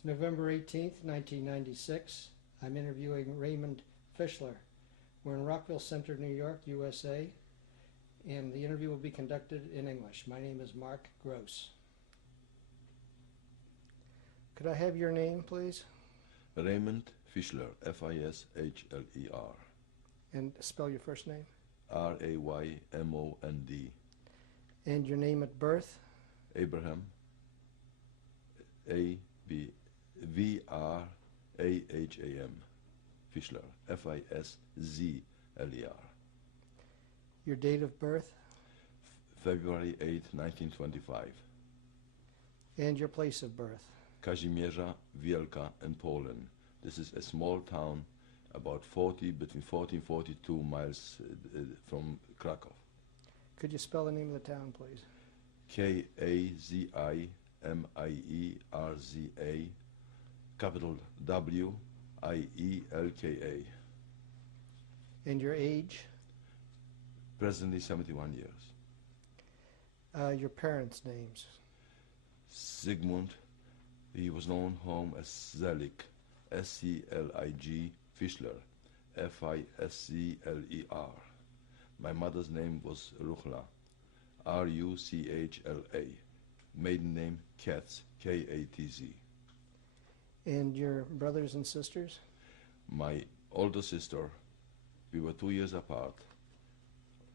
It's November 18th, 1996. I'm interviewing Raymond Fishler. We're in Rockville Center, New York, USA, and the interview will be conducted in English. My name is Mark Gross. Could I have your name, please? Raymond Fishler, F-I-S-H-L-E-R. And spell your first name. R-A-Y-M-O-N-D. And your name at birth? Abraham, A-V-R-A-H-A-M. Fishler, F-I-S-Z-L-E-R. Your date of birth? February 8, 1925. And your place of birth? Kazimierza Wielka in Poland. This is a small town about between 40 and 42 miles from Krakow. Could you spell the name of the town, please? K-A-Z-I-M-I-E-R-Z-A, capital W-I-E-L-K-A. And your age? Presently 71 years. Your parents' names? Sigmund, he was known home as Zelig, S-C-L-I-G, Fishler, F-I-S-C-L-E-R. My mother's name was Ruchla, R-U-C-H-L-A. Maiden name Katz, K-A-T-Z. And your brothers and sisters? My older sister, we were 2 years apart.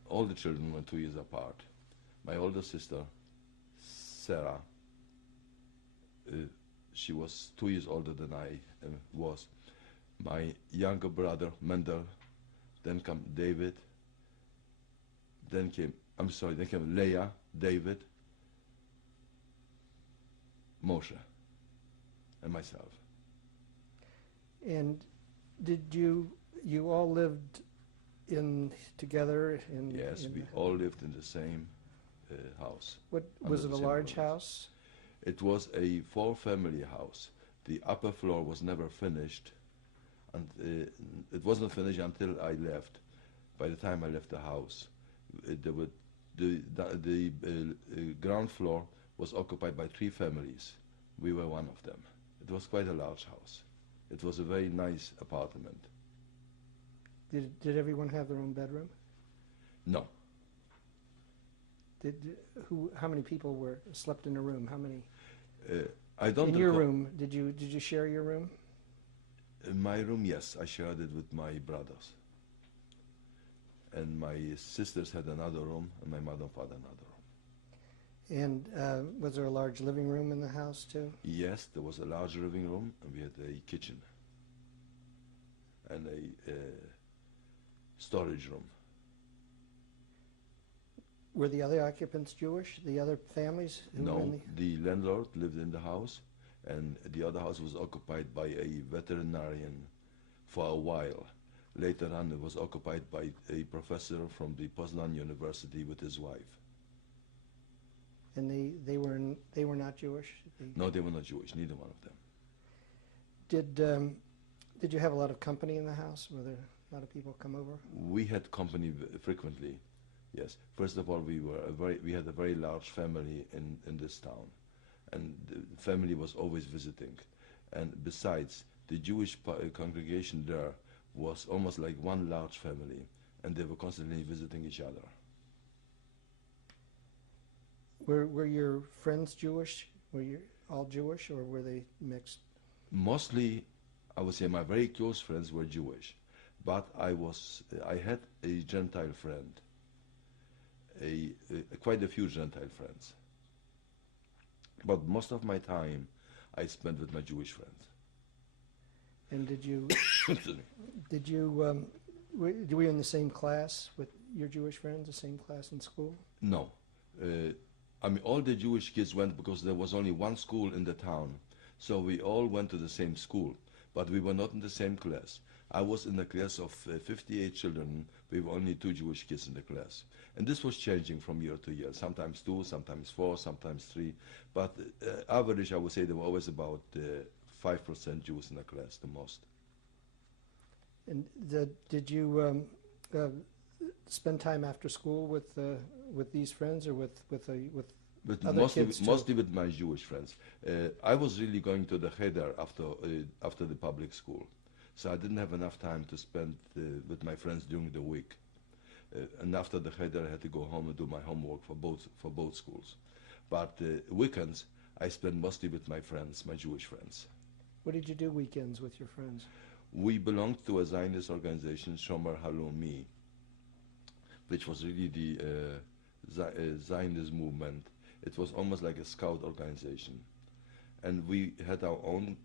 All the children were 2 years apart. My older sister, Sarah, she was 2 years older than I was. My younger brother, Mendel, then came David, then came Leah, David, Moshe, and myself. And did you all lived together in? Yes, we all lived in the same house. What was it? A large house? It was a four-family house. The upper floor was never finished, and it wasn't finished until I left. By the time I left the house, the ground floor was occupied by 3 families. We were one of them. It was quite a large house. It was a very nice apartment. Did everyone have their own bedroom? No. How many people slept in a room? How many? I don't. In your room, did you share your room? In my room, yes, I shared it with my brothers. And my sisters had another room, and my mother and father another room. And was there a large living room in the house too? Yes, there was a large living room, and we had a kitchen and a storage room. Were the other occupants Jewish? The other families? No, the landlord lived in the house, and the other house was occupied by a veterinarian for a while. Later on, it was occupied by a professor from the Poznan University with his wife. And they were not Jewish? No, they were not Jewish, neither one of them. Did you have a lot of company in the house? Were there a lot of people come over? We had company frequently. Yes. First of all, we had a very large family in this town, and the family was always visiting. And besides, the Jewish congregation there was almost like one large family, and they were constantly visiting each other. Were your friends Jewish? Were you all Jewish, or were they mixed? Mostly, I would say my very close friends were Jewish, but I had a Gentile friend. Quite a few Gentile friends. But most of my time I spent with my Jewish friends. And were you in the same class with your Jewish friends, the same class in school? No. I mean, all the Jewish kids went because there was only one school in the town. So we all went to the same school, but we were not in the same class. I was in a class of 58 children. We were only 2 Jewish kids in the class. And this was changing from year to year, sometimes 2, sometimes 4, sometimes 3. But average, I would say there were always about 5% Jews in the class, the most. And did you spend time after school with these friends, or with But Other kids too. mostly with my Jewish friends. I was really going to the cheder after the public school, so I didn't have enough time to spend with my friends during the week. And after the cheder, I had to go home and do my homework for both schools. But weekends, I spent mostly with my friends, my Jewish friends. What did you do weekends with your friends? We belonged to a Zionist organization, Shomer Halumi, which was really the Zionist movement. It was almost like a scout organization, and we had our own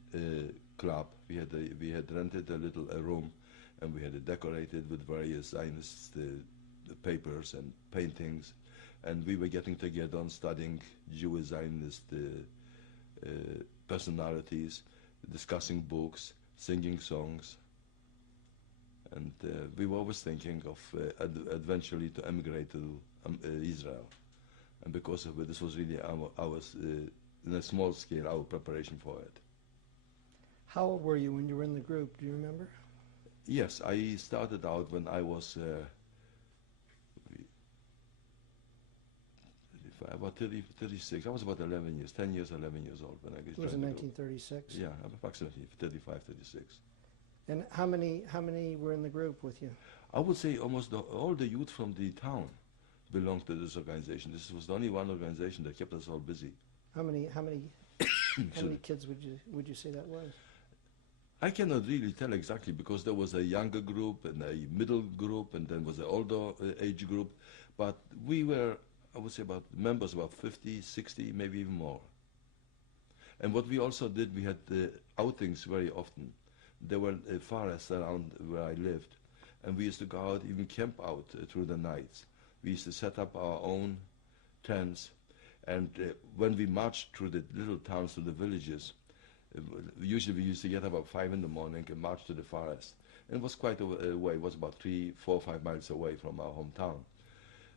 club. We had rented a little room, and we had it decorated with various Zionist papers and paintings, and we were getting together and studying Jewish Zionist personalities, discussing books, singing songs, and we were always thinking of eventually to emigrate to Israel. And because of it, this was really our in a small scale, our preparation for it. How old were you when you were in the group? Do you remember? Yes, I started out when I was about 36. I was about 11 years, 10 years, 11 years old when I It was in 1936. Yeah, approximately 35, 36. And how many were in the group with you? I would say almost all the youth from the town belonged to this organization. This was the only one organization that kept us all busy. How many kids would you say that was? I cannot really tell exactly because there was a younger group and a middle group and then was an older age group. But we were, I would say, about members about 50, 60, maybe even more. And what we also did, we had outings very often. There were forests around where I lived, and we used to go out, even camp out through the nights. We used to set up our own tents, and when we marched through the little towns to the villages, usually we used to get up at 5 in the morning and march to the forest. And it was quite a way. It was about 3, 4, 5 miles away from our hometown.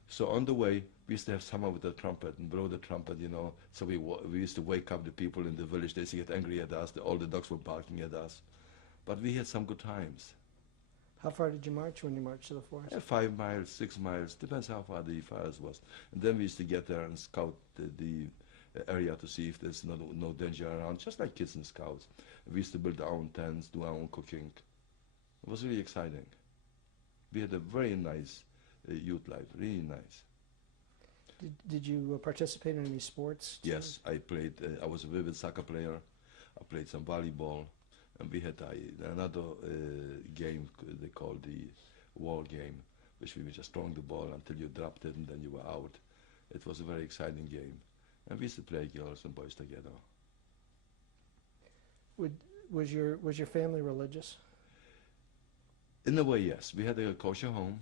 So on the way, we used to have someone with a trumpet and blow the trumpet, you know. So we used to wake up the people in the village. They used to get angry at us. All the dogs were barking at us. But we had some good times. How far did you march when you marched to the forest? 5 miles, 6 miles, depends how far the forest was. And then we used to get there and scout the area to see if there's no danger around, just like kids and scouts. We used to build our own tents, do our own cooking. It was really exciting. We had a very nice youth life, really nice. Did you participate in any sports? Yes, I played. I was a vivid soccer player. I played some volleyball. And we had another game they called the war game, which we were just throwing the ball until you dropped it and then you were out. It was a very exciting game. And we used to play girls and boys together. Was your family religious? In a way, yes. We had a kosher home.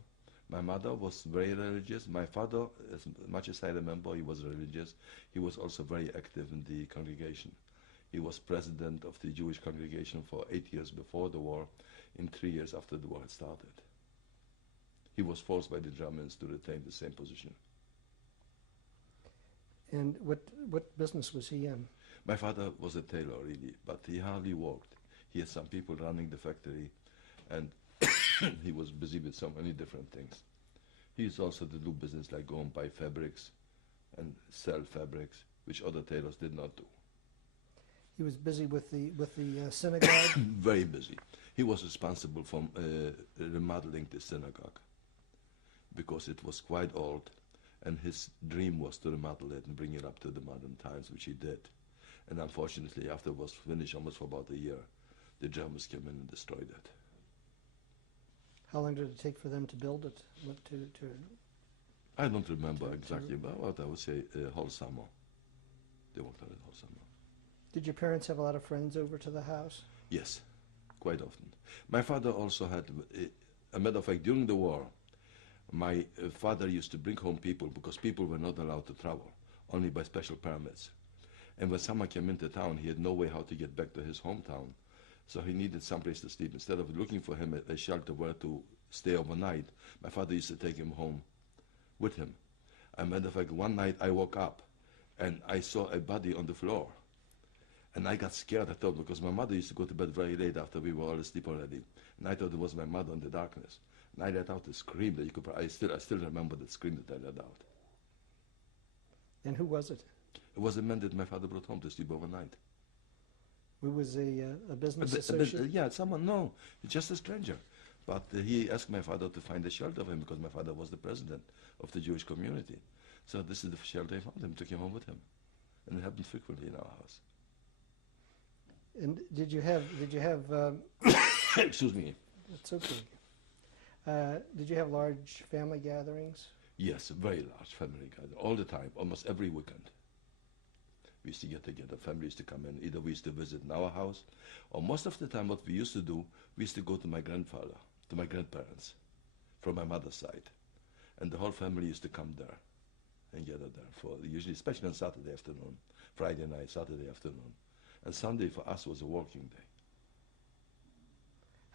My mother was very religious. My father, as much as I remember, he was religious. He was also very active in the congregation. He was president of the Jewish congregation for 8 years before the war, and 3 years after the war had started. He was forced by the Germans to retain the same position. And what business was he in? My father was a tailor, really, but he hardly worked. He had some people running the factory, and he was busy with so many different things. He used also to do business like go and buy fabrics and sell fabrics, which other tailors did not do. He was busy with the synagogue? Very busy. He was responsible for remodeling the synagogue because it was quite old, and his dream was to remodel it and bring it up to the modern times, which he did. And unfortunately, after it was finished almost for about a year, the Germans came in and destroyed it. How long did it take for them to build it? I don't remember exactly, but what I would say whole summer. They worked on it whole summer. Did your parents have a lot of friends over to the house? Yes, quite often. My father also had, a matter of fact, during the war, my father used to bring home people because people were not allowed to travel, only by special permits. And when someone came into town, he had no way how to get back to his hometown. So he needed someplace to sleep. Instead of looking for him a shelter where to stay overnight, my father used to take him home with him. As a matter of fact, one night I woke up and I saw a body on the floor. And I got scared, I thought, because my mother used to go to bed very late after we were all asleep already. And I thought it was my mother in the darkness. And I let out a scream that you could, I still remember that scream that I let out. And who was it? It was a man that my father brought home to sleep overnight. Who was a business associate? Yeah, someone, no, just a stranger. But he asked my father to find a shelter for him because my father was the president of the Jewish community. So this is the shelter he found him, took him home with him. And it happened frequently in our house. And did you have Excuse me. it's okay. Did you have large family gatherings? Yes, a very large family gathering, all the time, almost every weekend. We used to get together, family used to come in, either we used to visit in our house, or most of the time what we used to do, we used to go to my grandfather, to my grandparents, from my mother's side. And the whole family used to come there and gather there, for usually, especially on Saturday afternoon, Friday night, Saturday afternoon. And Sunday for us was a working day.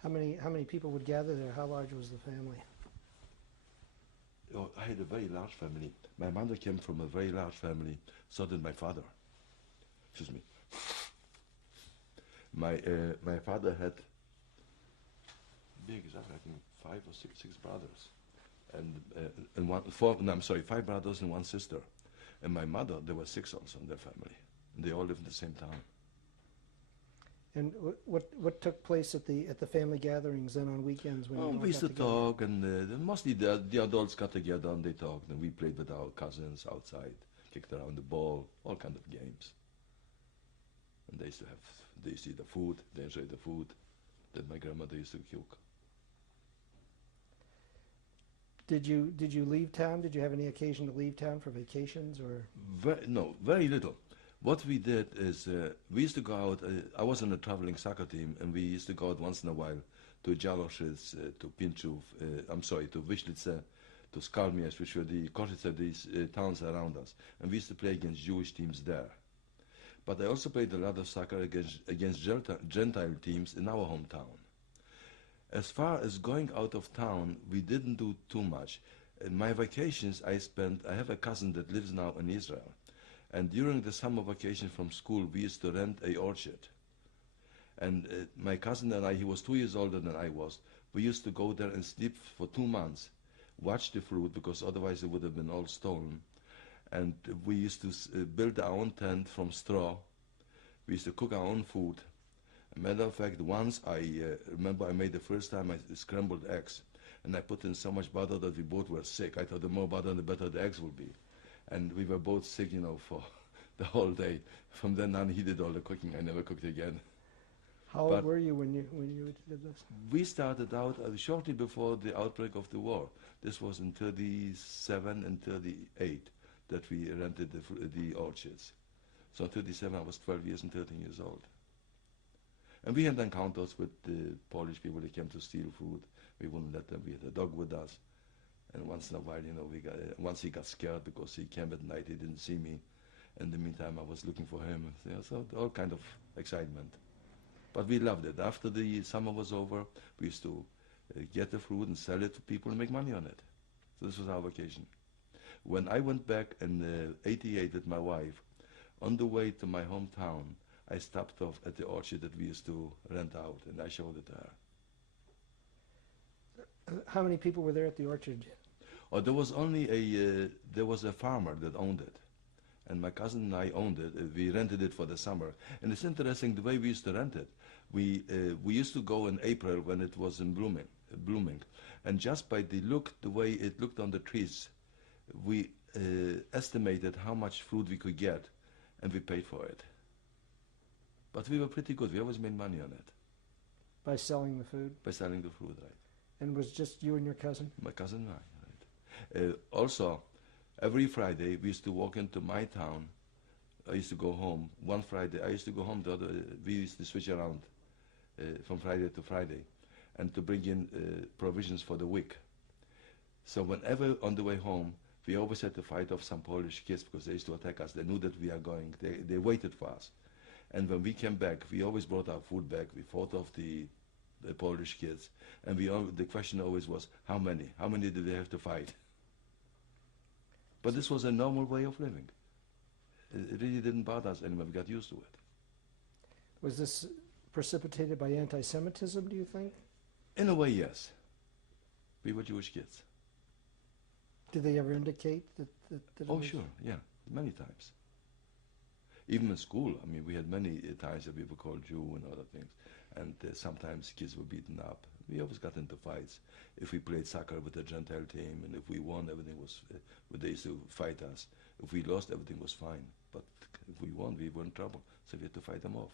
How many people would gather there? How large was the family? Oh, I had a very large family. My mother came from a very large family, so did my father. Excuse me. My father had big, I think 5 or 6 brothers, and 5 brothers and 1 sister. And my mother, there were 6 also in their family, and they all lived in the same town. And what took place at the family gatherings then on weekends when you all we used got to together? talk, and mostly the adults got together and they talked, and we played with our cousins outside, kicked around the ball, all kind of games. And they used to eat the food, they enjoyed the food that my grandmother used to cook. Did you leave town? Did you have any occasion to leave town for vacations or? No, very little. What we did is we used to go out. I was on a traveling soccer team, and we used to go out once in a while to Jaloszys, to Pinchów, to Wyślice, to Skalmierz, which were the Košice, these towns around us. And we used to play against Jewish teams there. But I also played a lot of soccer against Gentile teams in our hometown. As far as going out of town, we didn't do too much. In my vacations, I have a cousin that lives now in Israel. And during the summer vacation from school, we used to rent an orchard. And my cousin and I, he was 2 years older than I was, we used to go there and sleep for 2 months, watch the fruit, because otherwise it would have been all stolen. And we used to build our own tent from straw. We used to cook our own food. As a matter of fact, once I remember I made the first time scrambled eggs, and I put in so much butter that we both were sick. I thought the more butter, the better the eggs would be. And we were both sick, for the whole day. From then on, he did all the cooking. I never cooked again. How old were you when you did this? We started out shortly before the outbreak of the war. This was in 37 and 38 that we rented the orchards. So in 37, I was 12 years and 13 years old. And we had encounters with the Polish people. They came to steal food. We wouldn't let them. We had a dog with us. And once in a while, once he got scared because he came at night, he didn't see me. In the meantime, I was looking for him. So all kind of excitement. But we loved it. After the summer was over, we used to get the fruit and sell it to people and make money on it. So this was our vacation. When I went back in '88 with my wife, on the way to my hometown, I stopped off at the orchard that we used to rent out, and I showed it to her. How many people were there at the orchard? Oh, there was a farmer that owned it, and my cousin and I owned it. We rented it for the summer, and it's interesting the way we used to rent it. We used to go in April when it was in blooming, and just by the way it looked on the trees, we estimated how much fruit we could get, and we paid for it. But we were pretty good. We always made money on it. By selling the food? By selling the fruit, right. And it was just you and your cousin? My cousin and I, right. Also, every Friday we used to walk into my town. I used to go home. One Friday I used to go home. We used to switch around from Friday to Friday, and to bring in provisions for the week. So whenever on the way home, we always had to fight off some Polish kids because they used to attack us. They knew that we are going. They waited for us. And when we came back, we always brought our food back. We fought off the Polish kids. And the question always was, how many? How many did they have to fight? But this was a normal way of living. It really didn't bother us anymore. We got used to it. Was this precipitated by anti-Semitism, do you think? In a way, yes. We were Jewish kids. Did they ever indicate that it Oh, was? sure, yeah, many times. Even in school, I mean, we had many times that we were called Jew and other things, and sometimes kids were beaten up. We always got into fights. If we played soccer with the Gentile team, and if we won, everything was, they used to fight us. If we lost, everything was fine. But if we won, we were in trouble, so we had to fight them off.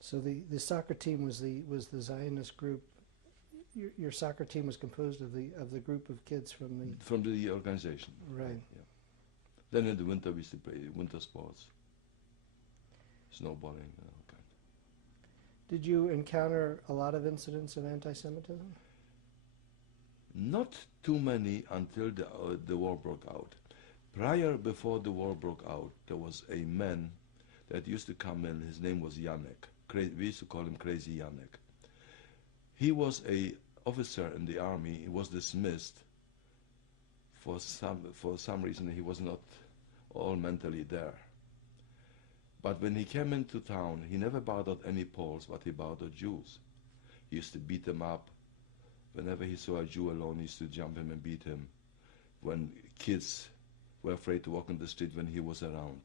So the soccer team was the Zionist group. Your soccer team was composed of the group of kids from the organization. Right. Yeah. Then in the winter we used to play winter sports, snowballing. Okay. Did you encounter a lot of incidents of anti-Semitism? Not too many until the war broke out. Before the war broke out, there was a man that used to come in. His name was Yannick. We used to call him Crazy Yannick. He was a officer in the army. He was dismissed for some reason. He was not all mentally there. But when he came into town, he never bothered any Poles, but he bothered Jews. He used to beat them up. Whenever he saw a Jew alone, he used to jump him and beat him. When kids were afraid to walk in the street when he was around.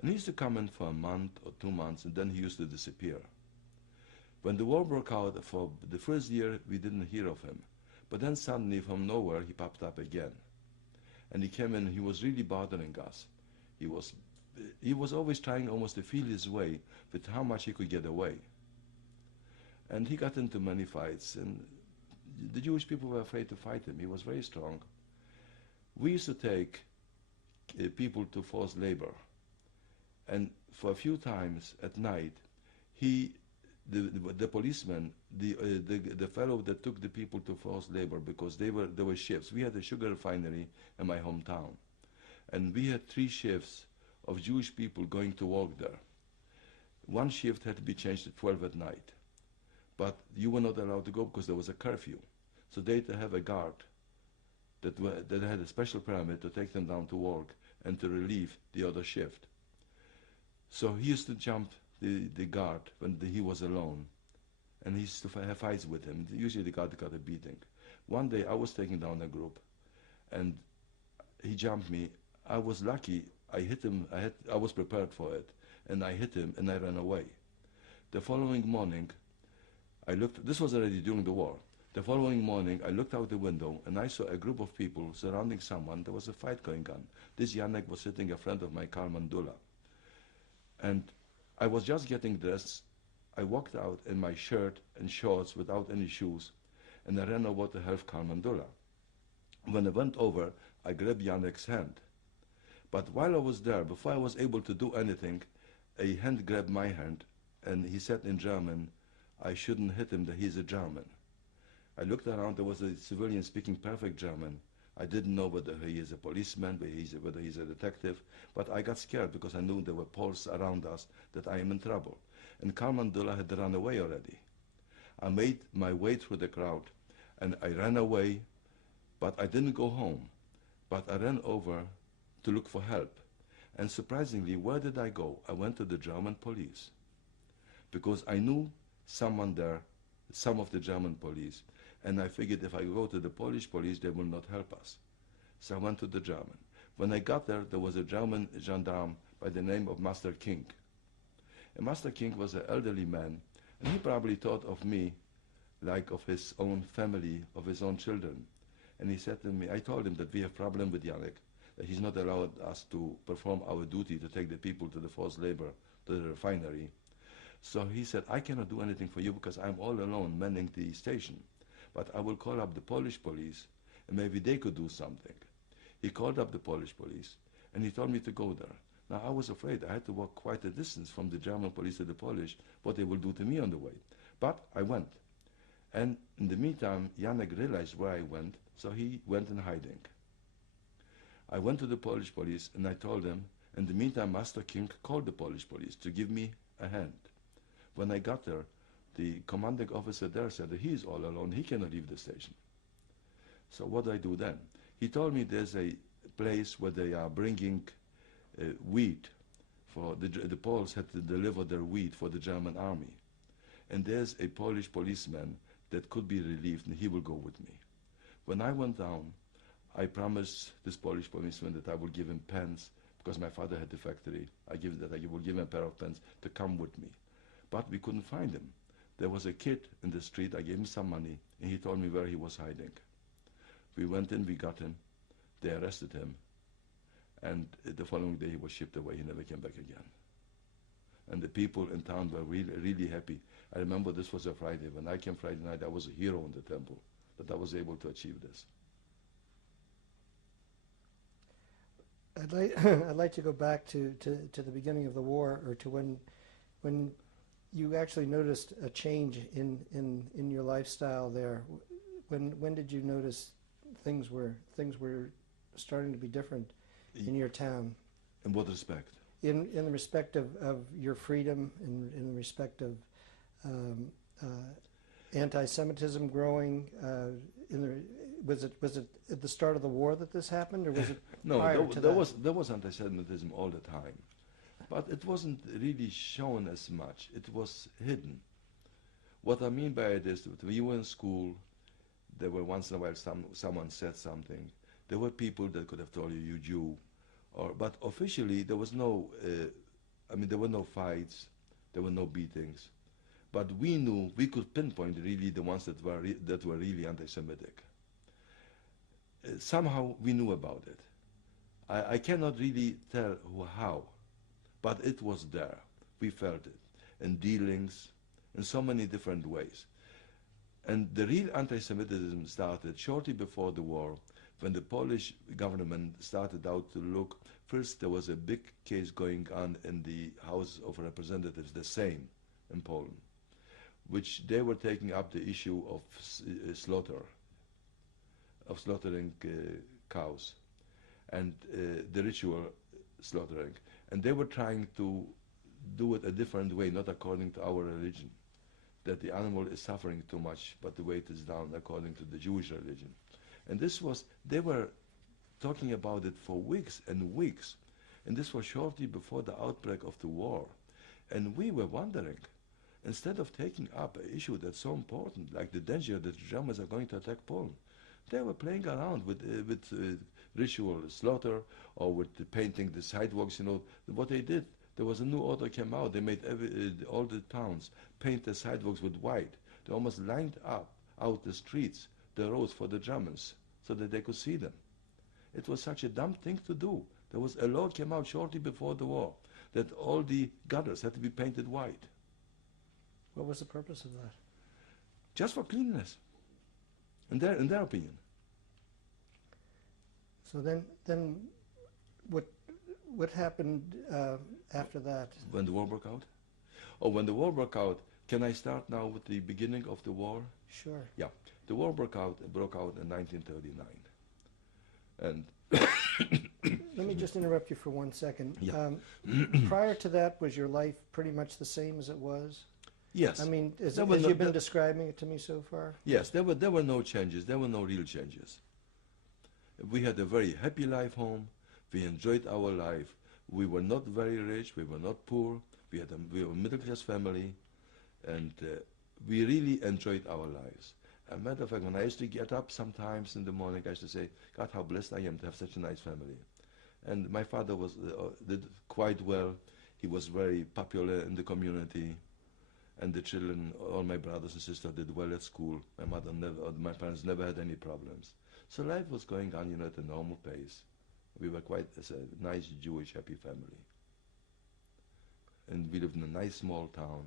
And he used to come in for a month or 2 months, and then he used to disappear. When the war broke out, for the first year, we didn't hear of him. But then suddenly, from nowhere, he popped up again. And he came in, he was really bothering us. He was always trying almost to feel his way with how much he could get away. And he got into many fights, and the Jewish people were afraid to fight him. He was very strong. We used to take people to forced labor. And for a few times at night, the policeman, the fellow that took the people to forced labor, because there were shifts. We had a sugar refinery in my hometown, and we had 3 shifts of Jewish people going to work there. One shift had to be changed at 12 at night, but you were not allowed to go because there was a curfew. So they had to have a guard that had a special permit to take them down to work and to relieve the other shift. So he used to jump the guard when he was alone, and he used to have fights with him. Usually the guard got a beating. One day I was taking down a group, and he jumped me. I was lucky. I hit him. I was prepared for it, and I hit him, and I ran away. The following morning, I looked. This was already during the war. The following morning, I looked out the window, and I saw a group of people surrounding someone. There was a fight going on. This Yannick was sitting in front of my car mandula. And I was just getting dressed. I walked out in my shirt and shorts without any shoes, and I ran over to help Kalmandula. When I went over, I grabbed Yannick's hand. But while I was there, before I was able to do anything, a hand grabbed my hand, and he said in German, I shouldn't hit him, that he's a German. I looked around, there was a civilian speaking perfect German. I didn't know whether he is a policeman, whether he's a detective, but I got scared because I knew there were Poles around us, that I am in trouble. And Kalmandula had run away already. I made my way through the crowd, and I ran away, but I didn't go home. But I ran over to look for help. And surprisingly, where did I go? I went to the German police, because I knew someone there, some of the German police, and I figured if I go to the Polish police, they will not help us. So I went to the German. When I got there, there was a German gendarme by the name of Master King. And Master King was an elderly man, and he probably thought of me like of his own family, of his own children. And he said to me, I told him that we have a problem with Yannick, that he's not allowed us to perform our duty to take the people to the forced labor, to the refinery. So he said, I cannot do anything for you because I'm all alone manning the station. But I will call up the Polish police, and maybe they could do something. He called up the Polish police, and he told me to go there. Now, I was afraid. I had to walk quite a distance from the German police to the Polish, what they will do to me on the way. But I went. And in the meantime, Yannick realized where I went, so he went in hiding. I went to the Polish police, and I told them, in the meantime, Master King called the Polish police to give me a hand. When I got there, the commanding officer there said that he is all alone, he cannot leave the station. So what do I do then? He told me there's a place where they are bringing wheat. For the Poles had to deliver their wheat for the German army. And there's a Polish policeman that could be relieved, and he will go with me. When I went down, I promised this Polish policeman that I would give him pens, because my father had the factory. I will give him a pair of pants to come with me. But we couldn't find him. There was a kid in the street. I gave him some money, and he told me where he was hiding. We went in, we got him. They arrested him. And the following day, he was shipped away. He never came back again. And the people in town were really, really happy. I remember this was a Friday. When I came Friday night, I was a hero in the temple, that I was able to achieve this. I'd like to go back to the beginning of the war, or to when you actually noticed a change in your lifestyle there. When did you notice things were starting to be different in your town? In what respect? In the respect of your freedom, in the respect of anti-Semitism growing. Was it at the start of the war that this happened, or was it no? prior to that? There was anti-Semitism all the time, but it wasn't really shown as much. It was hidden. What I mean by it is that when you were in school, there were once in a while someone said something. There were people that could have told you, "You Jew," but officially there was no. There were no fights, there were no beatings, but we knew we could pinpoint really the ones that were really anti-Semitic. Somehow we knew about it. I cannot really tell how, but it was there. We felt it in dealings, in so many different ways. And the real anti-Semitism started shortly before the war, when the Polish government started out to look. First, there was a big case going on in the House of Representatives, the Sejm in Poland, which they were taking up the issue of slaughtering cows, and the ritual slaughtering. And they were trying to do it a different way, not according to our religion, that the animal is suffering too much, but the weight is down according to the Jewish religion. And they were talking about it for weeks and weeks. And this was shortly before the outbreak of the war. And we were wondering, instead of taking up an issue that's so important, like the danger that the Germans are going to attack Poland, they were playing around with ritual slaughter, or with painting the sidewalks. What they did, there was a new order came out. They made all the towns paint the sidewalks with white. They almost lined out the streets, the roads for the Germans, so that they could see them. It was such a dumb thing to do. There was a law came out shortly before the war that all the gutters had to be painted white. What was the purpose of that? Just for cleanliness, in their opinion. So then, what happened after that? When the war broke out? Oh, when the war broke out, can I start now with the beginning of the war? Sure. Yeah, the war broke out in 1939, and let me just interrupt you for 1 second. Yeah. Prior to that, was your life pretty much the same as it was? Yes. I mean, as There were you've been describing it to me so far? Yes, there were no changes. There were no real changes. We had a very happy life home. We enjoyed our life. We were not very rich. We were not poor. We were a middle-class family, and we really enjoyed our lives. As a matter of fact, when I used to get up sometimes in the morning, I used to say, "God, how blessed I am to have such a nice family." And my father did quite well. He was very popular in the community, and the children, all my brothers and sisters, did well at school. My parents never had any problems. So life was going on, at a normal pace. We were quite a nice Jewish happy family, and we lived in a nice small town.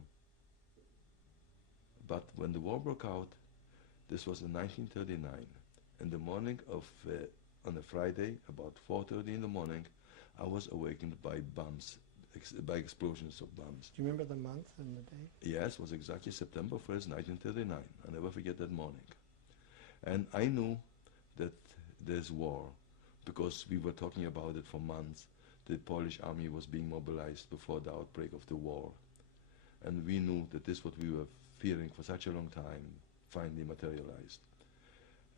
But when the war broke out, this was in 1939. In the morning on a Friday, about 4:30 in the morning, I was awakened by bombs, by explosions of bombs. Do you remember the month and the day? Yes, it was exactly September 1st, 1939. I'll never forget that morning. And I knew that there's war, because we were talking about it for months. The Polish army was being mobilized before the outbreak of the war. And we knew that this, what we were fearing for such a long time, finally materialized.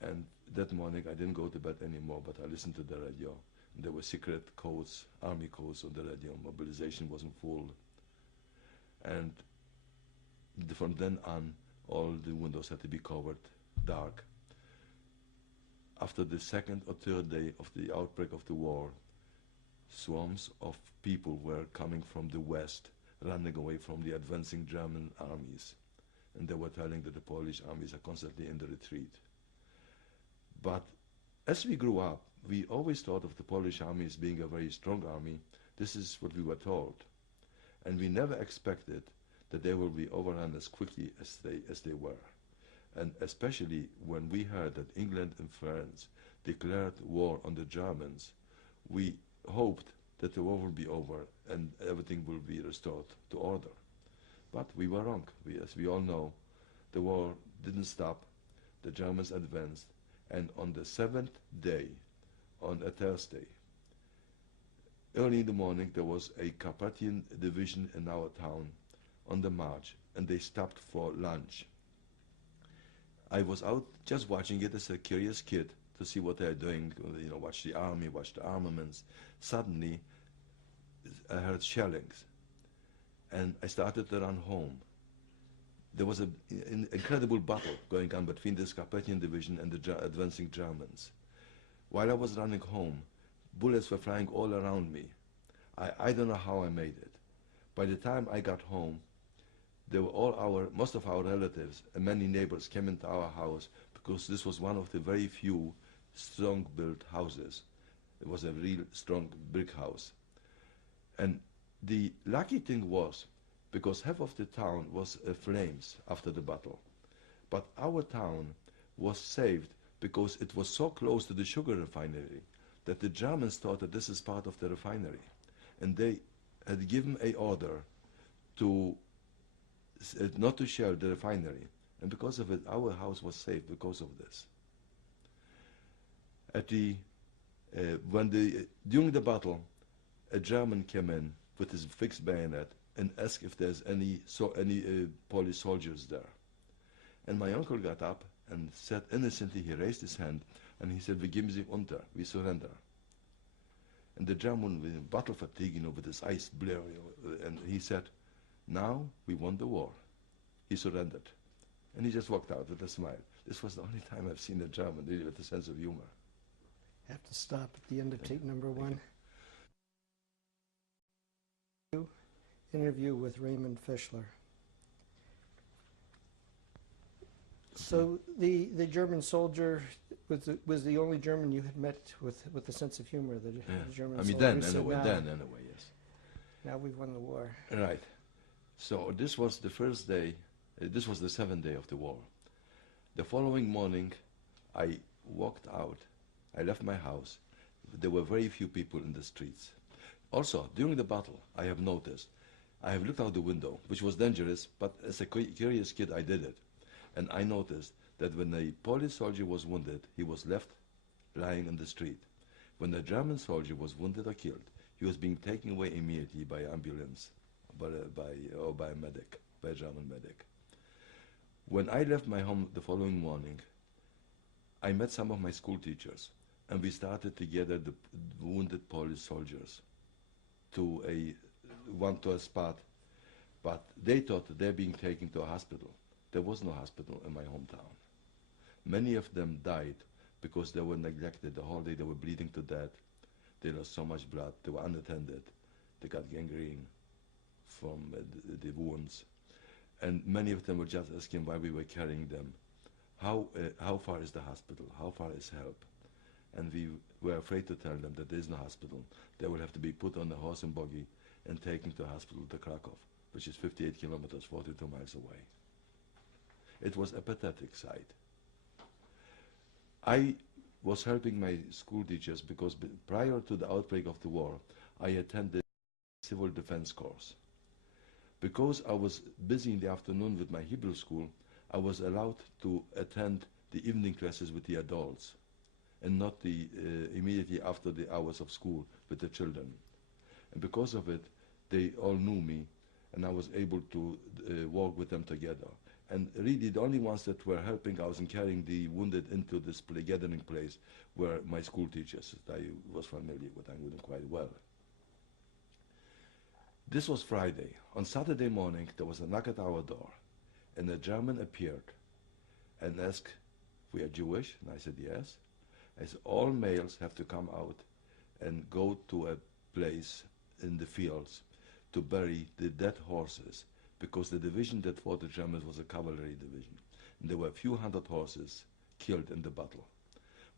And that morning I didn't go to bed anymore, but I listened to the radio. And there were secret codes, army codes on the radio. Mobilization was in full. And from then on, all the windows had to be covered dark. After the second or third day of the outbreak of the war, swarms of people were coming from the west, running away from the advancing German armies. And they were telling that the Polish armies are constantly in the retreat. But as we grew up, we always thought of the Polish army as being a very strong army. This is what we were told. And we never expected that they will be overrun as quickly as they were. And especially when we heard that England and France declared war on the Germans, we hoped that the war will be over and everything will be restored to order. But we were wrong. As we all know, the war didn't stop. The Germans advanced, and on the 7th day, on a Thursday, early in the morning, there was a Carpathian division in our town on the march, and they stopped for lunch. I was out just watching it as a curious kid to see what they're doing, watch the army, watch the armaments. Suddenly, I heard shellings, and I started to run home. There was an incredible battle going on between this Carpathian division and the advancing Germans. While I was running home, bullets were flying all around me. I don't know how I made it. By the time I got home, most of our relatives and many neighbors came into our house because this was one of the very few strong-built houses. It was a real strong brick house. And the lucky thing was, because half of the town was flames after the battle, but our town was saved because it was so close to the sugar refinery that the Germans thought that this is part of the refinery. And they had given an order to not to shell the refinery. And because of it, our house was saved because of this. During the battle, a German came in with his fixed bayonet and asked if there's any Polish soldiers there. And my uncle got up and said innocently, he raised his hand, and he said, "Wir geben sich unter, we surrender." And the German, with battle fatigue, with his eyes blaring, and he said, "Now we won the war." He surrendered. And he just walked out with a smile. This was the only time I've seen a German really with a sense of humor. Have to stop at the end of tape number 1. Interview with Raymond Fishler. So the German soldier was the only German you had met with a sense of humor. The German soldier. Then anyway, yes. Now we've won the war. Right. So this was the first day. This was the 7th day of the war. The following morning, I walked out. I left my house. There were very few people in the streets. Also, during the battle, I have noticed, I have looked out the window, which was dangerous, but as a curious kid, I did it. And I noticed that when a Polish soldier was wounded, he was left lying in the street. When a German soldier was wounded or killed, he was being taken away immediately by ambulance, by a medic, by a German medic. When I left my home the following morning, I met some of my school teachers, and we started to gather the wounded Polish soldiers to a spot, but they thought that they're being taken to a hospital. There was no hospital in my hometown. Many of them died because they were neglected. The whole day they were bleeding to death. They lost so much blood. They were unattended. They got gangrene from the wounds. And many of them were just asking why we were carrying them. How far is the hospital? How far is help? And we were afraid to tell them that there is no hospital. They will have to be put on a horse and buggy and taken to a hospital to Krakow, which is 58 kilometers, 42 miles away. It was a pathetic sight. I was helping my school teachers because prior to the outbreak of the war, I attended civil defense course. Because I was busy in the afternoon with my Hebrew school, I was allowed to attend the evening classes with the adults and not immediately after the hours of school with the children. And because of it, they all knew me, and I was able to walk with them together. And really, the only ones that were helping us in carrying the wounded into this gathering place were my school teachers that I was familiar with. I knew them quite well. This was Friday. On Saturday morning, there was a knock at our door, and a German appeared and asked if we are Jewish, and I said yes. I said, all males have to come out and go to a place in the fields to bury the dead horses, because the division that fought the Germans was a cavalry division. And there were a few hundred horses killed in the battle.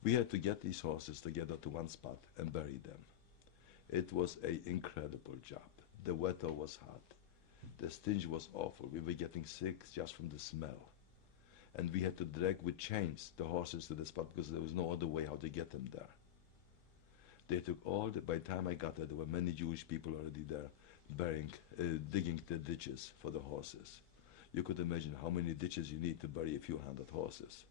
We had to get these horses together to one spot and bury them. It was an incredible job. The weather was hot. The stench was awful. We were getting sick just from the smell. And we had to drag with chains the horses to the spot because there was no other way how to get them there. They took by the time I got there were many Jewish people already there digging the ditches for the horses. You could imagine how many ditches you need to bury a few hundred horses.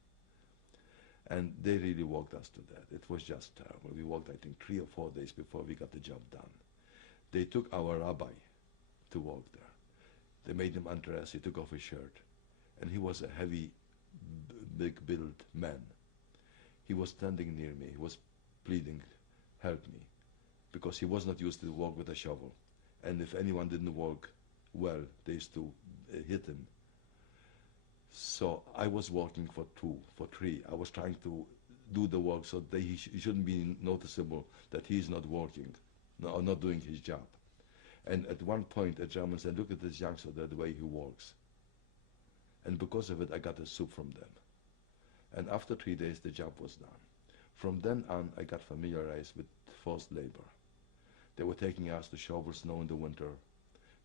And they really walked us to that. It was just terrible. We walked, I think, 3 or 4 days before we got the job done. They took our rabbi to walk there. They made him undress. He took off his shirt. And he was a heavy, big-built man. He was standing near me. He was pleading, help me, because he was not used to walk with a shovel. And if anyone didn't walk well, they used to hit him. So I was walking for 2, for 3. I was trying to do the work so that he shouldn't be noticeable that he's not working, or not doing his job. And at one point, a German said, look at this youngster, the way he walks. And because of it, I got a soup from them. And after 3 days, the job was done. From then on, I got familiarized with forced labor. They were taking us to shovel snow in the winter,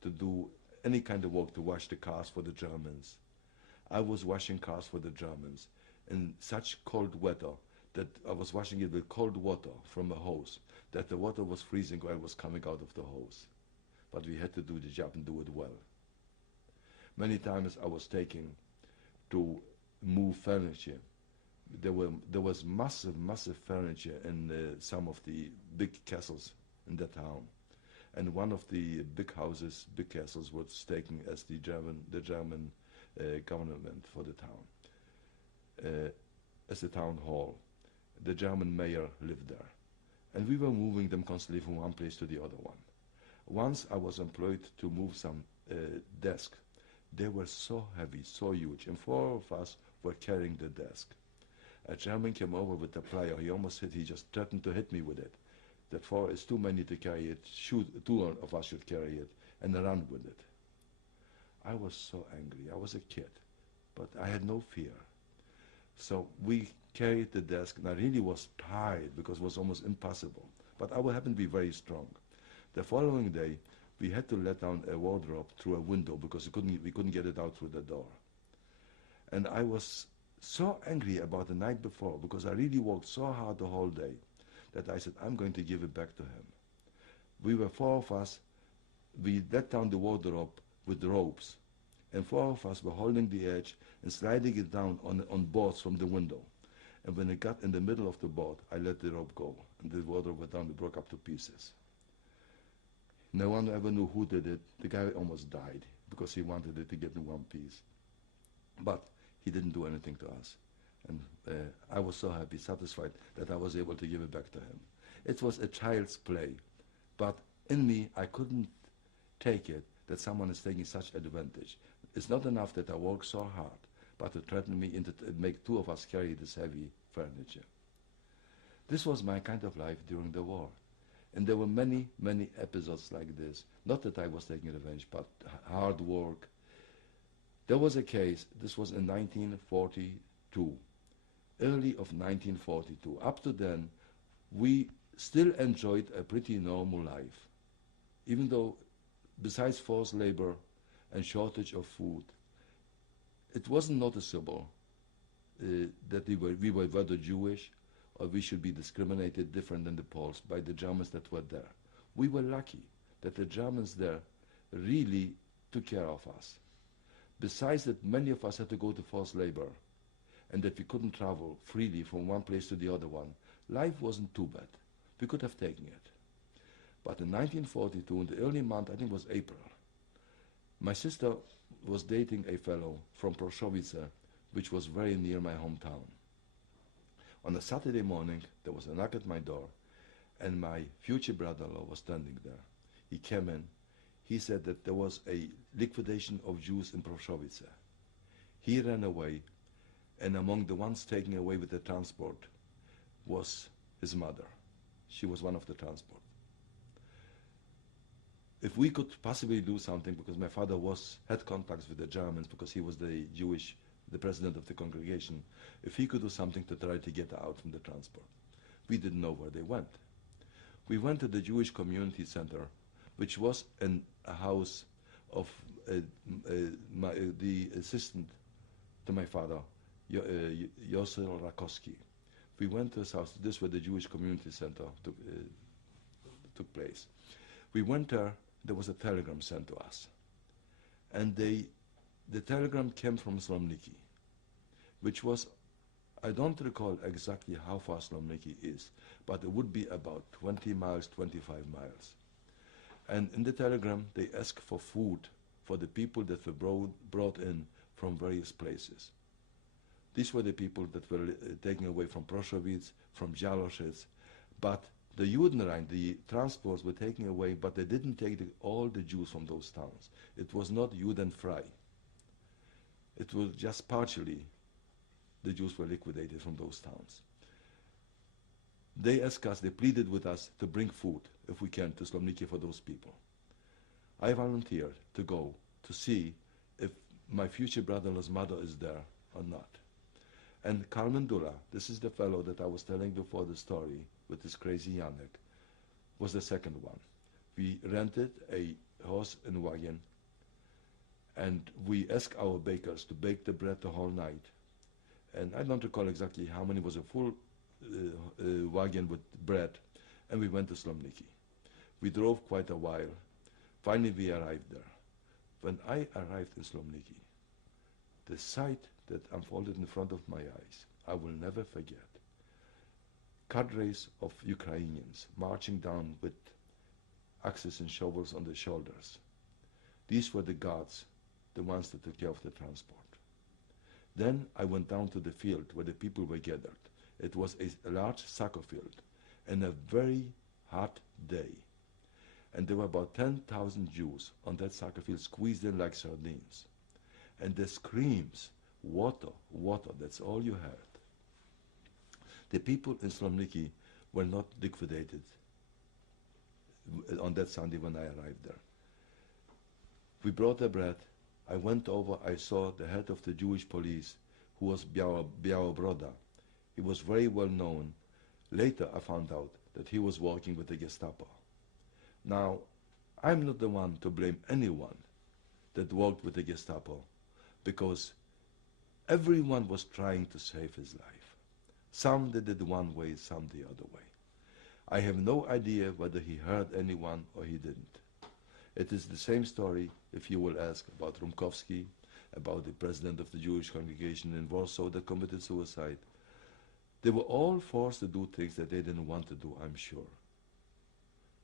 to do any kind of work, to wash the cars for the Germans. I was washing cars for the Germans in such cold weather that I was washing it with cold water from a hose, that the water was freezing while it was coming out of the hose. But we had to do the job and do it well. Many times I was taking to move furniture. There was massive furniture in some of the big castles in the town. And one of the big houses, big castles, was taken as the German government for the town, as the town hall. The German mayor lived there. And we were moving them constantly from one place to the other one. Once I was employed to move some desks. They were so heavy, so huge, and 4 of us were carrying the desk. A German came over with a plier. He just threatened to hit me with it. That 4 is too many to carry it. 2 of us should carry it, and run with it. I was so angry. I was a kid, but I had no fear. So we carried the desk, and I really was tired because it was almost impossible. But I happened to be very strong. The following day, we had to let down a wardrobe through a window because we couldn't get it out through the door. And I was so angry about the night before because I really worked so hard the whole day that I said, I'm going to give it back to him. We were 4 of us. We let down the wardrobe with ropes, and 4 of us were holding the edge and sliding it down on boards from the window. And when it got in the middle of the board, I let the rope go, and the wardrobe went down. It broke up to pieces. No one ever knew who did it. The guy almost died because he wanted it to get in one piece. But he didn't do anything to us. And I was so happy, satisfied that I was able to give it back to him. It was a child's play. But in me, I couldn't take it that someone is taking such advantage. It's not enough that I work so hard, but to threaten me into make 2 of us carry this heavy furniture. This was my kind of life during the war. And there were many episodes like this. Not that I was taking revenge, but hard work. There was a case, this was in 1942, early of 1942. Up to then, we still enjoyed a pretty normal life. Even though, besides forced labor and shortage of food, it wasn't noticeable that we were whether Jewish or we should be discriminated different than the Poles by the Germans that were there. We were lucky that the Germans there really took care of us. Besides that, many of us had to go to forced labor and that we couldn't travel freely from one place to the other one. Life wasn't too bad. We could have taken it. But in 1942, in the early month, I think it was April, my sister was dating a fellow from Proszowice, which was very near my hometown. On a Saturday morning, there was a knock at my door, and my future brother-in-law was standing there. He came in. He said that there was a liquidation of Jews in Proszowice. He ran away, and among the ones taken away with the transport was his mother. She was one of the transport. if we could possibly do something, because my father had contacts with the Germans because he was the president of the congregation, if he could do something to try to get out from the transport. We didn't know where they went. We went to the Jewish Community Center, which was in a house of the assistant to my father, Yosel Rakowski. We went to his house. This is where the Jewish Community Center took place. We went there. There was a telegram sent to us, and the telegram came from Slomniki, which was, I don't recall exactly how far Slomniki is, but it would be about 20 miles, 25 miles. And in the telegram, they asked for food for the people that were brought in from various places. These were the people that were taken away from Proshowitz, from Zaloshetsk, but the Judenrein, the transports were taken away, but they didn't take all the Jews from those towns. It was not Judenfrei. It was just partially the Jews were liquidated from those towns. They asked us, they pleaded with us to bring food, if we can, to Slomniki for those people. I volunteered to go to see if my future brother-in-law's mother is there or not. And Kalman Dula, this is the fellow that I was telling before the story with this crazy Yannick, was the second one. We rented a horse and wagon, and we asked our bakers to bake the bread the whole night. And I don't recall exactly how many, was a full wagon with bread, and we went to Slomniki. We drove quite a while. Finally, we arrived there. When I arrived in Slomniki, the sight that unfolded in front of my eyes, I will never forget. Cadres of Ukrainians marching down with axes and shovels on their shoulders. These were the guards, the ones that took care of the transport. Then I went down to the field where the people were gathered. It was a large soccer field and a very hot day. And there were about 10,000 Jews on that soccer field squeezed in like sardines. And the screams, water, water, that's all you heard. The people in Slomniki were not liquidated on that Sunday when I arrived there. We brought the bread. I went over, I saw the head of the Jewish police, who was Białobroda. He was very well known. Later I found out that he was working with the Gestapo. Now, I'm not the one to blame anyone that worked with the Gestapo, because everyone was trying to save his life. Some did it one way, some the other way. I have no idea whether he hurt anyone or he didn't. It is the same story if you will ask about Rumkowski, about the president of the Jewish congregation in Warsaw that committed suicide. They were all forced to do things that they didn't want to do, I'm sure.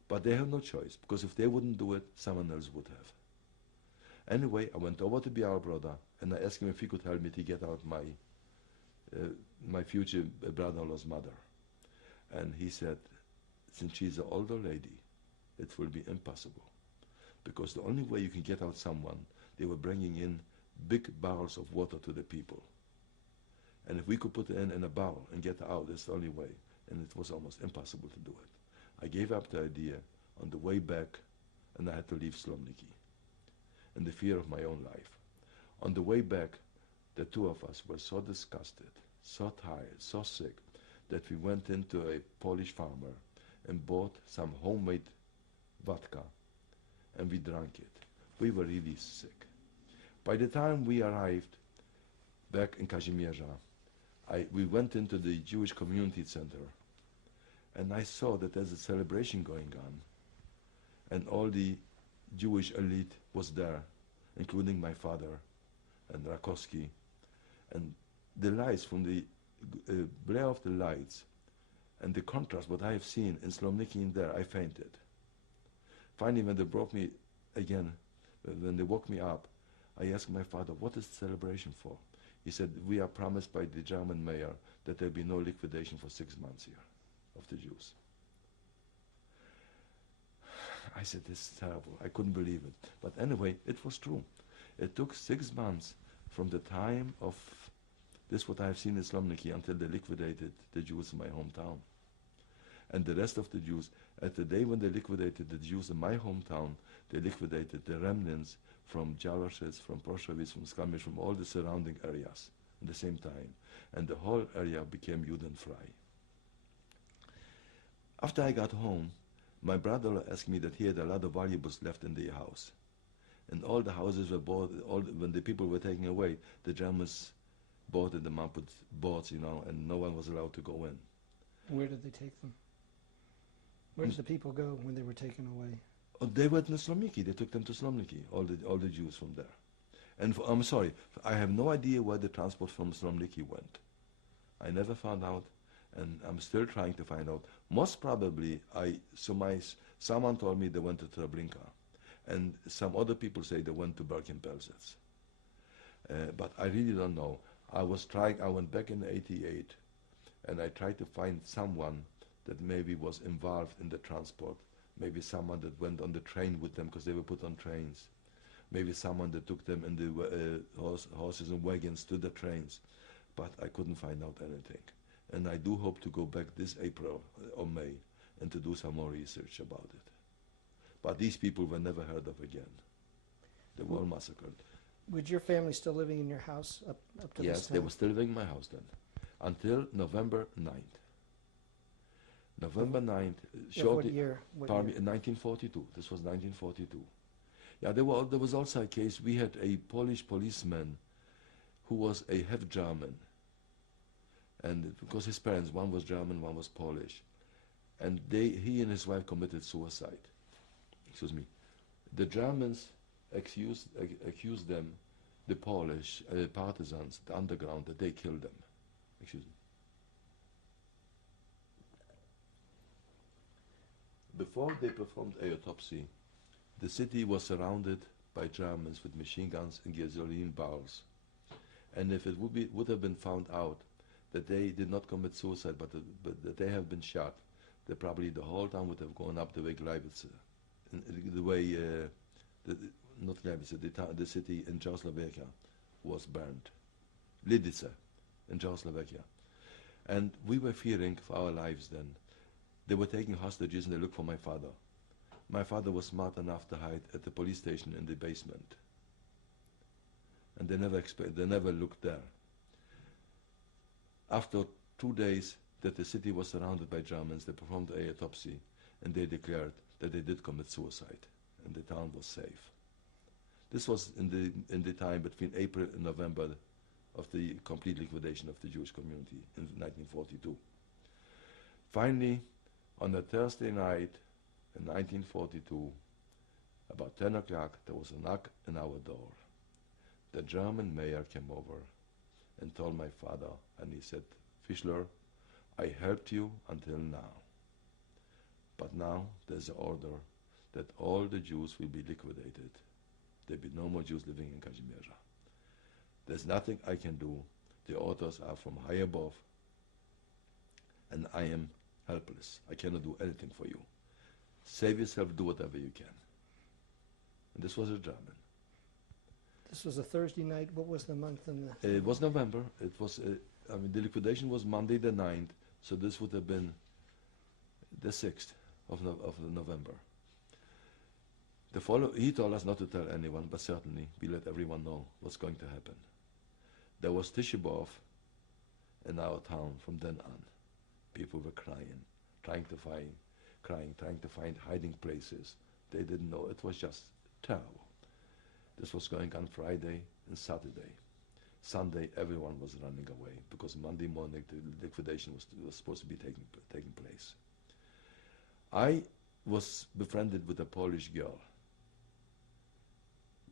But they had no choice, because if they wouldn't do it, someone else would have. Anyway, I went over to Białobroda and I asked him if he could help me to get out my future brother-in-law's mother. And he said, since she's an older lady, it will be impossible. Because the only way you can get out someone, they were bringing in big barrels of water to the people. And if we could put it in a barrel and get out, it's the only way. And it was almost impossible to do it. I gave up the idea on the way back, and I had to leave Slomniki in the fear of my own life. On the way back, the two of us were so disgusted, so tired, so sick, that we went into a Polish farmer and bought some homemade vodka, and we drank it. We were really sick. By the time we arrived back in Kazimierza, we went into the Jewish Community Center, and I saw that there's a celebration going on, and all the Jewish elite was there, including my father and Rakowski, and the lights from the glare of the lights and the contrast, what I have seen in Slomniki in there, I fainted. Finally, when they brought me again, when they woke me up, I asked my father, what is the celebration for? He said, we are promised by the German mayor that there will be no liquidation for 6 months here of the Jews. I said, this is terrible. I couldn't believe it. But anyway, it was true. It took 6 months from the time of this, what I have seen in Slomniki, until they liquidated the Jews in my hometown. And the rest of the Jews, at the day when they liquidated the Jews in my hometown, they liquidated the remnants from Jaroszewicz, from Proshowitz, from Skamish, from all the surrounding areas at the same time. And the whole area became Judenfrei. After I got home, my brother asked me that he had a lot of valuables left in the house. And all the houses were bought, when the people were taken away, the Germans bought them up with boards, and no one was allowed to go in. Where did they take them? Where did the people go when they were taken away? Oh, they went to Slomniki. They took them to Slomniki, all the Jews from there. And I'm sorry, I have no idea where the transport from Slomniki went. I never found out, and I'm still trying to find out. Most probably, I surmise, someone told me they went to Treblinka, and some other people say they went to Bergen-Belsen. But I really don't know. I went back in '88, and I tried to find someone that maybe was involved in the transport. Maybe someone that went on the train with them because they were put on trains. Maybe someone that took them in the horses and wagons to the trains. But I couldn't find out anything. And I do hope to go back this April or May and to do some more research about it. But these people were never heard of again. They were all massacred. Was your family still living in your house up to this Yes, time? they were still living in my house then, until November 9th. November 9th, What year? pardon me, in 1942. This was 1942. Yeah, there was also a case. We had a Polish policeman who was a half German, and because his parents, one was German, one was Polish, and he and his wife committed suicide. Excuse me. The Germans accused them, the Polish partisans, the underground, that they killed them. Excuse me. Before they performed a autopsy, the city was surrounded by Germans with machine guns and gasoline barrels. And if it would have been found out that they did not commit suicide, but that they have been shot, then probably the whole town would have gone up the way Gleiwitz, the way, not Gleiwitz, the city in Czechoslovakia was burned. Lidice in Czechoslovakia. And we were fearing for our lives then. They were taking hostages and they looked for my father. My father was smart enough to hide at the police station in the basement. And they never looked there. After 2 days that the city was surrounded by Germans, they performed an autopsy and they declared that they did commit suicide and the town was safe. This was in the time between April and November of the complete liquidation of the Jewish community in 1942. Finally, on a Thursday night in 1942, about 10 o'clock, there was a knock on our door. The German mayor came over and told my father, and he said, "Fishler, I helped you until now. But now there's an order that all the Jews will be liquidated. There'll be no more Jews living in Kazimierza. There's nothing I can do. The orders are from high above, and I am helpless. I cannot do anything for you. Save yourself, do whatever you can." And this was a German. This was a Thursday night. What was the month and the... It was November. It was, the liquidation was Monday the 9th, so this would have been the 6th of November. He told us not to tell anyone, but certainly we let everyone know what's going to happen. There was Tisha B'Av in our town from then on. People were crying, trying to find hiding places. They didn't know. It was just terrible. This was going on Friday and Saturday. Sunday, everyone was running away because Monday morning the liquidation was supposed to be taking place. I was befriended with a Polish girl,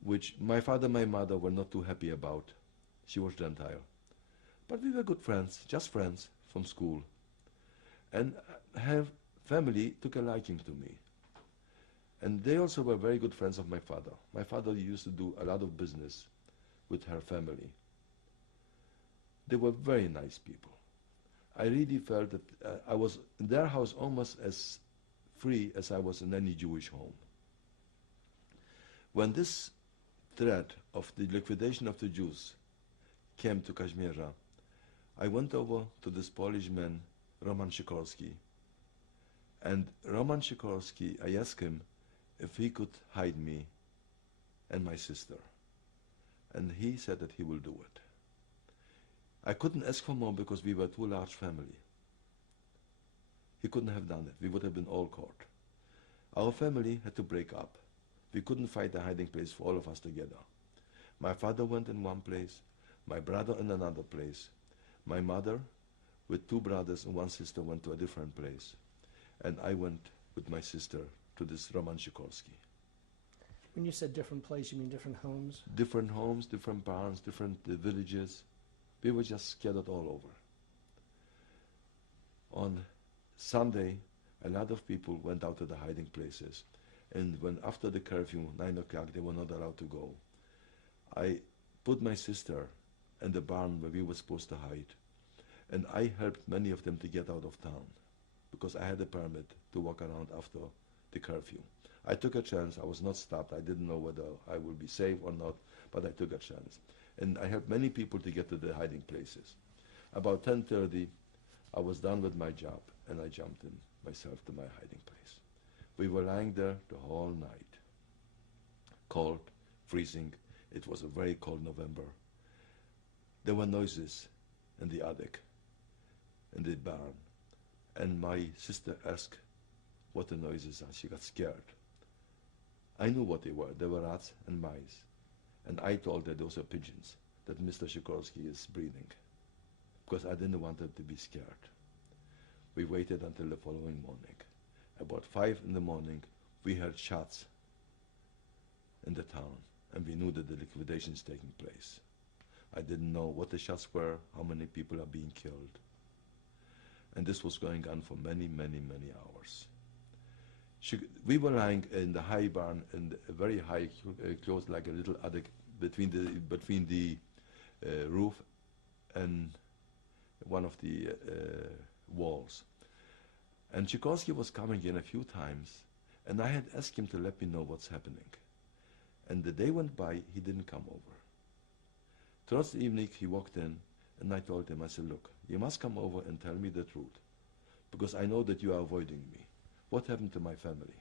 which my father and my mother were not too happy about. She was Gentile. But we were good friends, just friends from school. And her family took a liking to me. And they also were very good friends of my father. My father used to do a lot of business with her family. They were very nice people. I really felt that I was in their house almost as free as I was in any Jewish home. When this threat of the liquidation of the Jews came to Kazimierza, I went over to this Polish man, Roman Sikorski, And Roman Sikorski, I asked him if he could hide me and my sister. And he said that he will do it. I couldn't ask for more because we were too large family. He couldn't have done it. We would have been all caught. Our family had to break up. We couldn't find a hiding place for all of us together. My father went in one place, my brother in another place. My mother, with 2 brothers and 1 sister, went to a different place. And I went with my sister to this Roman Sikorski. When you said different place, you mean different homes? Different homes, different barns, different villages. We were just scattered all over. On Sunday, a lot of people went out to the hiding places. And when after the curfew, 9 o'clock, they were not allowed to go. I put my sister in the barn where we were supposed to hide. And I helped many of them to get out of town because I had a permit to walk around after the curfew. I took a chance. I was not stopped. I didn't know whether I would be safe or not, but I took a chance. And I helped many people to get to the hiding places. About 10:30, I was done with my job, and I jumped in myself to my hiding place. We were lying there the whole night. Cold, freezing. It was a very cold November. There were noises in the attic, in the barn. And my sister asked what the noises are. She got scared. I knew what they were. They were rats and mice. And I told her those are pigeons, that Mr. Sikorski is breeding, because I didn't want her to be scared. We waited until the following morning. About 5 in the morning, we heard shots in the town, and we knew that the liquidation is taking place. I didn't know what the shots were, how many people are being killed. And this was going on for many, many, many hours. We were lying in the high barn, in a very high, close like a little attic between the roof and one of the walls. And Sikorski was coming in a few times, and I had asked him to let me know what's happening. And the day went by, he didn't come over. Towards the evening, he walked in, and I told him, I said, look, you must come over and tell me the truth, because I know that you are avoiding me. What happened to my family?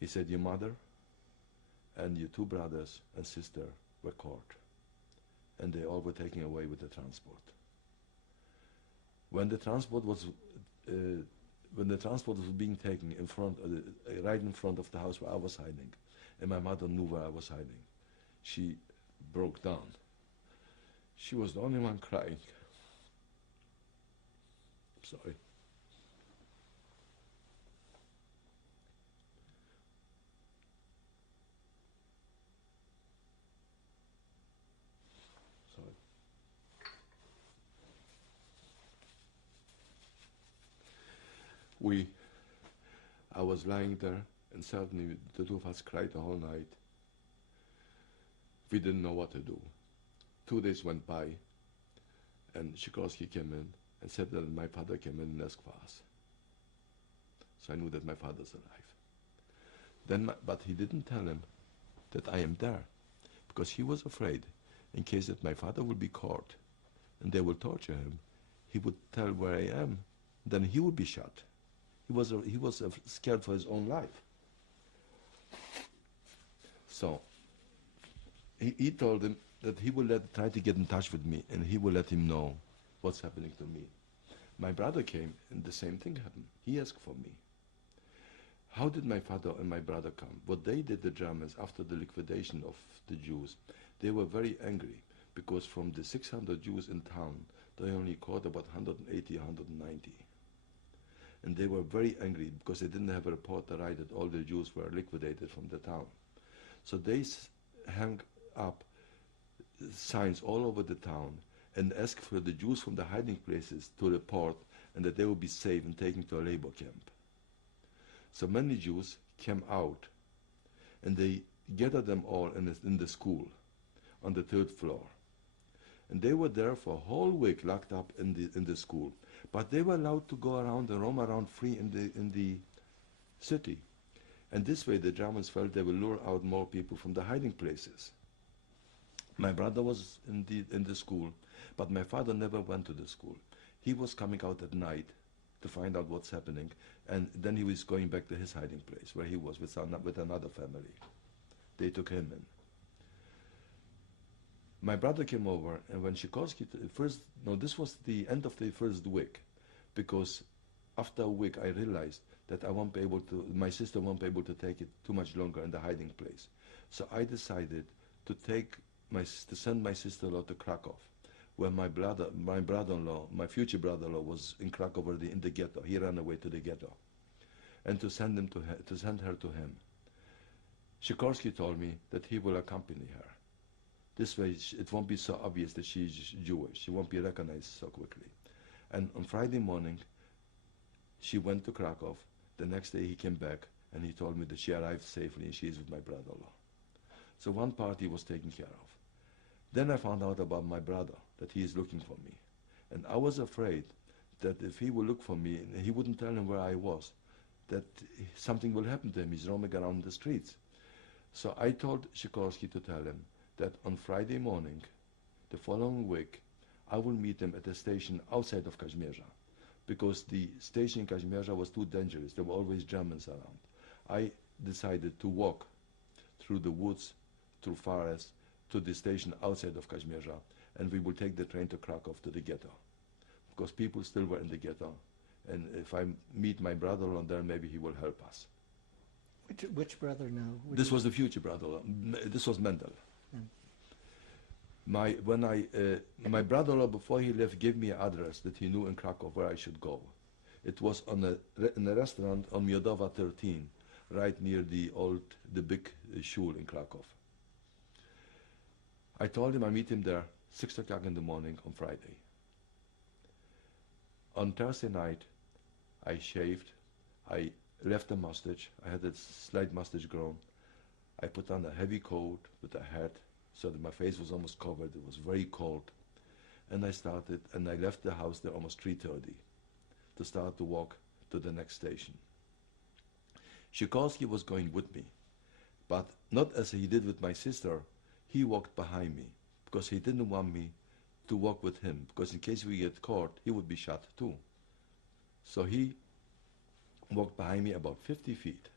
He said, your mother and your 2 brothers and sister were caught, and they all were taken away with the transport. When the transport was being taken in front, right in front of the house where I was hiding, and my mother knew where I was hiding, she broke down. She was the only one crying. Sorry. I was lying there, and suddenly the 2 of us cried the whole night. We didn't know what to do. 2 days went by, and Sikorski came in and said that my father came in and asked for us. So I knew that my father's alive. But he didn't tell him that I am there, because he was afraid in case that my father would be caught and they will torture him. He would tell where I am, then he would be shot. He was scared for his own life. So he told him that he will try to get in touch with me, and he will let him know what's happening to me. My brother came, and the same thing happened. He asked for me. How did my father and my brother come? What they did, the Germans, after the liquidation of the Jews, they were very angry, because from the 600 Jews in town, they only caught about 180, 190. And they were very angry because they didn't have a report to write that all the Jews were liquidated from the town. So they hung up signs all over the town and asked for the Jews from the hiding places to report, and that they would be safe and taken to a labor camp. So many Jews came out, and they gathered them all in the school on the 3rd floor. And they were there for a whole week, locked up in the school. But they were allowed to go around and roam around free in the city. And this way the Germans felt they will lure out more people from the hiding places. My brother was in the school, but my father never went to the school. He was coming out at night to find out what's happening. And then he was going back to his hiding place where he was with another family. They took him in. My brother came over, and when Sikorski this was the end of the first week, because after a week I realized that my sister won't be able to take it too much longer in the hiding place. So I decided to send my sister-in-law to Krakow, where my brother-in-law, my future brother-in-law, was in Krakow already in the ghetto. He ran away to the ghetto, and to send her to him. Sikorski told me that he will accompany her. This way, it won't be so obvious that she's Jewish. She won't be recognized so quickly. And on Friday morning, she went to Krakow. The next day, he came back, and he told me that she arrived safely, and she is with my brother-in-law. So one party was taken care of. Then I found out about my brother, that he is looking for me. And I was afraid that if he will look for me, and he wouldn't tell him where I was, that something will happen to him. He's roaming around the streets. So I told Sikorski to tell him that on Friday morning, the following week, I will meet him at a station outside of Kazimierza, because the station in Kazimierza was too dangerous. There were always Germans around. I decided to walk through the woods, through forest, to the station outside of Kazimierza, and we will take the train to Krakow, to the ghetto, because people still were in the ghetto, and if I meet my brother-in-law there, maybe he will help us. Which brother now? This was the future brother-in-law. This was Mendel. My brother-in-law, before he left, gave me an address that he knew in Krakow where I should go. It was in a restaurant on Miodowa 13, right near the big shul in Krakow. I told him I meet him there 6 o'clock in the morning on Friday. On Thursday night, I shaved. I left the mustache. I had a slight mustache grown. I put on a heavy coat with a hat, so that my face was almost covered. It was very cold. And I left the house there almost 3:30 to start to walk to the next station. Sikorski was going with me, but not as he did with my sister. He walked behind me, because he didn't want me to walk with him, because in case we get caught, he would be shot too. So he walked behind me about 50 feet.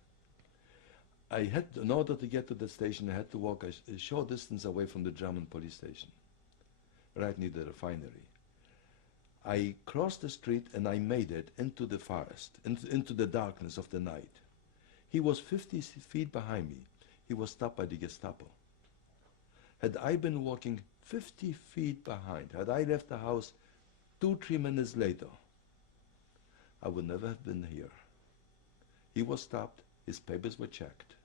In order to get to the station, I had to walk a short distance away from the German police station, right near the refinery. I crossed the street and I made it into the forest, into the darkness of the night. He was 50 feet behind me. He was stopped by the Gestapo. Had I been walking 50 feet behind, had I left the house 2-3 minutes later, I would never have been here. He was stopped, his papers were checked.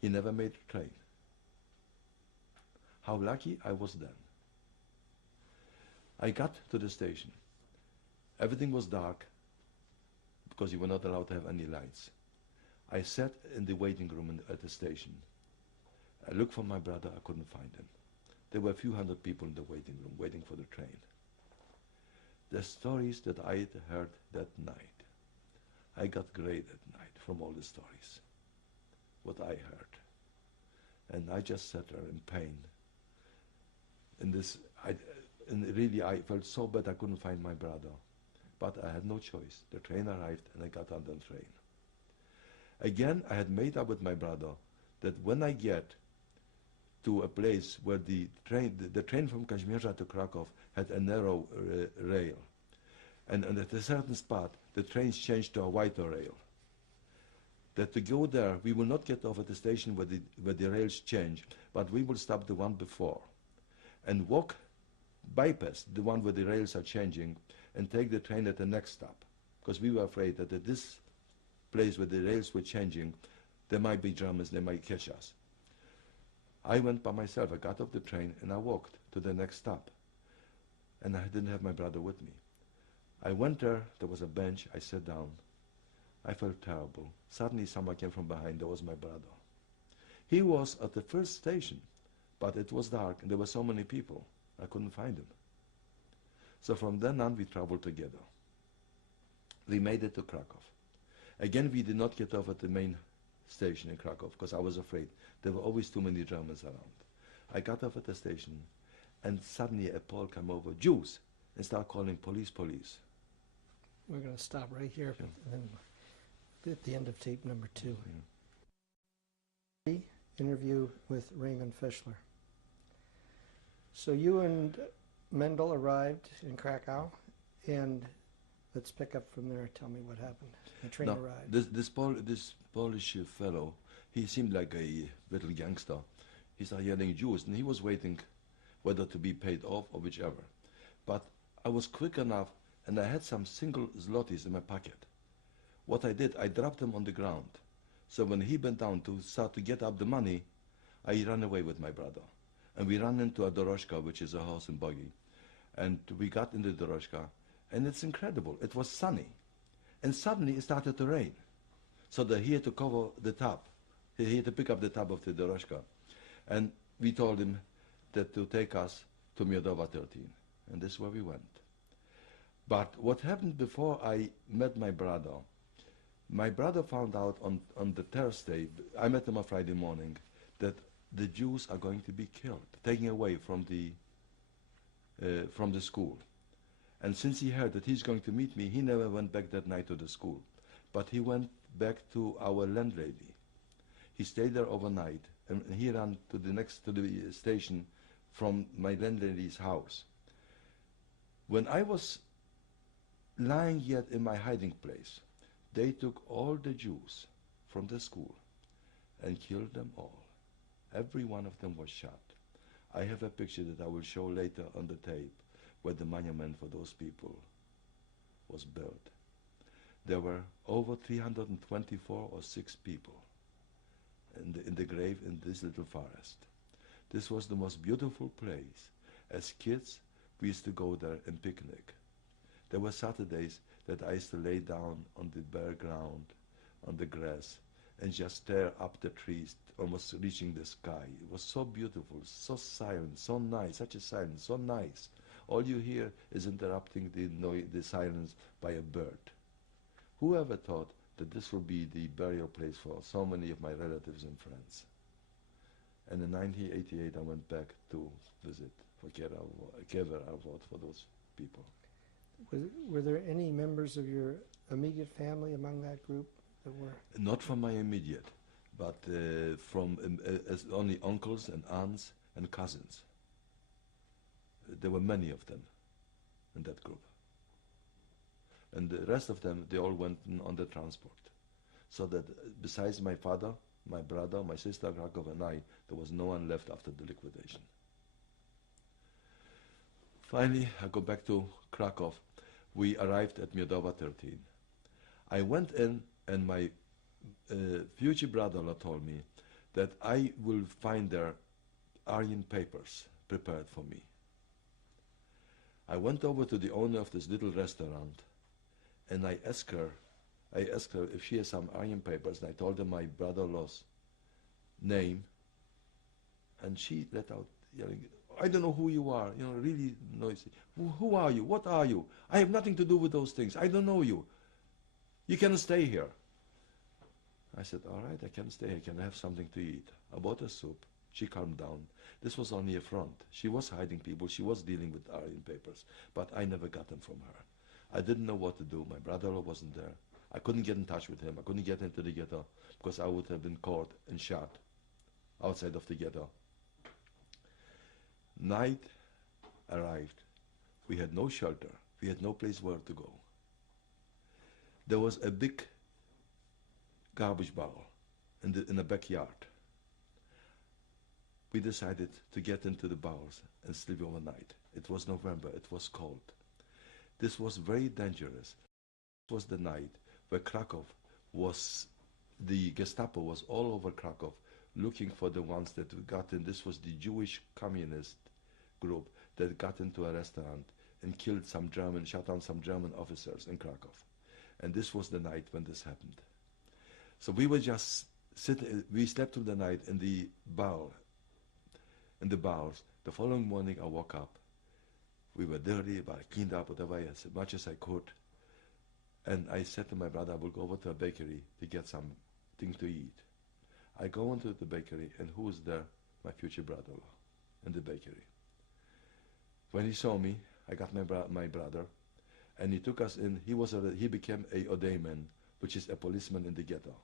He never made a train. How lucky I was then. I got to the station. Everything was dark, because you were not allowed to have any lights. I sat in the waiting room at the station. I looked for my brother, I couldn't find him. There were a few hundred people in the waiting room waiting for the train. The stories that I had heard that night, I got gray that night from all the stories, what I heard. And I just sat there in pain. And really I felt so bad I couldn't find my brother. But I had no choice. The train arrived and I got on the train. Again, I had made up with my brother that when I get to a place where the train from Kazimierza to Krakow had a narrow rail, and at a certain spot the trains changed to a wider rail. That to go there, we will not get off at the station where the rails change, but we will stop the one before and bypass the one where the rails are changing and take the train at the next stop, because we were afraid that at this place where the rails were changing, there might be Germans, they might catch us. I went by myself. I got off the train and I walked to the next stop. And I didn't have my brother with me. I went there was a bench, I sat down. I felt terrible. Suddenly someone came from behind, there was my brother. He was at the first station, but it was dark and there were so many people, I couldn't find him. So from then on we traveled together. We made it to Krakow. Again, we did not get off at the main station in Krakow, because I was afraid. There were always too many Germans around. I got off at the station, and suddenly a Pole came over, Jews, and started calling police, police. we're going to stop right here, and then at the end of tape number 2. Interview with Raymond Fishler. So you and Mendel arrived in Krakow, and let's pick up from there. Tell me what happened. The train arrived. This Polish fellow, he seemed like a little gangster. He started yelling Jews, and he was waiting whether to be paid off or whichever. But I was quick enough, and I had some single zlotys in my pocket. What I did, I dropped them on the ground. So when he bent down to start to get up the money, I ran away with my brother. And we ran into a doroshka, which is a horse and buggy. And we got in the doroshka, and it's incredible. It was sunny. And suddenly it started to rain. So that he had to cover the top. He had to pick up the top of the doroshka. And we told him that to take us to Miodowa 13. And this is where we went. But what happened before I met my brother found out on the Thursday, I met him on Friday morning, that the Jews are going to be killed, taken away from the school. And since he heard that he's going to meet me, he never went back that night to the school. But he went back to our landlady. He stayed there overnight, and he ran to the station from my landlady's house. When I was lying yet in my hiding place, they took all the Jews from the school and killed them all. Every one of them was shot. I have a picture that I will show later on the tape where the monument for those people was built. There were over 324 or 6 people in the grave in this little forest. This was the most beautiful place. As kids, we used to go there and picnic. There were Saturdays that I used to lay down on the bare ground, on the grass, and just stare up the trees, almost reaching the sky. It was so beautiful, so silent, so nice, such a silence, so nice. All you hear is interrupting the silence by a bird. Whoever thought that this would be the burial place for so many of my relatives and friends? And in 1988, I went back to visit for Kever Avot for those people. Were there any members of your immediate family among that group that were? Not from my immediate, but from as only uncles and aunts and cousins. There were many of them in that group. And the rest of them, they all went on the transport. So that besides my father, my brother, my sister Krakow, and I, there was no one left after the liquidation. Finally, I go back to Krakow. We arrived at Miodowa 13. I went in, and my future brother-in-law told me that I will find there Aryan papers prepared for me. I went over to the owner of this little restaurant, and I asked her if she has some Aryan papers, and I told her my brother-in-law's name, and she let out yelling, "I don't know who you are," really noisy. Who are you? What are you? I have nothing to do with those things. I don't know you. You can stay here. I said, all right, I can stay here. Can I have something to eat? I bought her soup. She calmed down. This was only a front. She was hiding people. She was dealing with Aryan papers, but I never got them from her. I didn't know what to do. My brother-in-law wasn't there. I couldn't get in touch with him. I couldn't get into the ghetto because I would have been caught and shot outside of the ghetto. Night arrived. We had no shelter. We had no place where to go. There was a big garbage barrel in the backyard. We decided to get into the barrels and sleep overnight. It was November. It was cold. This was very dangerous. It was the night where Krakow was, the Gestapo was all over Krakow looking for the ones that got in. This was the Jewish communist group that got into a restaurant and killed some German, shot down some German officers in Krakow. And this was the night when this happened. So we were just sitting, we slept through the night in the barrels. The following morning I woke up. We were dirty, but I cleaned up whatever as much as I could. And I said to my brother, I will go over to a bakery to get something to eat. I go into the bakery, and who is there? My future brother-in-law in the bakery. When he saw me, I got my brother, and he took us in. He became a Odayman, which is a policeman in the ghetto.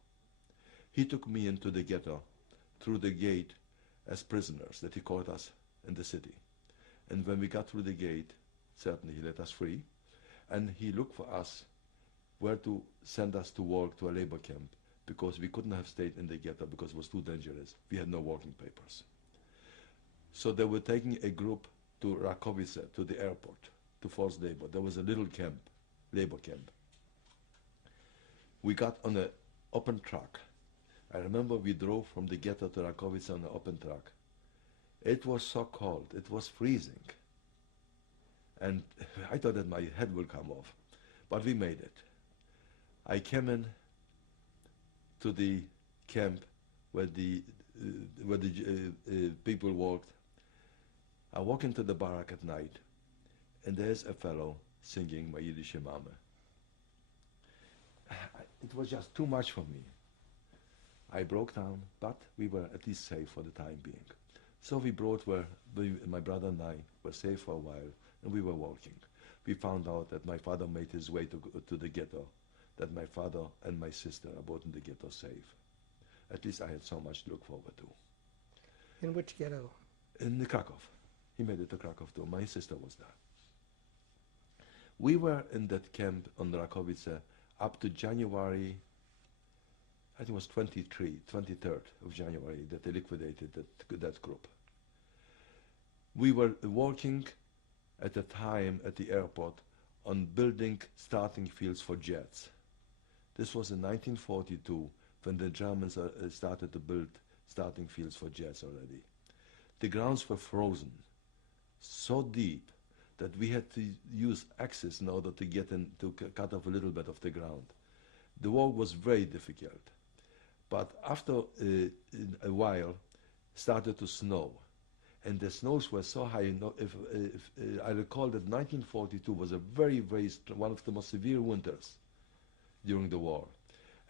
He took me into the ghetto through the gate as prisoners that he caught us in the city. And when we got through the gate, certainly he let us free, and he looked for us where to send us to work to a labor camp, because we couldn't have stayed in the ghetto because it was too dangerous. We had no working papers. So they were taking a group to Rakowice, to the airport, to forced labor. There was a little camp, labor camp. We got on an open truck. I remember we drove from the ghetto to Rakowice on an open truck. It was so cold, it was freezing. And I thought that my head will come off, but we made it. I came in to the camp where the people worked. I walk into the barrack at night, and there's a fellow singing my Yiddish Mama. It was just too much for me. I broke down, but we were at least safe for the time being. So we brought my brother and I were safe for a while, and we were walking. We found out that my father made his way to the ghetto, that my father and my sister are both in the ghetto safe. At least I had so much to look forward to. In which ghetto? In the Krakow. He made it to Krakow too. My sister was there. We were in that camp on Rakowice up to January, I think it was 23rd of January that they liquidated that group. We were working at the time at the airport on building starting fields for jets. This was in 1942 when the Germans started to build starting fields for jets already. The grounds were frozen so deep that we had to use axes in order to get in, to cut off a little bit of the ground. The work was very difficult. But after a while, started to snow. And the snows were so high, if I recall that 1942 was a very, one of the most severe winters during the war.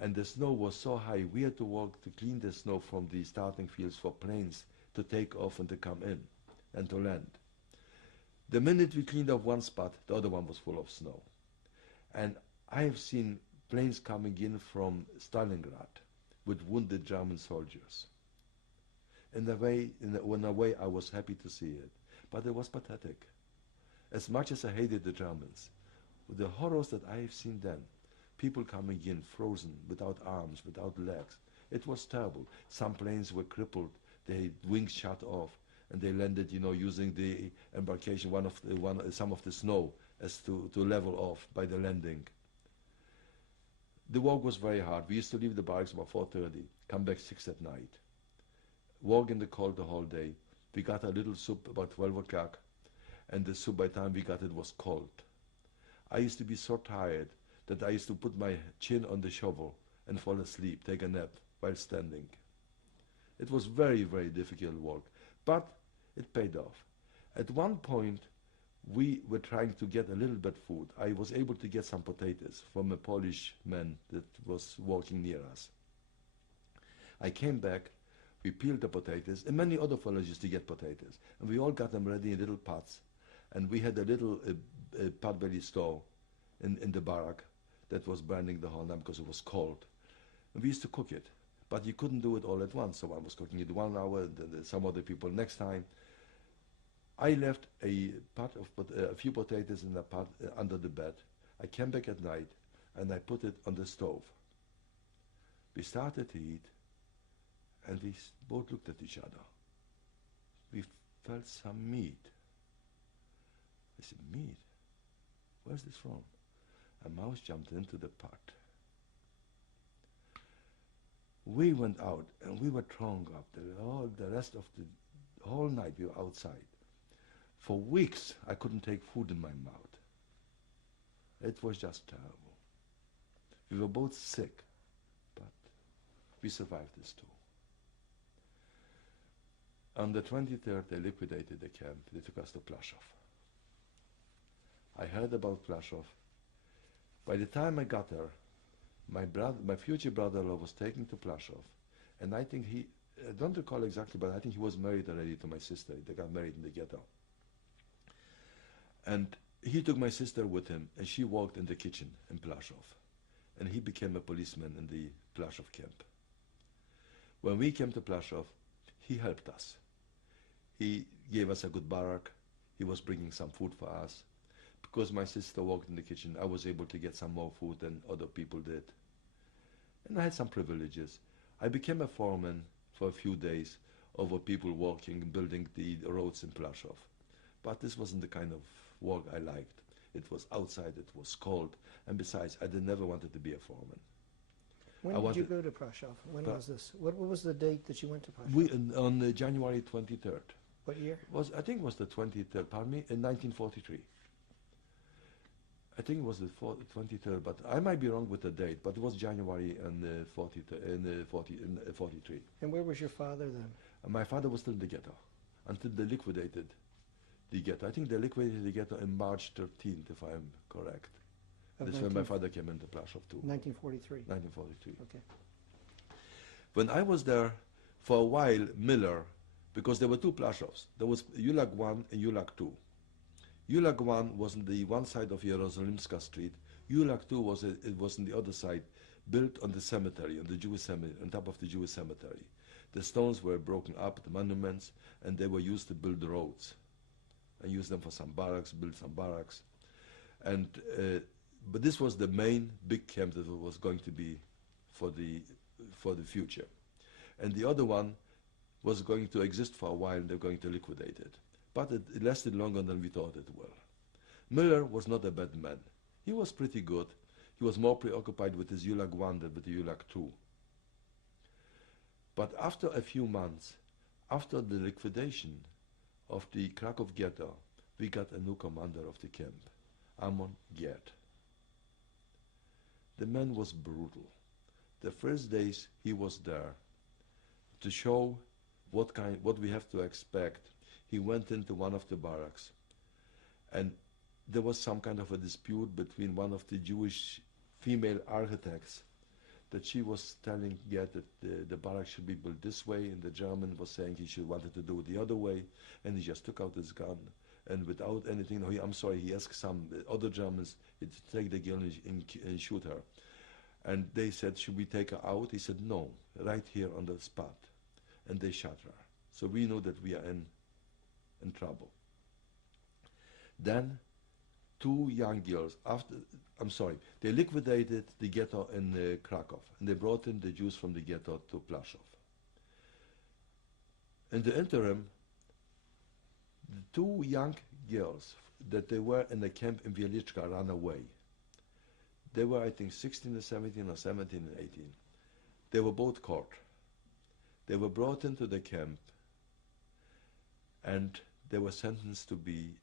And the snow was so high, we had to work to clean the snow from the starting fields for planes to take off and to come in and to land. The minute we cleaned off one spot, the other one was full of snow. And I have seen planes coming in from Stalingrad with wounded German soldiers. In a way, I was happy to see it, but it was pathetic. As much as I hated the Germans, with the horrors that I have seen then, people coming in frozen, without arms, without legs, it was terrible. Some planes were crippled, their wings shut off, and they landed, using the embarkation, some of the snow as to level off by the landing. The work was very hard. We used to leave the barracks about 4:30, come back 6 at night. Work in the cold the whole day. We got a little soup about 12 o'clock, and the soup by the time we got it was cold. I used to be so tired that I used to put my chin on the shovel and fall asleep, take a nap while standing. It was very, very difficult work, but it paid off. At one point, we were trying to get a little bit of food. I was able to get some potatoes from a Polish man that was walking near us. I came back, we peeled the potatoes, and many other fellows used to get potatoes. And we all got them ready in little pots. And we had a little pot-belly stove in the barrack that was burning the whole night because it was cold. And we used to cook it. But you couldn't do it all at once. So I was cooking it 1 hour, and some other people next time. I left a few potatoes in the pot under the bed. I came back at night, and I put it on the stove. We started to eat, and we both looked at each other. We felt some meat. I said, meat? Where's this from? A mouse jumped into the pot. We went out, and we were thrown up. The rest of the whole night we were outside. For weeks, I couldn't take food in my mouth. It was just terrible. We were both sick, but we survived this too. On the 23rd, they liquidated the camp. They took us to Plaszow. I heard about Plaszow. By the time I got there, my future brother-in-law was taken to Plaszow, and I think I don't recall exactly, but I think he was married already to my sister. They got married in the ghetto. And He took my sister with him, and she worked in the kitchen in Plaszów. And he became a policeman in the Plaszów camp. When we came to Plaszów, he helped us. He gave us a good barrack. He was bringing some food for us. Because my sister worked in the kitchen, I was able to get some more food than other people did. And I had some privileges. I became a foreman for a few days over people working, building the roads in Plaszów. But this wasn't the kind of work I liked. It was outside, it was cold, and besides, I never wanted to be a foreman. When did you go to Plaszów? When was this? What was the date that you went to Plaszów? On January 23rd. What year? I think it was the 23rd, pardon me, in 1943. I think it was the 23rd, but I might be wrong with the date, but it was January in 43. And where was your father then? My father was still in the ghetto until they liquidated the ghetto. I think they liquidated the ghetto in March 13th, if I'm correct. That's when my father came into Plaszów too. 1943. 1943. Okay. When I was there, for a while, Miller, because there were two Plaszóws. There was Ulag 1 and Ulag 2. Ulag 1 was on the one side of Jerozolimska Street. Ulag 2 was on the other side, built on the cemetery, on the Jewish cemetery, on top of the Jewish cemetery. The stones were broken up, the monuments, and they were used to build the roads. And use them for some barracks, build some barracks. And but this was the main big camp that was going to be for the future. And the other one was going to exist for a while, and they were going to liquidate it. But it lasted longer than we thought it will. Miller was not a bad man. He was pretty good. He was more preoccupied with his Ulag 1 than with the Ulag 2. But after a few months, after the liquidation of the Krakow ghetto, we got a new commander of the camp, Amon Gerd. The man was brutal. The first days he was there, to show what we have to expect, he went into one of the barracks, and there was some kind of a dispute between one of the Jewish female architects, that she was telling Gerd that the barracks should be built this way, and the German was saying he wanted to do it the other way, and he just took out his gun, and without anything, he asked some other Germans to take the girl and shoot her. And they said, should we take her out? He said, no, right here on the spot. And they shot her. So we know that we are in trouble. Then two young girls, they liquidated the ghetto in Krakow, and they brought in the Jews from the ghetto to Plaszów. In the interim, the two young girls that they were in the camp in Wieliczka ran away. They were, I think, 16 or 17 or 17 and 18. They were both caught. They were brought into the camp, and they were sentenced to be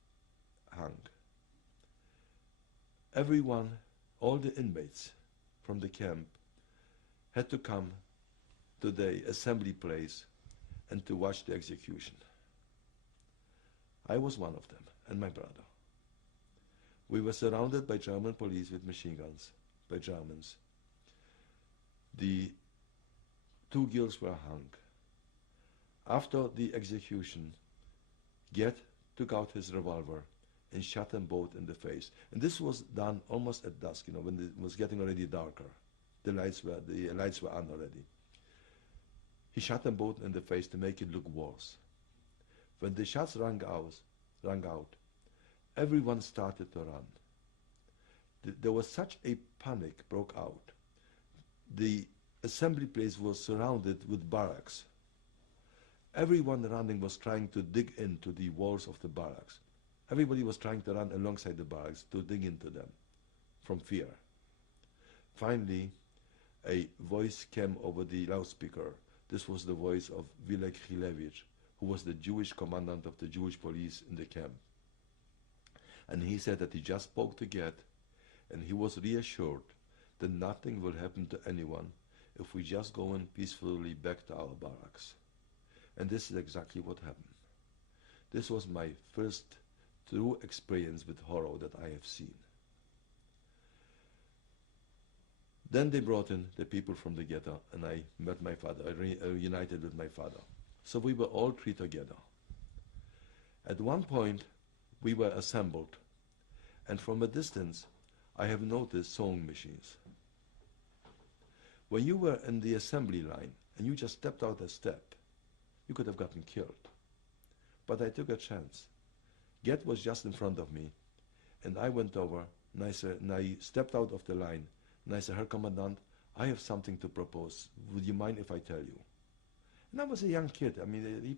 hung. Everyone, all the inmates from the camp, had to come to the assembly place and to watch the execution. I was one of them, and my brother. We were surrounded by German police with machine guns, by Germans. The two girls were hung. After the execution, Gerd took out his revolver and shot them both in the face. And this was done almost at dusk, when it was getting already darker. The lights were on already. He shot them both in the face to make it look worse. When the shots rang out, everyone started to run. There was such a panic broke out. The assembly place was surrounded with barracks. Everyone running was trying to dig into the walls of the barracks. Everybody was trying to run alongside the barracks to dig into them from fear. Finally, a voice came over the loudspeaker. This was the voice of Wilek Chilewicz, who was the Jewish commandant of the Jewish police in the camp. And he said that he just spoke to Gerd, and he was reassured that nothing will happen to anyone if we just go in peacefully back to our barracks. And this is exactly what happened. This was my first true experience with horror that I have seen. Then they brought in the people from the ghetto, and I met my father. I reunited with my father. So we were all three together. At one point, we were assembled, And from a distance, I have noticed sewing machines. When you were in the assembly line and you just stepped out a step, you could have gotten killed. But I took a chance. Get was just in front of me, and I went over, and I stepped out of the line, and I said, Herr Commandant, I have something to propose. Would you mind if I tell you? And I was a young kid. I mean,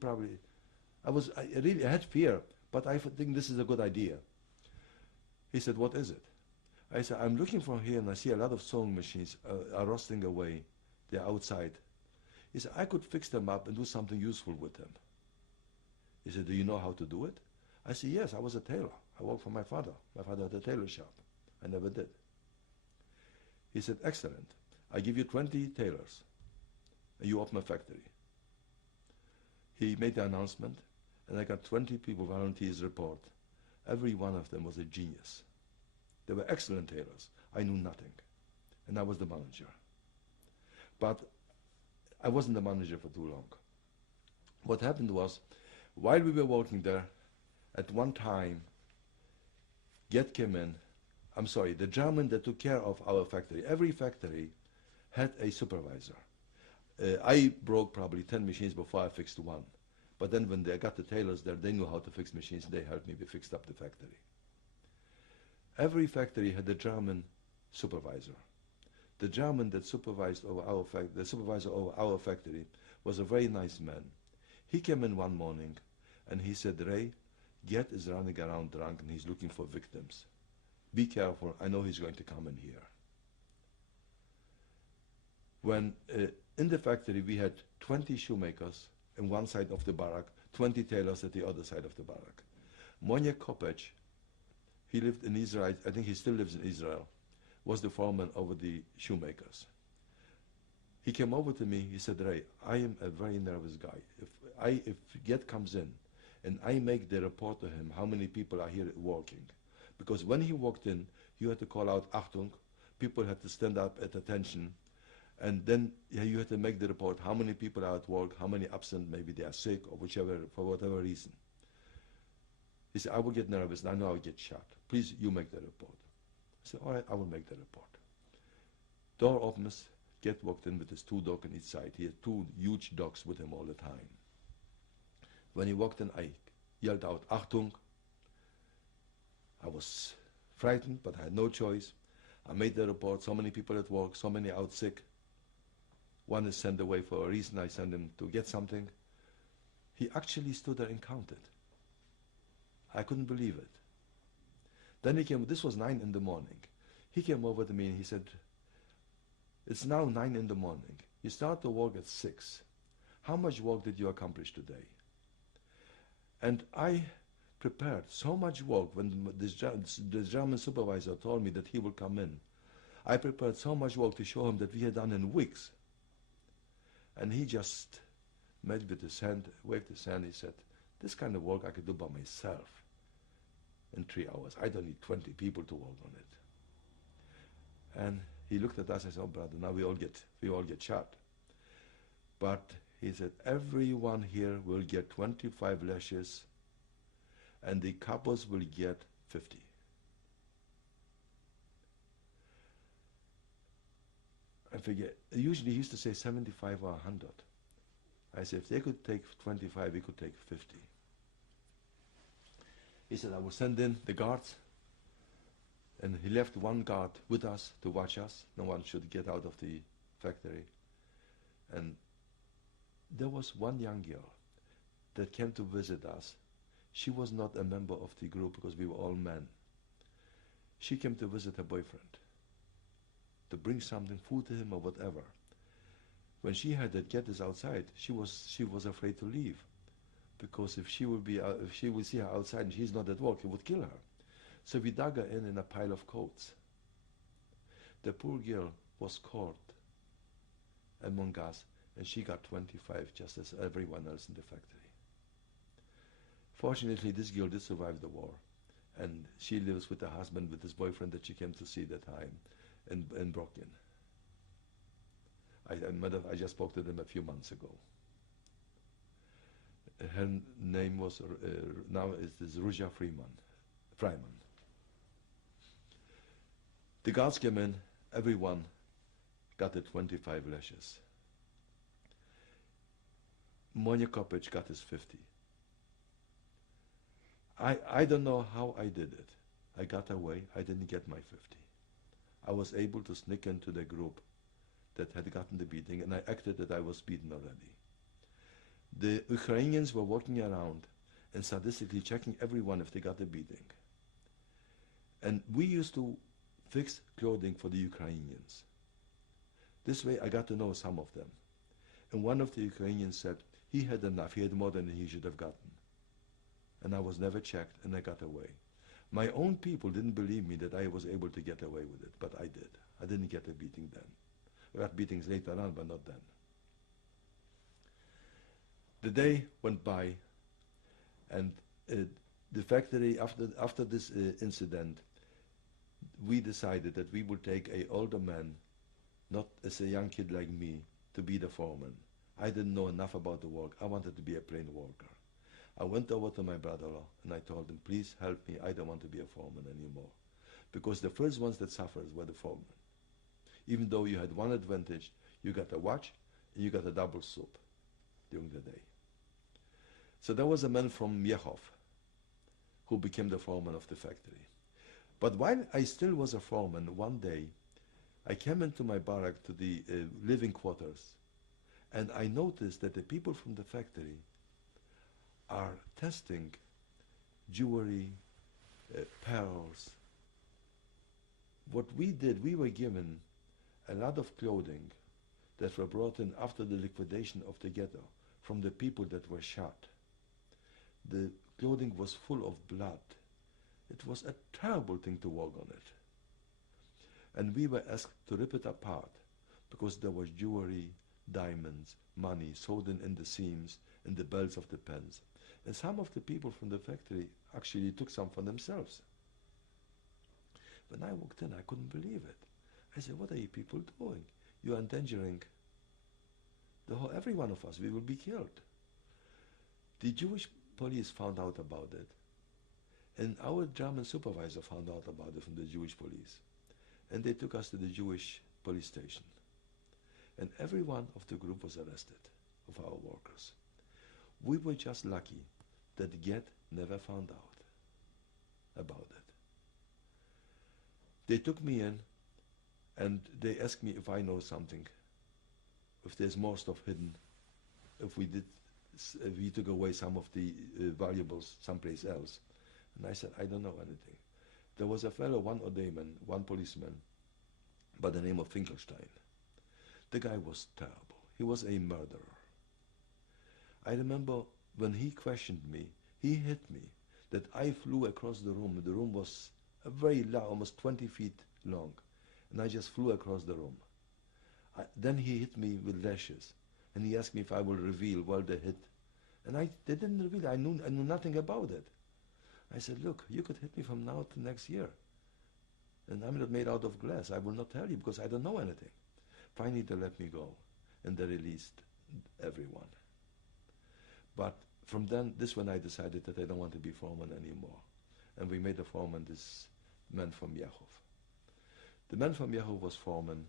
I really had fear, but I think this is a good idea. He said, what is it? I said, I'm looking for here, and I see a lot of sewing machines are rusting away. They're outside. He said, I could fix them up and do something useful with them. He said, do you know how to do it? I said, yes, I was a tailor. I worked for my father. My father had a tailor shop. I never did. He said, excellent. I give you 20 tailors, and you open a factory. He made the announcement, and I got 20 people, volunteers report. Every one of them was a genius. They were excellent tailors. I knew nothing, and I was the manager. But I wasn't the manager for too long. What happened was, while we were working there, at one time, the German that took care of our factory, every factory had a supervisor. I broke probably 10 machines before I fixed one. But then when they got the tailors there, they knew how to fix machines, and they helped me. We fixed up the factory. Every factory had a German supervisor. The German that supervised over the supervisor over our factory was a very nice man. He came in one morning and he said, Ray, Gert is running around drunk and he's looking for victims. Be careful, I know he's going to come in here. When in the factory we had 20 shoemakers on one side of the barrack, 20 tailors at the other side of the barrack. Monje Kopec, he lived in Israel, I think he still lives in Israel, was the foreman over the shoemakers. He came over to me, he said, Ray, I am a very nervous guy. If Gert comes in and I make the report to him how many people are here working, because when he walked in, you had to call out Achtung, people had to stand up at attention, and then you had to make the report how many people are at work, how many absent, maybe they are sick or for whatever reason. He said, I will get nervous and I know I'll get shot. Please, you make the report. I said, all right, I will make the report. Door opens, Gert walked in with his 2 dogs on each side. He had 2 huge dogs with him all the time. When he walked in, I yelled out, Achtung. I was frightened, but I had no choice. I made the report, so many people at work, so many out sick. One is sent away for a reason, I sent him to get something. He actually stood there and counted. I couldn't believe it. Then he came, this was 9 in the morning. He came over to me and he said, it's now 9 in the morning. You start to work at 6. How much work did you accomplish today? And I prepared so much work when the German supervisor told me that he will come in. I prepared so much work to show him that we had done in weeks. And he just made with his hand, waved his hand, he said, this kind of work I could do by myself in 3 hours. I don't need 20 people to work on it. And he looked at us and said, oh brother, now we all get shot. But he said, everyone here will get 25 lashes and the couples will get 50. I forget, usually he used to say 75 or 100. I said, if they could take 25, we could take 50. He said, I will send in the guards. And he left one guard with us to watch us. No one should get out of the factory. And there was one young girl that came to visit us. She was not a member of the group because we were all men. She came to visit her boyfriend, to bring something, food to him or whatever. When she heard that Gert is outside, she was afraid to leave, because if she would see her outside and she's not at work, he would kill her. So we dug her in a pile of coats. The poor girl was caught among us, and she got 25 just as everyone else in the factory. Fortunately, this girl did survive the war, and she lives with her husband, with his boyfriend that she came to see that time in Brooklyn. I just spoke to them a few months ago. Her name was, now is Ruja Freiman. The guards came in, everyone got the 25 lashes. Monia Kopic got his 50. I don't know how I did it. I got away, I didn't get my 50. I was able to sneak into the group that had gotten the beating, and I acted that I was beaten already. The Ukrainians were walking around and sadistically checking everyone if they got the beating. And we used to fix clothing for the Ukrainians. This way I got to know some of them. And one of the Ukrainians said he had enough, he had more than he should have gotten. And I was never checked, and I got away. My own people didn't believe me that I was able to get away with it, but I did. I didn't get a beating then. I got beatings later on, but not then. The day went by, and the factory, after this incident, we decided that we would take an older man, not as a young kid like me, to be the foreman. I didn't know enough about the work. I wanted to be a plain worker. I went over to my brother-in-law and I told him, please help me, I don't want to be a foreman anymore. Because the first ones that suffered were the foremen. Even though you had one advantage, you got a watch and you got a double soup during the day. So there was a man from Miechov who became the foreman of the factory. But while I still was a foreman, one day I came into my barrack to the living quarters, and I noticed that the people from the factory are testing jewelry, pearls. What we did, we were given a lot of clothing that were brought in after the liquidation of the ghetto from the people that were shot. The clothing was full of blood. It was a terrible thing to walk on it. And we were asked to rip it apart because there was jewelry, diamonds, money sewed in the seams, in the belts of the pants. And some of the people from the factory actually took some for themselves. When I walked in, I couldn't believe it. I said, what are you people doing? You are endangering every one of us. We will be killed. The Jewish police found out about it. And our German supervisor found out about it from the Jewish police. And they took us to the Jewish police station. And every one of the group was arrested, of our workers. We were just lucky that Get never found out about it. They took me in and they asked me if I know something, if there's more stuff hidden, if we took away some of the valuables someplace else. And I said, I don't know anything. There was a fellow, one Odeyman, one policeman, by the name of Finkelstein. The guy was terrible. He was a murderer. I remember when he questioned me, he hit me, that I flew across the room. The room was a very long, almost 20 feet long, and I just flew across the room. Then he hit me with lashes, and he asked me if I will reveal where they hit. And they didn't reveal. I knew nothing about it. I said, look, you could hit me from now to next year. And I'm not made out of glass. I will not tell you because I don't know anything. Finally, they let me go, and they released everyone. But from then, when I decided that I don't want to be foreman anymore. And we made a foreman, this man from Miechov. The man from Miechov was foreman,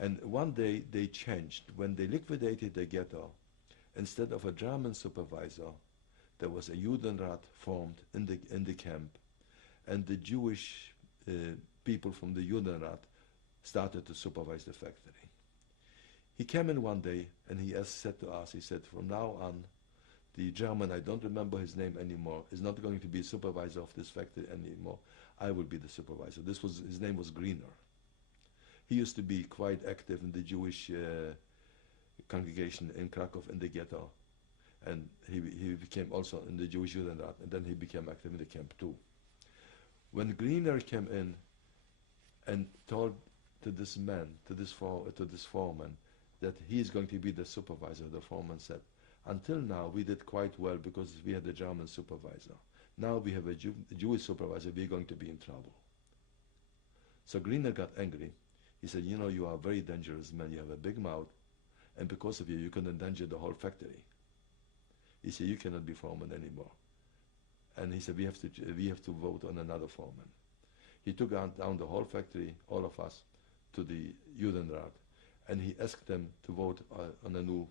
and one day they changed. When they liquidated the ghetto, instead of a German supervisor, there was a Judenrat formed in the camp, and the Jewish people from the Judenrat started to supervise the factory. He came in one day and he said to us, he said, from now on, the German, I don't remember his name anymore, is not going to be a supervisor of this factory anymore. I will be the supervisor. His name was Greener. He used to be quite active in the Jewish congregation in Krakow in the ghetto. And he became also in the Jewish Judenrat, and then he became active in the camp too. When Greener came in and told to this man, to this foreman, that he is going to be the supervisor, the foreman said, until now we did quite well because we had a German supervisor. Now we have a Jewish supervisor, we're going to be in trouble. So Greener got angry. He said, you know, you are a very dangerous man, you have a big mouth, and because of you, you can endanger the whole factory. He said, you cannot be foreman anymore. And he said, we have to vote on another foreman. He took down the whole factory, all of us, to the Judenrat, and he asked them to vote on a new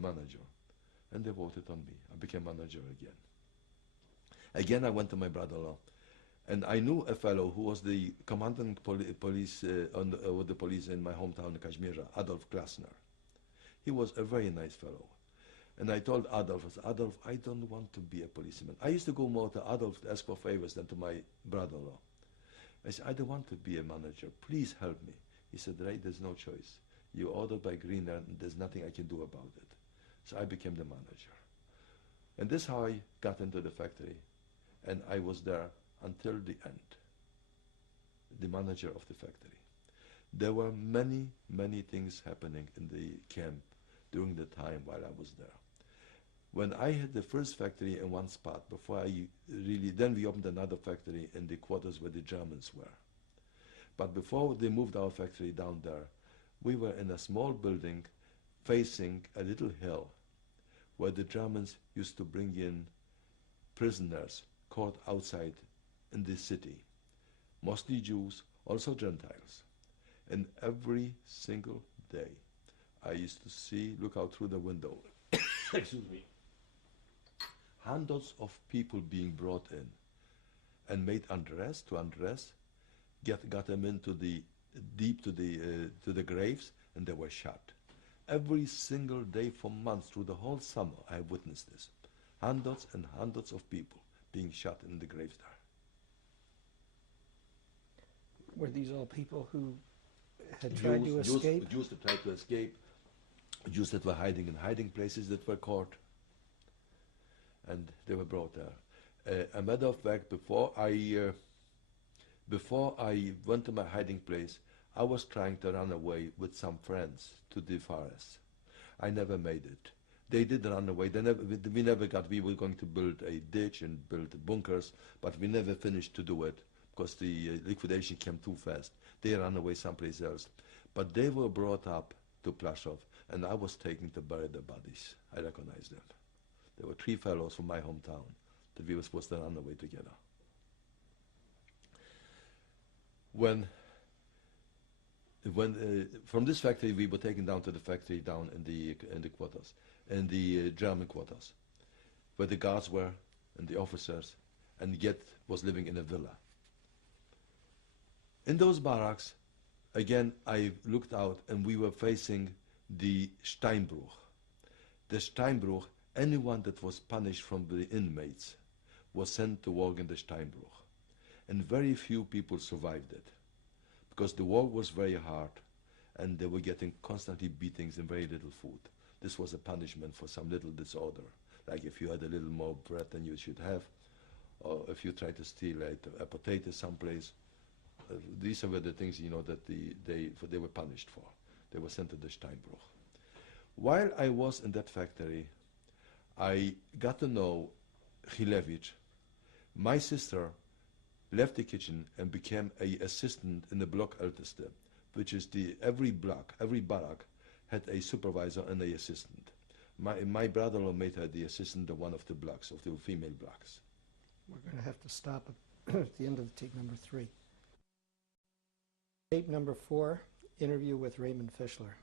manager. And they voted on me. I became manager again. Again, I went to my brother-in-law, and I knew a fellow who was the commandant police of the police in my hometown, Kazimierza, Adolf Klasner. He was a very nice fellow. And I told Adolf, Adolf, I don't want to be a policeman. I used to go more to Adolf to ask for favors than to my brother-in-law. I said, I don't want to be a manager. Please help me. He said, Ray, there's no choice. You're ordered by Greenland, and there's nothing I can do about it. So I became the manager. And this is how I got into the factory. And I was there until the end, the manager of the factory. There were many, many things happening in the camp during the time while I was there. When I had the first factory in one spot, then we opened another factory in the quarters where the Germans were. But before they moved our factory down there, we were in a small building facing a little hill where the Germans used to bring in prisoners caught outside in the city, mostly Jews, also Gentiles. And every single day I used to look out through the window, excuse me, hundreds of people being brought in and made to undress, got them into deep to the graves, and they were shot. Every single day for months through the whole summer I have witnessed this. Hundreds and hundreds of people being shot in the graves there. Were these all people who had tried to escape? Jews that tried to escape, Jews that were hiding in hiding places that were caught, and they were brought there. A matter of fact, before I went to my hiding place, I was trying to run away with some friends to the forest. I never made it. They did run away. We were going to build a ditch and build bunkers, but we never finished to do it because the liquidation came too fast. They ran away someplace else. But they were brought up to Plaszów, and I was taken to bury the bodies. I recognized them. There were 3 fellows from my hometown that we were supposed to run away together. From this factory, we were taken down to the factory down in the quarters, in the German quarters, where the guards were and the officers, and Get was living in a villa. In those barracks, again, I looked out, and we were facing the Steinbruch. The Steinbruch, anyone that was punished from the inmates was sent to work in the Steinbruch, and very few people survived it, because the work was very hard, and they were getting constantly beatings and very little food. This was a punishment for some little disorder, like if you had a little more bread than you should have, or if you tried to steal a potato someplace. These were the things, that they were punished for. They were sent to the Steinbruch. While I was in that factory, I got to know Chilevich. My sister left the kitchen and became an assistant in the block Älteste, which is every barrack had a supervisor and an assistant. My brother-in-law made her the assistant of one of the blocks, of the female blocks. We're going to have to stop at the end of tape number 3. Tape number 4, interview with Raymond Fishler.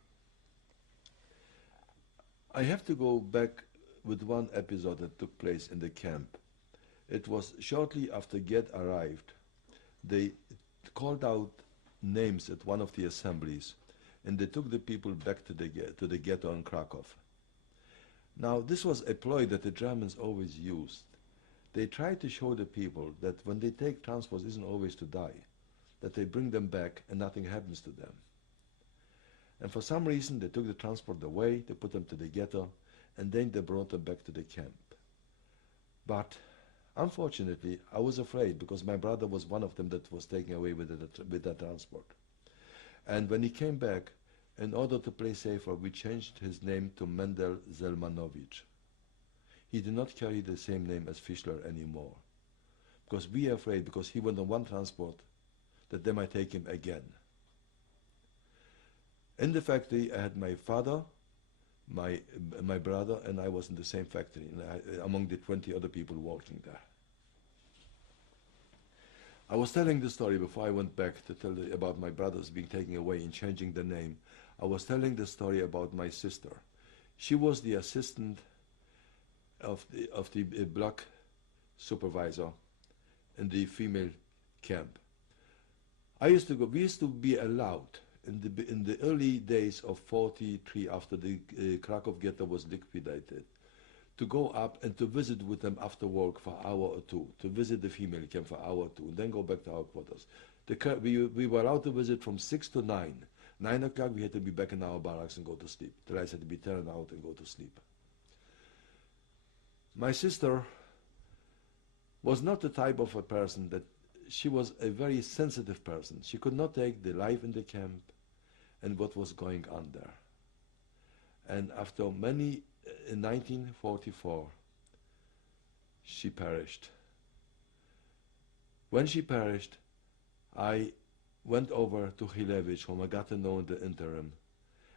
I have to go back with one episode that took place in the camp. It was shortly after Get arrived. They called out names at one of the assemblies, and they took the people back to the ghetto in Krakow. Now, this was a ploy that the Germans always used. They tried to show the people that when they take transport, it isn't always to die, that they bring them back and nothing happens to them. And for some reason, they took the transport away, they put them to the ghetto, and then they brought them back to the camp. But unfortunately, I was afraid, because my brother was one of them that was taken away with the transport. And when he came back, in order to play safer, we changed his name to Mendel Zelmanowicz. He did not carry the same name as Fishler anymore, because we are afraid, because he went on one transport, that they might take him again. In the factory, I had my father, my brother, and I was in the same factory, among the 20 other people working there. I was telling the story before I went back to tell about my brothers being taken away and changing the name. I was telling the story about my sister. She was the assistant of the block supervisor in the female camp. I used to go. We used to be allowed in the early days of '43, after the Krakow ghetto was liquidated, to go up and to visit with them after work for an hour or two, to visit the female camp for an hour or two, and then go back to our quarters. We were allowed to visit from 6 to 9. 9 o'clock we had to be back in our barracks and go to sleep. The rest had to be turned out and go to sleep. My sister was not the type of a person that she was a very sensitive person. She could not take the life in the camp and what was going on there. And after many, in 1944, she perished. When she perished, I went over to Hilevich, whom I got to know in the interim,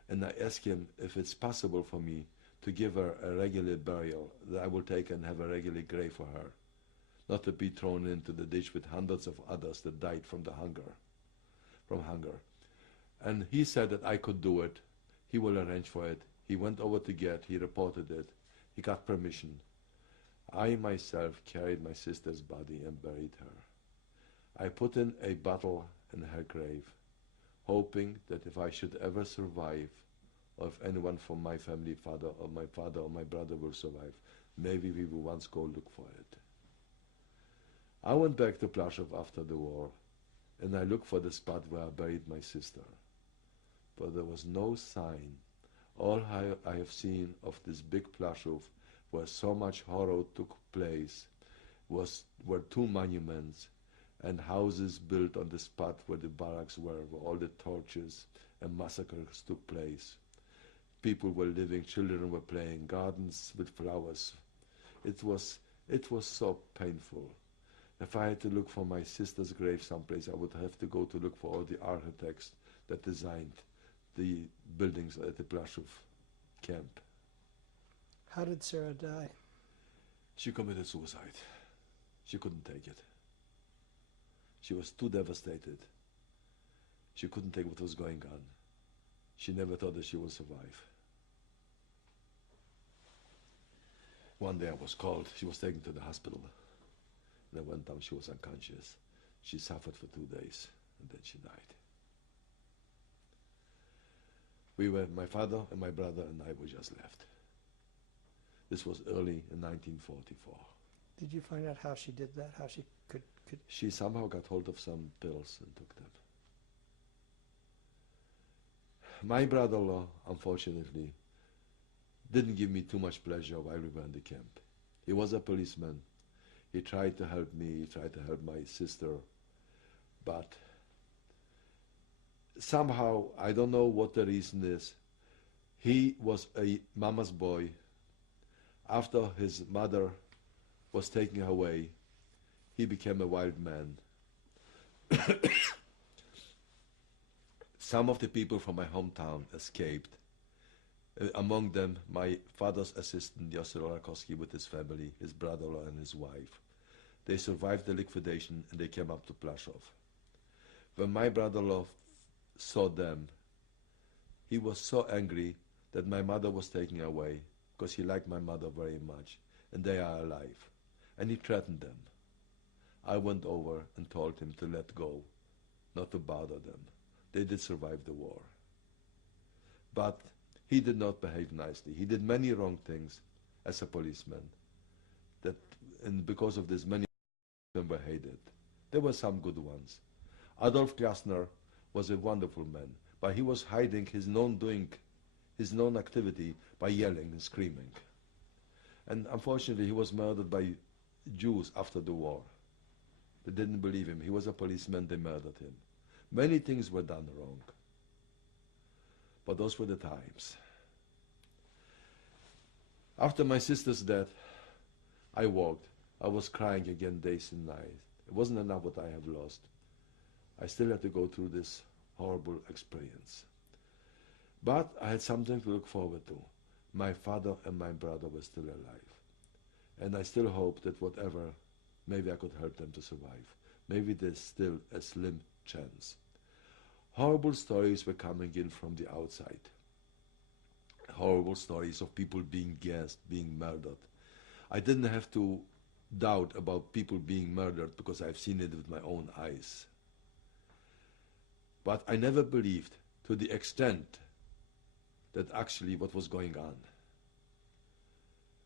and I asked him if it's possible for me to give her a regular burial, that I will take and have a regular grave for her, not to be thrown into the ditch with hundreds of others that died from hunger. And he said that I could do it. He will arrange for it. He went over to he reported it. He got permission. I myself carried my sister's body and buried her. I put in a bottle in her grave, hoping that if I should ever survive, or if anyone from my family, father or my brother will survive, maybe we will once go look for it. I went back to Plaszow after the war, and I looked for the spot where I buried my sister. But there was no sign. All I have seen of this big Plaszow, where so much horror took place, were two monuments and houses built on the spot where the barracks were, where all the tortures and massacres took place. People were living, children were playing, gardens with flowers. It was so painful. If I had to look for my sister's grave someplace, I would have to go to look for all the architects that designed the buildings at the Plaszow camp. How did Sarah die? She committed suicide. She couldn't take it. She was too devastated. She couldn't take what was going on. She never thought that she would survive. One day I was called. She was taken to the hospital. And I went down. She was unconscious. She suffered for 2 days, and then she died. My father and my brother and I were just left. This was early in 1944. Did you find out how she did that? How she could... She somehow got hold of some pills and took them. My brother-in-law, unfortunately, didn't give me too much pleasure while we were in the camp. He was a policeman. He tried to help me, he tried to help my sister, but somehow, I don't know what the reason is, he was a mama's boy. After his mother was taken away, he became a wild man. Some of the people from my hometown escaped. Among them, my father's assistant, Yosef Rakowski, with his family, his brother-in-law and his wife. They survived the liquidation and they came up to Plaszow. When my brother-in-law saw them, he was so angry that my mother was taken away, because he liked my mother very much, and they are alive. And he threatened them. I went over and told him to let go, not to bother them. They did survive the war. But he did not behave nicely. He did many wrong things as a policeman. And because of this, many of them were hated. There were some good ones. Adolf Klasner was a wonderful man, but he was hiding his known activity by yelling and screaming. And unfortunately, he was murdered by Jews after the war. They didn't believe him. He was a policeman, they murdered him. Many things were done wrong. But those were the times. After my sister's death, I walked. I was crying again days and nights. It wasn't enough what I have lost. I still had to go through this horrible experience. But I had something to look forward to. My father and my brother were still alive. And I still hope that whatever, maybe I could help them to survive. maybe there's still a slim chance. Horrible stories were coming in from the outside. Horrible stories of people being gassed, being murdered. I didn't have to doubt about people being murdered because I've seen it with my own eyes. But I never believed to the extent that actually what was going on.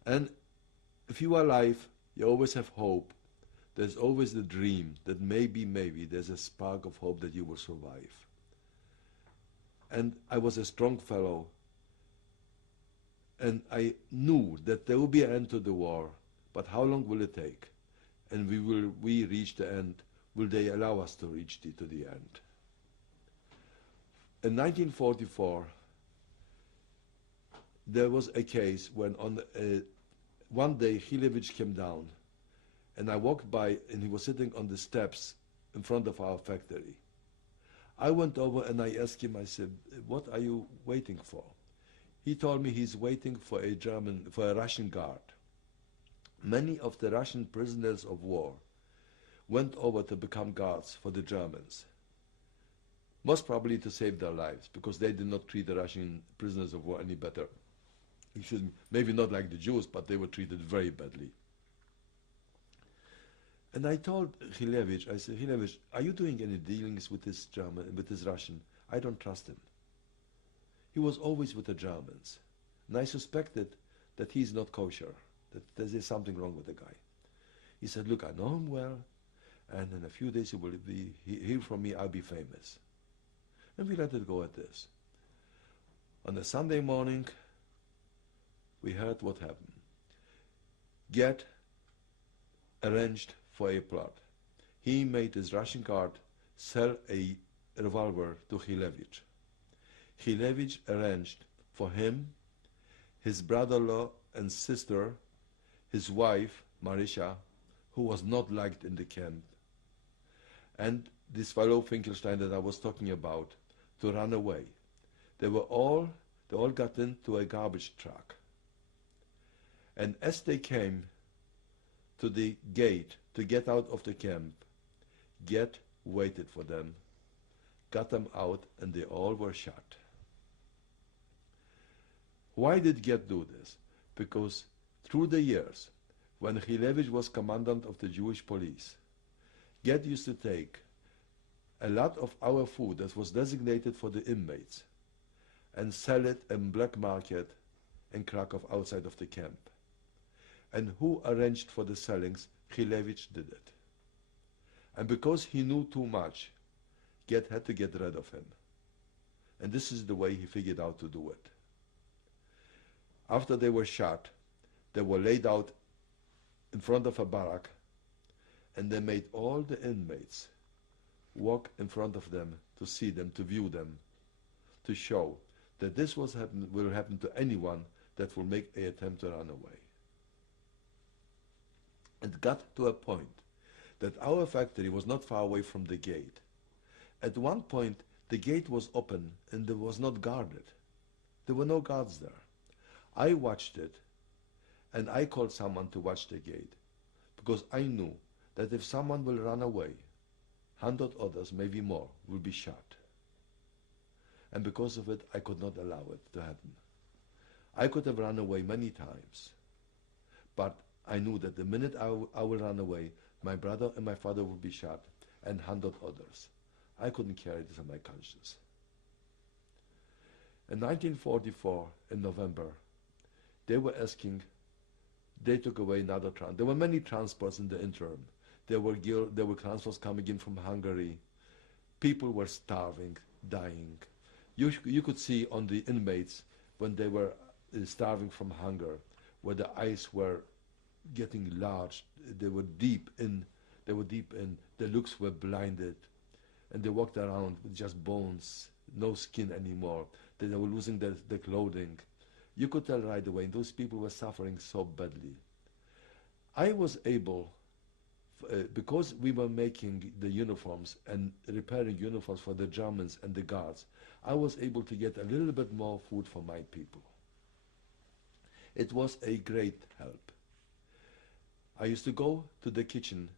And if you are alive, you always have hope. There's always the dream that maybe there's a spark of hope that you will survive. And I was a strong fellow, and I knew that there will be an end to the war, but how long will it take? And will we reach the end? Will they allow us to reach to the end? In 1944, there was a case when one day Hilevich came down, and I walked by, and he was sitting on the steps in front of our factory. I went over and I asked him, I said, "What are you waiting for?" He told me he's waiting for a Russian guard. Many of the Russian prisoners of war went over to become guards for the Germans, most probably to save their lives, because they did not treat the Russian prisoners of war any better. Maybe not like the Jews, but they were treated very badly. And I told Hilevich, I said, "Hilevich, are you doing any dealings with this Russian? I don't trust him. He was always with the Germans. And I suspected that he's not kosher, that there's something wrong with the guy." He said, "Look, I know him well, and in a few days he will hear from me, I'll be famous." And we let it go at this. On a Sunday morning, we heard what happened. Get arranged for a plot. He made his Russian guard sell a revolver to Hilevich. Hilevich arranged for him, his brother-in-law and sister, his wife, Marisha, who was not liked in the camp, and this fellow Finkelstein that I was talking about, to run away. They all got into a garbage truck. And as they came to the gate to get out of the camp, Get waited for them, got them out, and they all were shot. Why did Get do this? Because through the years, when Hilevich was commandant of the Jewish police, Get used to take a lot of our food that was designated for the inmates and sell it in black market in Krakow outside of the camp. And who arranged for the sellings? Hilevich did it. And because he knew too much, Get had to get rid of him. And this is the way he figured out to do it. After they were shot, they were laid out in front of a barrack, and they made all the inmates walk in front of them to see them, to view them, to show that this will happen to anyone that will make an attempt to run away. It got to a point that our factory was not far away from the gate. At one point, the gate was open and it was not guarded. There were no guards there. I watched it, and I called someone to watch the gate, because I knew that if someone will run away, 100 others, maybe more, will be shot. And because of it, I could not allow it to happen. I could have run away many times, but I knew that the minute I will run away, my brother and my father will be shot, and 100 others. I couldn't carry this on my conscience. In 1944, in November, they took away another transport. There were many transports in the interim. There were transports coming in from Hungary. People were starving, dying. You could see on the inmates when they were starving from hunger, where the eyes were getting large. They were deep in. Their looks were blinded, and they walked around with just bones, no skin anymore. They were losing their clothing. You could tell right away, those people were suffering so badly. I was able, because we were making the uniforms and repairing uniforms for the Germans and the guards, I was able to get a little bit more food for my people. It was a great help. I used to go to the kitchen.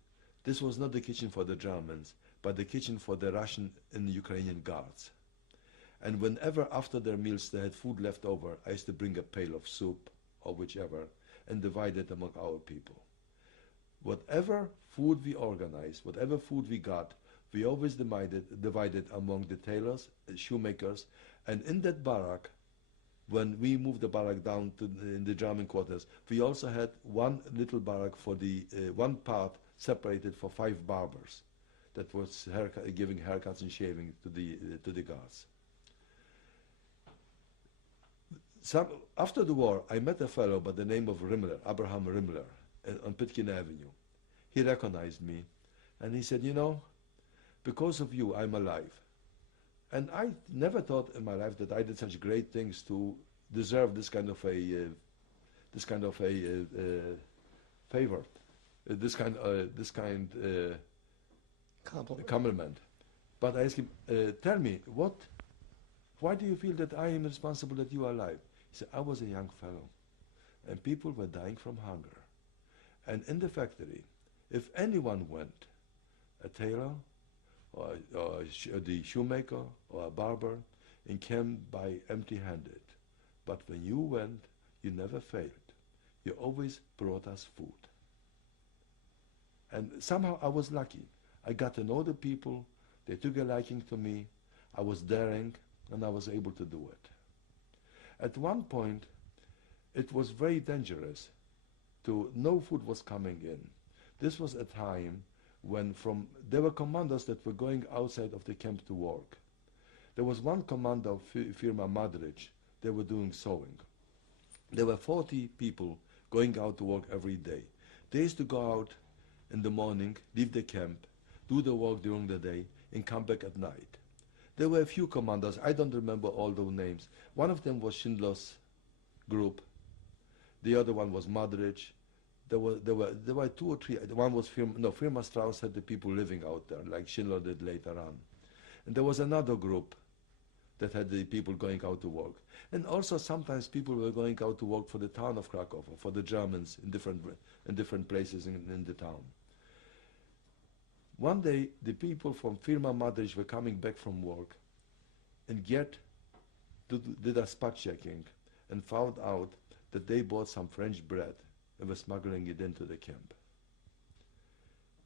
This was not the kitchen for the Germans, but the kitchen for the Russian and Ukrainian guards. And whenever after their meals they had food left over, I used to bring a pail of soup or whichever and divide it among our people. Whatever food we organized, whatever food we got, we always divided among the tailors, shoemakers, and in that barrack, when we moved the barrack down to in the German quarters, we also had one little barrack for the one part separated for 5 barbers that was giving haircuts and shaving to the guards. After the war, I met a fellow by the name of Abraham Rimler, on Pitkin Avenue. He recognized me, and he said, "You know, because of you, I'm alive." And I never thought in my life that I did such great things to deserve this kind of a favor, this kind compliment. But I asked him, "Tell me, why do you feel that I am responsible that you are alive?" He said, "I was a young fellow, and people were dying from hunger. And in the factory, if anyone went, a tailor, or the shoemaker, or a barber, and came by empty-handed. But when you went, you never failed. You always brought us food." And somehow I was lucky. I got to know the people, they took a liking to me, I was daring, and I was able to do it. At one point, it was very dangerous to no food was coming in. This was a time when there were commanders that were going outside of the camp to work. There was one commander of firma Madrich, they were doing sewing. There were 40 people going out to work every day. They used to go out in the morning, leave the camp, do the work during the day, and come back at night. There were a few commanders, I don't remember all those names. One of them was Schindler's group, the other one was Madrich. There were 2 or 3. One was Firma Strauss had the people living out there, like Schindler did later on. And there was another group that had the people going out to work. And also sometimes people were going out to work for the town of Krakow, or for the Germans in different places in the town. One day, the people from Firma Madrich were coming back from work and did a spot checking and found out that they bought some French bread and were smuggling it into the camp.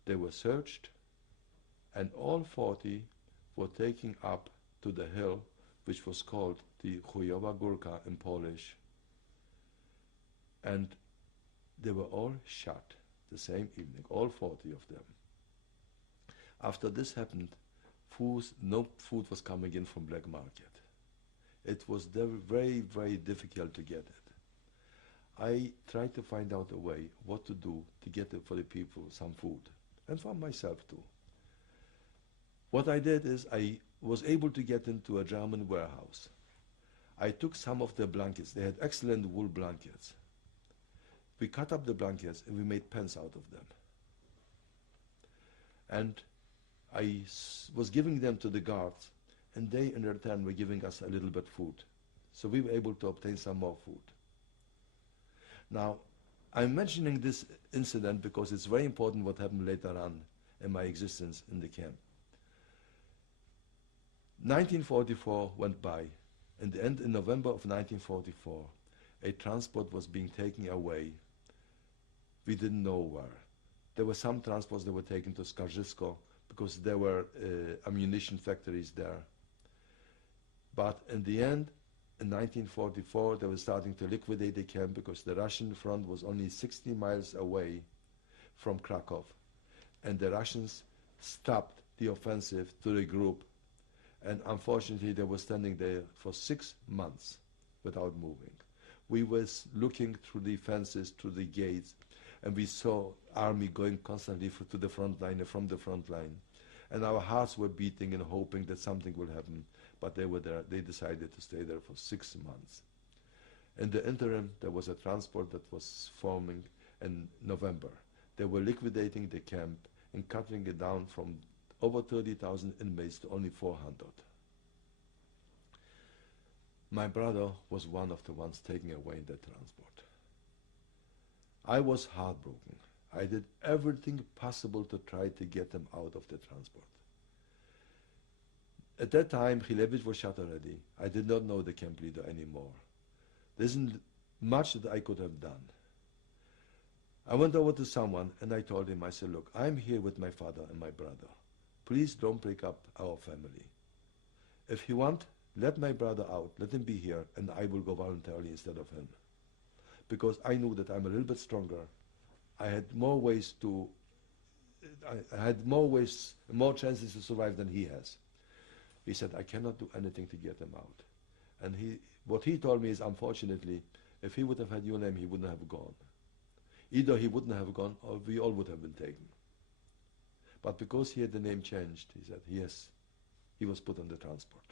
They were searched, and all 40 were taken up to the hill, which was called the Chujowa Górka in Polish, and they were all shot the same evening, all 40 of them. After this happened, no food was coming in from black market. It was very, very difficult to get it. I tried to find out a way what to do to get for the people some food, and for myself too. What I did is I was able to get into a German warehouse. I took some of the blankets. They had excellent wool blankets. We cut up the blankets and we made pants out of them. And I was giving them to the guards, and they in return were giving us a little bit food. So we were able to obtain some more food. Now, I'm mentioning this incident because it's very important what happened later on in my existence in the camp. 1944 went by, and in November of 1944, a transport was being taken away. We didn't know where. There were some transports that were taken to Skarżysko because there were ammunition factories there. But in the end, in 1944, they were starting to liquidate the camp because the Russian front was only 60 miles away from Krakow. And the Russians stopped the offensive to the group. And unfortunately, they were standing there for 6 months without moving. We were looking through the fences, through the gates, and we saw army going constantly to the front line and from the front line. And our hearts were beating and hoping that something will happen. But they were there. They decided to stay there for 6 months. In the interim, there was a transport that was forming in November. They were liquidating the camp and cutting it down from over 30,000 inmates to only 400. My brother was one of the ones taken away in that transport. I was heartbroken. I did everything possible to try to get him out of the transport. At that time, Chilevich was shot already. I did not know the camp leader anymore. There isn't much that I could have done. I went over to someone and I told him, I said, look, I'm here with my father and my brother. Please don't break up our family. If you want, let my brother out, let him be here, and I will go voluntarily instead of him. Because I knew that I'm a little bit stronger. I had more ways, more chances to survive than he has. He said, I cannot do anything to get him out. And what he told me is, unfortunately, if he would have had your name, he wouldn't have gone. Either he wouldn't have gone, or we all would have been taken. But because he had the name changed, he said, yes, he was put on the transport.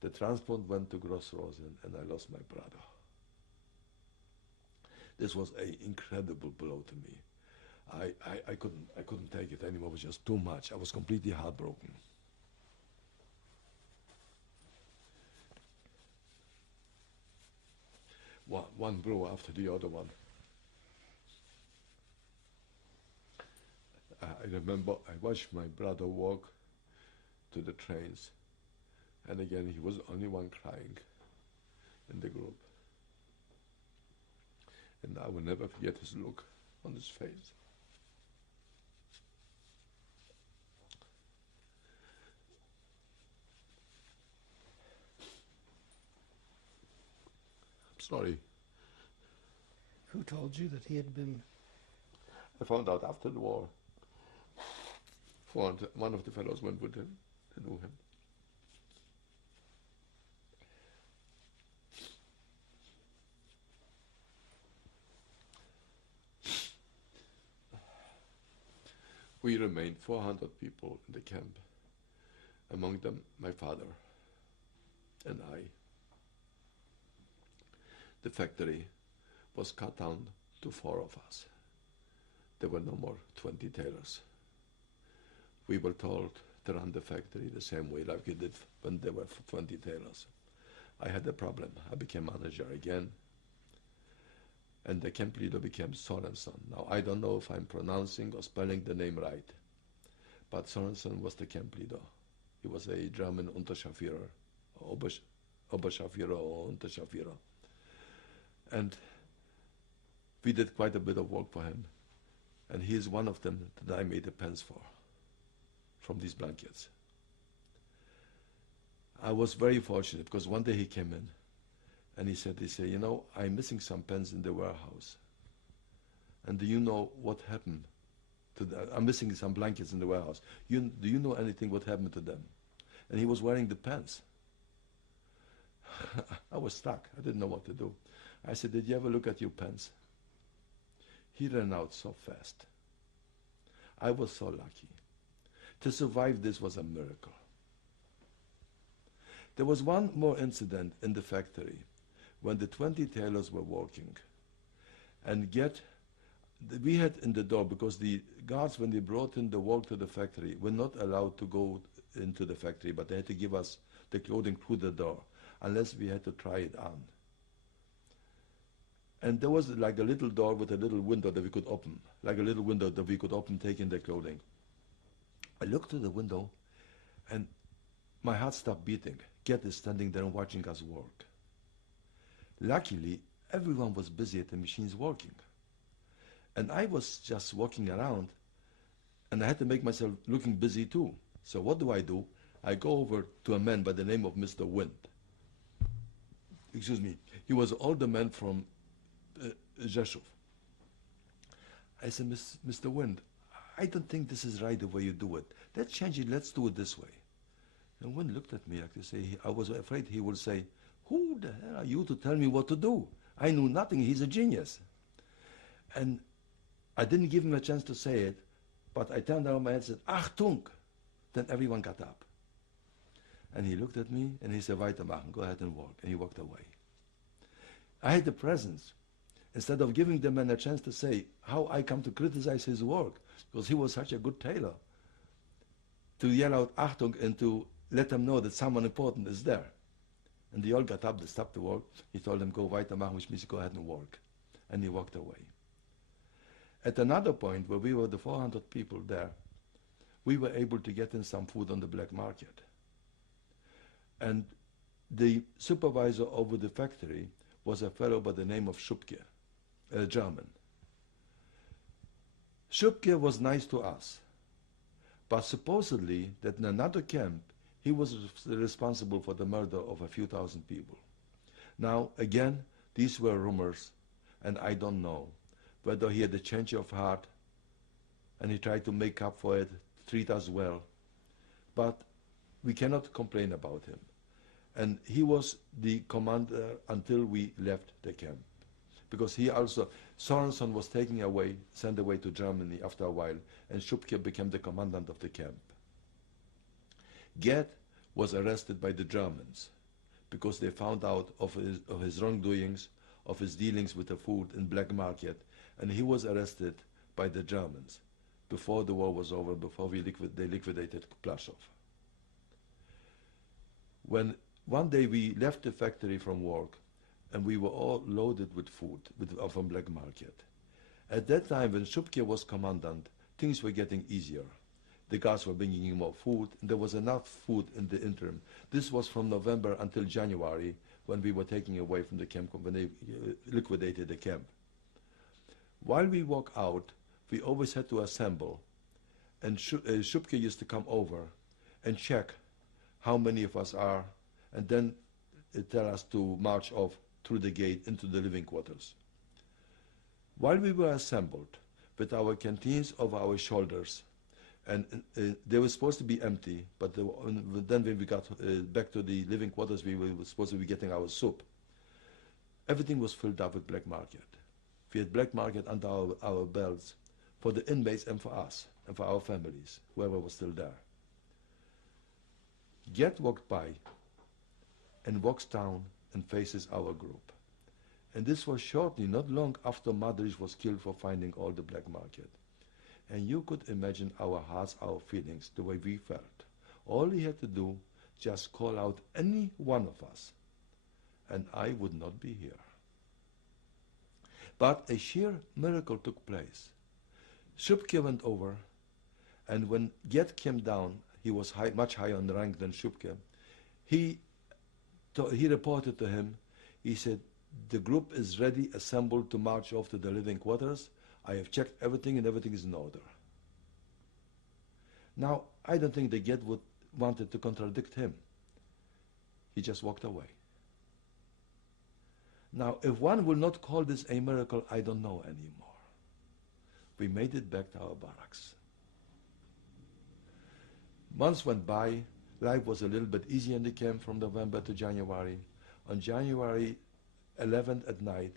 The transport went to Gross Rosen, and I lost my brother. This was an incredible blow to me. I couldn't take it anymore. It was just too much. I was completely heartbroken. One blow after the other one. I remember I watched my brother walk to the trains, and again he was the only one crying in the group. And I will never forget his look on his face. I'm sorry. Who told you that he had been? I found out after the war. One of the fellows went with him. I knew him. We remained 400 people in the camp, among them my father and I. The factory was cut down to 4 of us. There were no more 20 tailors. We were told to run the factory the same way like we did when there were 20 tailors. I had a problem. I became manager again, and the camp leader became Sorensen. Now, I don't know if I'm pronouncing or spelling the name right, but Sorensen was the camp leader. He was a German Unterscharführer, Oberscharführer or Unterscharführer. And we did quite a bit of work for him. And he is one of them that I made the pants for, from these blankets. I was very fortunate because one day he came in and he said, you know, I'm missing some pens in the warehouse. And do you know what happened to them? I'm missing some blankets in the warehouse. Do you know anything what happened to them? And he was wearing the pants. I was stuck. I didn't know what to do. I said, did you ever look at your pens? He ran out so fast. I was so lucky. To survive this was a miracle. There was one more incident in the factory when the 20 tailors were working. And we had in the door, because the guards, when they brought in the work to the factory, were not allowed to go into the factory, but they had to give us the clothing through the door, unless we had to try it on. And there was like a little door with a little window that we could open, like a little window that we could open, take in the clothing. I looked through the window, and my heart stopped beating. Gert is standing there and watching us work. Luckily, everyone was busy at the machines working. And I was just walking around, and I had to make myself looking busy too. So what do? I go over to a man by the name of Mr. Wind. Excuse me. He was an older man from Rzeszów. I said, Mr. Wind, I don't think this is right the way you do it. Let's change it. Let's do it this way. And Wind looked at me like to say, I was afraid he would say, who the hell are you to tell me what to do? I knew nothing. He's a genius. And I didn't give him a chance to say it, but I turned around my head and said, Achtung! Then everyone got up. And he looked at me and he said, weitermachen, go ahead and work. And he walked away. I had the presence. Instead of giving the man a chance to say how I come to criticize his work, because he was such a good tailor, to yell out Achtung and to let them know that someone important is there. And they all got up, they stopped the work. He told them, go weitermachen, which means go ahead and work. And he walked away. At another point where we were the 400 people there, we were able to get in some food on the black market. And the supervisor over the factory was a fellow by the name of Schupke, a German. Schupke was nice to us, but supposedly that in another camp he was responsible for the murder of a few thousand people. Now, again, these were rumors, and I don't know whether he had a change of heart and he tried to make up for it, treat us well, but we cannot complain about him. And he was the commander until we left the camp, because he also, Sorensen was sent away to Germany after a while, and Schupke became the commandant of the camp. Gerd was arrested by the Germans because they found out of his wrongdoings, of his dealings with the food in black market, and he was arrested by the Germans before the war was over, before they liquidated Plaszow. When one day we left the factory from work, and we were all loaded with food from black market. At that time, when Schupke was commandant, things were getting easier. The guards were bringing in more food, and there was enough food in the interim. This was from November until January, when we were taking away from the camp, when they liquidated the camp. While we walk out, we always had to assemble, and Schupke used to come over and check how many of us are, and then tell us to march off through the gate into the living quarters. While we were assembled with our canteens over our shoulders, and they were supposed to be empty, but then when we got back to the living quarters, we were supposed to be getting our soup. Everything was filled up with black market. We had black market under our belts for the inmates and for us and for our families, whoever was still there. Gerd walked by and walks down and faces our group. And this was shortly, not long after Madrich was killed for finding all the black market. And you could imagine our hearts, our feelings, the way we felt. All he had to do, just call out any one of us, and I would not be here. But a sheer miracle took place. Schupke went over, and when Gerd came down, he was much higher in rank than Schupke. He reported to him, he said, the group is ready, assembled to march off to the living quarters. I have checked everything and everything is in order. Now, I don't think the Gerd wanted to contradict him. He just walked away. Now, if one will not call this a miracle, I don't know anymore. We made it back to our barracks. Months went by. Life was a little bit easier in the camp from November to January. On January 11th at night,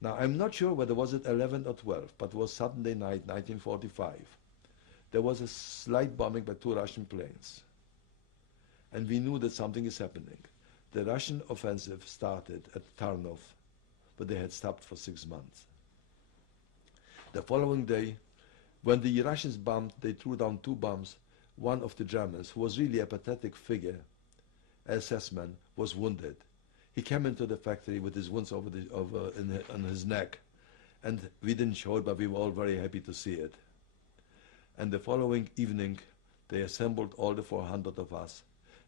now I'm not sure whether was it 11 or 12, but it was Sunday night, 1945. There was a slight bombing by 2 Russian planes. And we knew that something is happening. The Russian offensive started at Tarnov, but they had stopped for 6 months. The following day, when the Russians bombed, they threw down 2 bombs. One of the Germans, who was really a pathetic figure, SS-man, was wounded. He came into the factory with his wounds on his neck, and we didn't show it, but we were all very happy to see it. And the following evening, they assembled all the 400 of us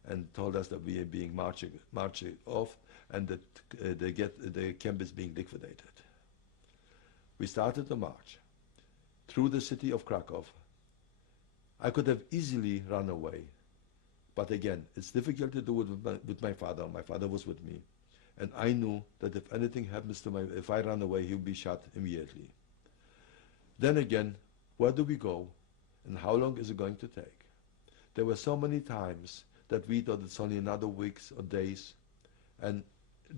and told us that we are being marching off, and that the camp is being liquidated. We started the march through the city of Krakow. I could have easily run away, but again, it's difficult to do it with my father. My father was with me, and I knew that if anything happens to if I run away, he would be shot immediately. Then again, where do we go, and how long is it going to take? There were so many times that we thought it's only another weeks or days, and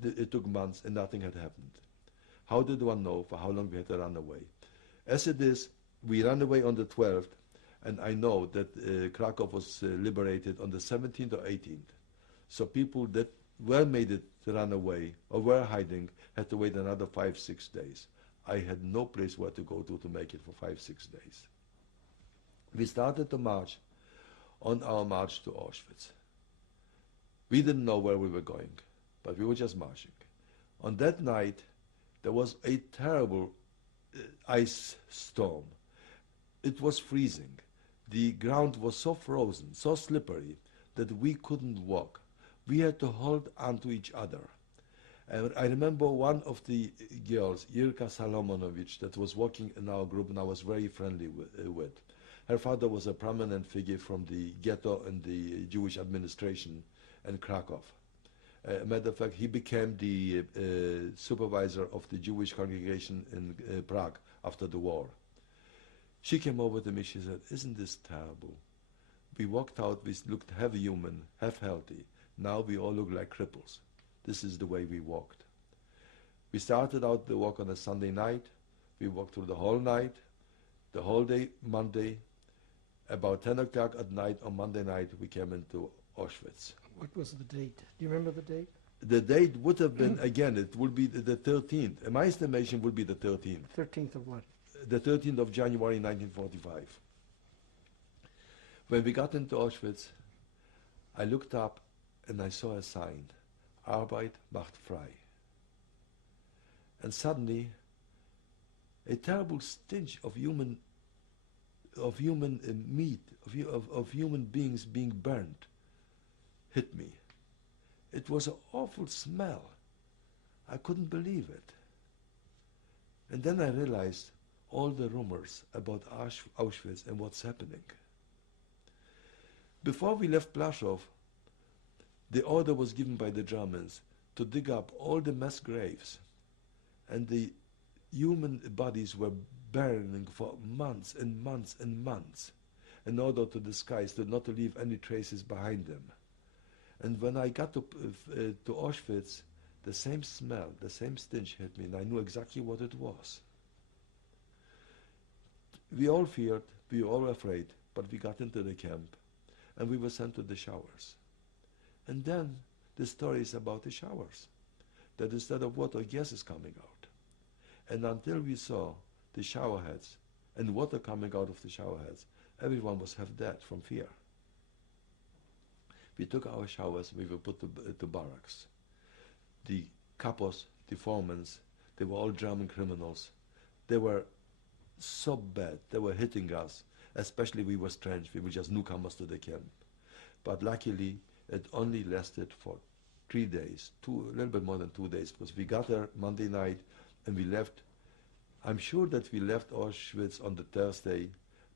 it took months and nothing had happened. How did one know for how long we had to run away? As it is, we ran away on the 12th, and I know that Krakow was liberated on the 17th or 18th. So people that were made it to run away or were hiding had to wait another 5-6 days. I had no place where to go to make it for 5-6 days. We started the march on our march to Auschwitz. We didn't know where we were going, but we were just marching. On that night, there was a terrible ice storm. It was freezing. The ground was so frozen, so slippery, that we couldn't walk. We had to hold on to each other. And I remember one of the girls, Irka Salomonovich, that was working in our group and I was very friendly with. Her father was a prominent figure from the ghetto and the Jewish administration in Krakow. Matter of fact, he became the supervisor of the Jewish congregation in Prague after the war. She came over to me, she said, "Isn't this terrible? We walked out, we looked half human, half healthy. Now we all look like cripples. This is the way we walked." We started out the walk on a Sunday night. We walked through the whole night, the whole day, Monday. About 10 o'clock at night on Monday night, we came into Auschwitz. What was the date? Do you remember the date? The date would have been, again, it would be the 13th. In my estimation, would be the 13th. 13th of what? The 13th of January 1945. When we got into Auschwitz, I looked up and I saw a sign, Arbeit macht frei. And suddenly, a terrible stench of human meat, of human beings being burnt, hit me. It was an awful smell. I couldn't believe it. And then I realized all the rumors about Auschwitz and what's happening. Before we left Plaszow, the order was given by the Germans to dig up all the mass graves, and the human bodies were burning for months and months and months in order to disguise, not to leave any traces behind them. And when I got to Auschwitz, the same smell, the same stench hit me, and I knew exactly what it was. We all feared, we were all afraid, but we got into the camp, and we were sent to the showers. And then the story is about the showers, that instead of water, gas is coming out. And until we saw the shower heads and water coming out of the shower heads, everyone was half dead from fear. We took our showers, we were put to barracks. The capos, the foremans, they were all German criminals. They were so bad, they were hitting us, especially we were strange, we were just newcomers to the camp. But luckily, it only lasted for 3 days, a little bit more than 2 days, because we got there Monday night and we left. I'm sure that we left Auschwitz on the Thursday,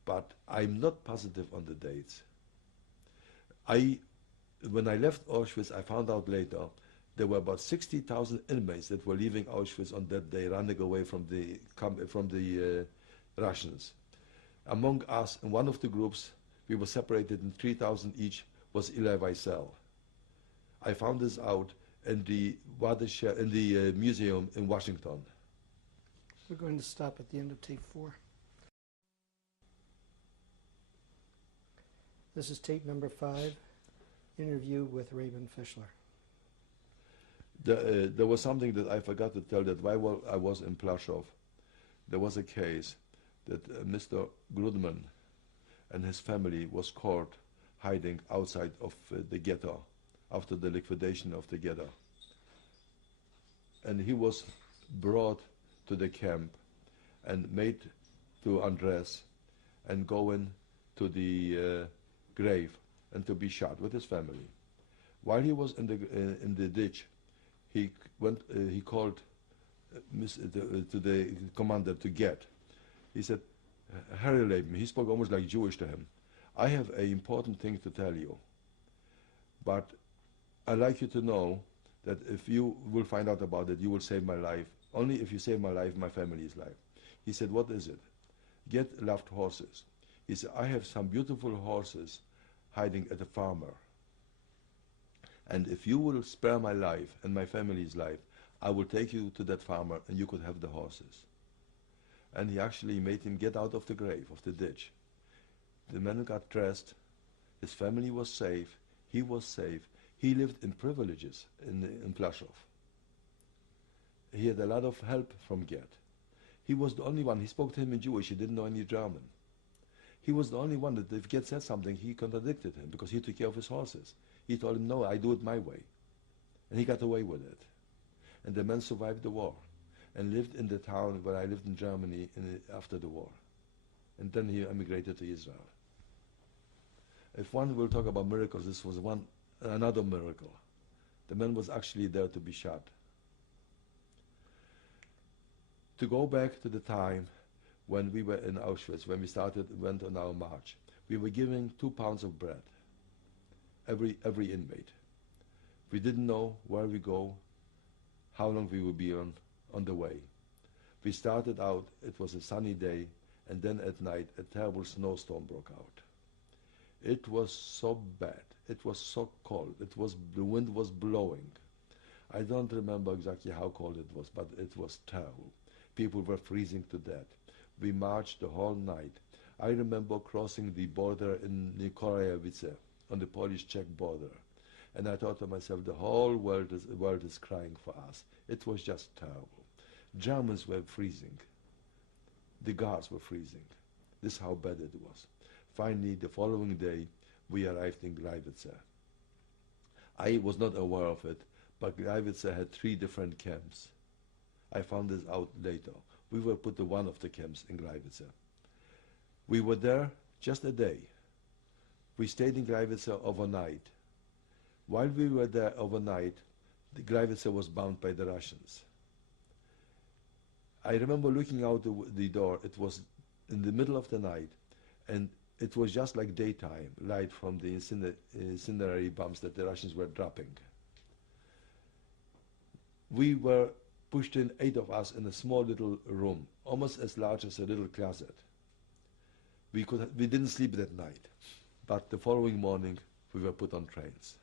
but I'm not positive on the dates. When I left Auschwitz, I found out later there were about 60,000 inmates that were leaving Auschwitz on that day, running away from the Russians. Among us, in one of the groups, we were separated in 3,000 each, was Elie Wiesel. I found this out in the museum in Washington. We're going to stop at the end of tape 4. This is tape number 5, interview with Raymond Fishler. There was something that I forgot to tell, that while I was in Plaszow, there was a case that Mr. Grudman and his family was caught hiding outside of the ghetto after the liquidation of the ghetto. And he was brought to the camp and made to undress and go in to the grave and to be shot with his family. While he was in the ditch, he called to the commander to get. He said, "Harry Raymond," he spoke almost like Jewish to him, "I have an important thing to tell you, but I'd like you to know that if you will find out about it, you will save my life. Only if you save my life, my family's life." He said, "What is it?" "Get loved horses." He said, "I have some beautiful horses hiding at a farmer. And if you will spare my life and my family's life, I will take you to that farmer and you could have the horses." And he actually made him get out of the grave, of the ditch. The man got dressed, his family was safe, he was safe, he lived in privileges in Plaszow. He had a lot of help from Gert. He was the only one, he spoke to him in Jewish, he didn't know any German. He was the only one that if Gert said something, he contradicted him because he took care of his horses. He told him, "No, I do it my way." And he got away with it. And the man survived the war. and lived in the town where I lived in Germany after the war. And then he emigrated to Israel. If one will talk about miracles, this was another miracle. The man was actually there to be shot. To go back to the time when we were in Auschwitz, when we went on our march, we were giving 2 pounds of bread, every inmate. We didn't know where we go, how long we would be on the way. We started out, it was a sunny day, and then at night a terrible snowstorm broke out. It was so bad, it was so cold, the wind was blowing. I don't remember exactly how cold it was, but it was terrible. People were freezing to death. We marched the whole night. I remember crossing the border in Nikorajewice, on the Polish-Czech border. And I thought to myself, the whole world is crying for us. It was just terrible. Germans were freezing. The guards were freezing. This is how bad it was. Finally, the following day, we arrived in Gliwice. I was not aware of it, but Gliwice had 3 different camps. I found this out later. We were put to one of the camps in Gliwice. We were there just a day. We stayed in Gliwice overnight. While we were there overnight, the Gliwice was bombed by the Russians. I remember looking out the door. It was in the middle of the night, and it was just like daytime, light from the incendiary bombs that the Russians were dropping. We were pushed in, 8 of us, in a small little room, almost as large as a little closet. We didn't sleep that night, but the following morning we were put on trains.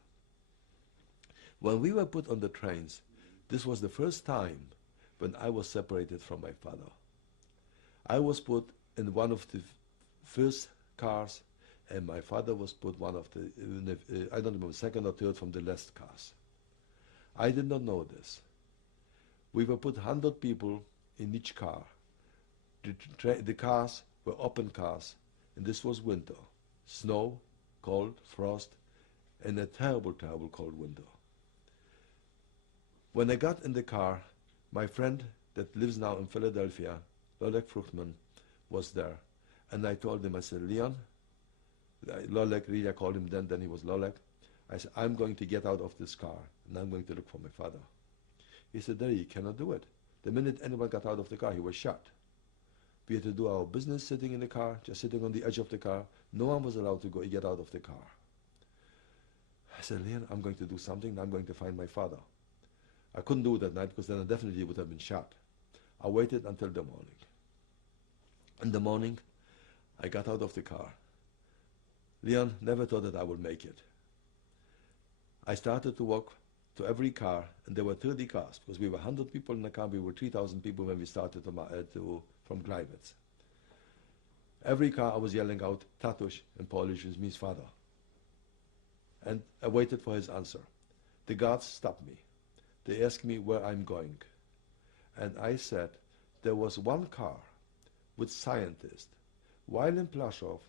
When we were put on the trains, this was the first time when I was separated from my father. I was put in one of the first cars, and my father was put one of the, I don't remember, second or third from the last cars. I did not know this. We were put 100 people in each car. The cars were open cars, and this was winter. Snow, cold, frost, and a terrible, terrible cold winter. When I got in the car, my friend that lives now in Philadelphia, Lolek Fruchtman, was there. And I told him, I said, Leon, Lolek, really I called him then he was Lolek. I said, I'm going to get out of this car, and I'm going to look for my father. He said, no, you cannot do it. The minute anyone got out of the car, he was shot. We had to do our business sitting in the car, just sitting on the edge of the car. No one was allowed to get out of the car. I said, Leon, I'm going to do something, and I'm going to find my father. I couldn't do it that night, because then I definitely would have been shot. I waited until the morning. In the morning, I got out of the car. Leon never thought that I would make it. I started to walk to every car, and there were 30 cars, because we were 100 people in the car. We were 3,000 people when we started from Gliwice. Every car I was yelling out, Tatuś in Polish, which means father. And I waited for his answer. The guards stopped me. They asked me where I'm going. And I said, there was one car with scientists. While in Plaszow,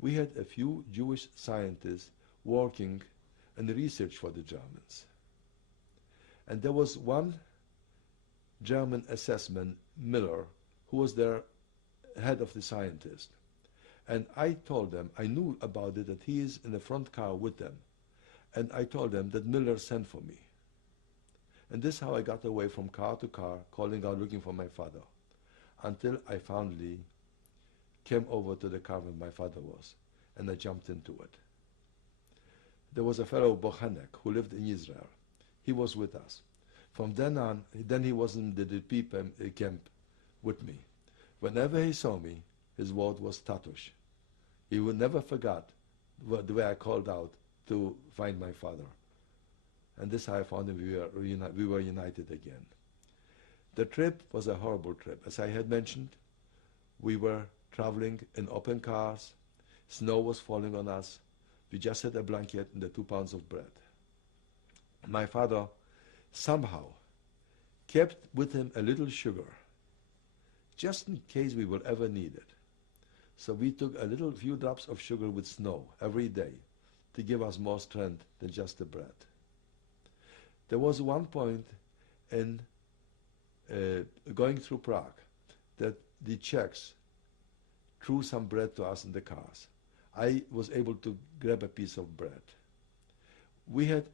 we had a few Jewish scientists working in research for the Germans. And there was one German SS man, Miller, who was their head of the scientists. And I told them, I knew about it, that he is in the front car with them. And I told them that Miller sent for me. And this is how I got away from car to car, calling out, looking for my father, until I finally came over to the car where my father was, and I jumped into it. There was a fellow, Bochenek, who lived in Israel. He was with us. From then on, then he was in the DP camp with me. Whenever he saw me, his word was Tatuś. He would never forget the way I called out to find my father. And this is how I found him. We were united again. The trip was a horrible trip. As I had mentioned, we were traveling in open cars. Snow was falling on us. We just had a blanket and the 2 pounds of bread. My father somehow kept with him a little sugar, just in case we will ever need it. So we took a few drops of sugar with snow every day to give us more strength than just the bread. There was one point in going through Prague, that the Czechs threw some bread to us in the cars. I was able to grab a piece of bread. We had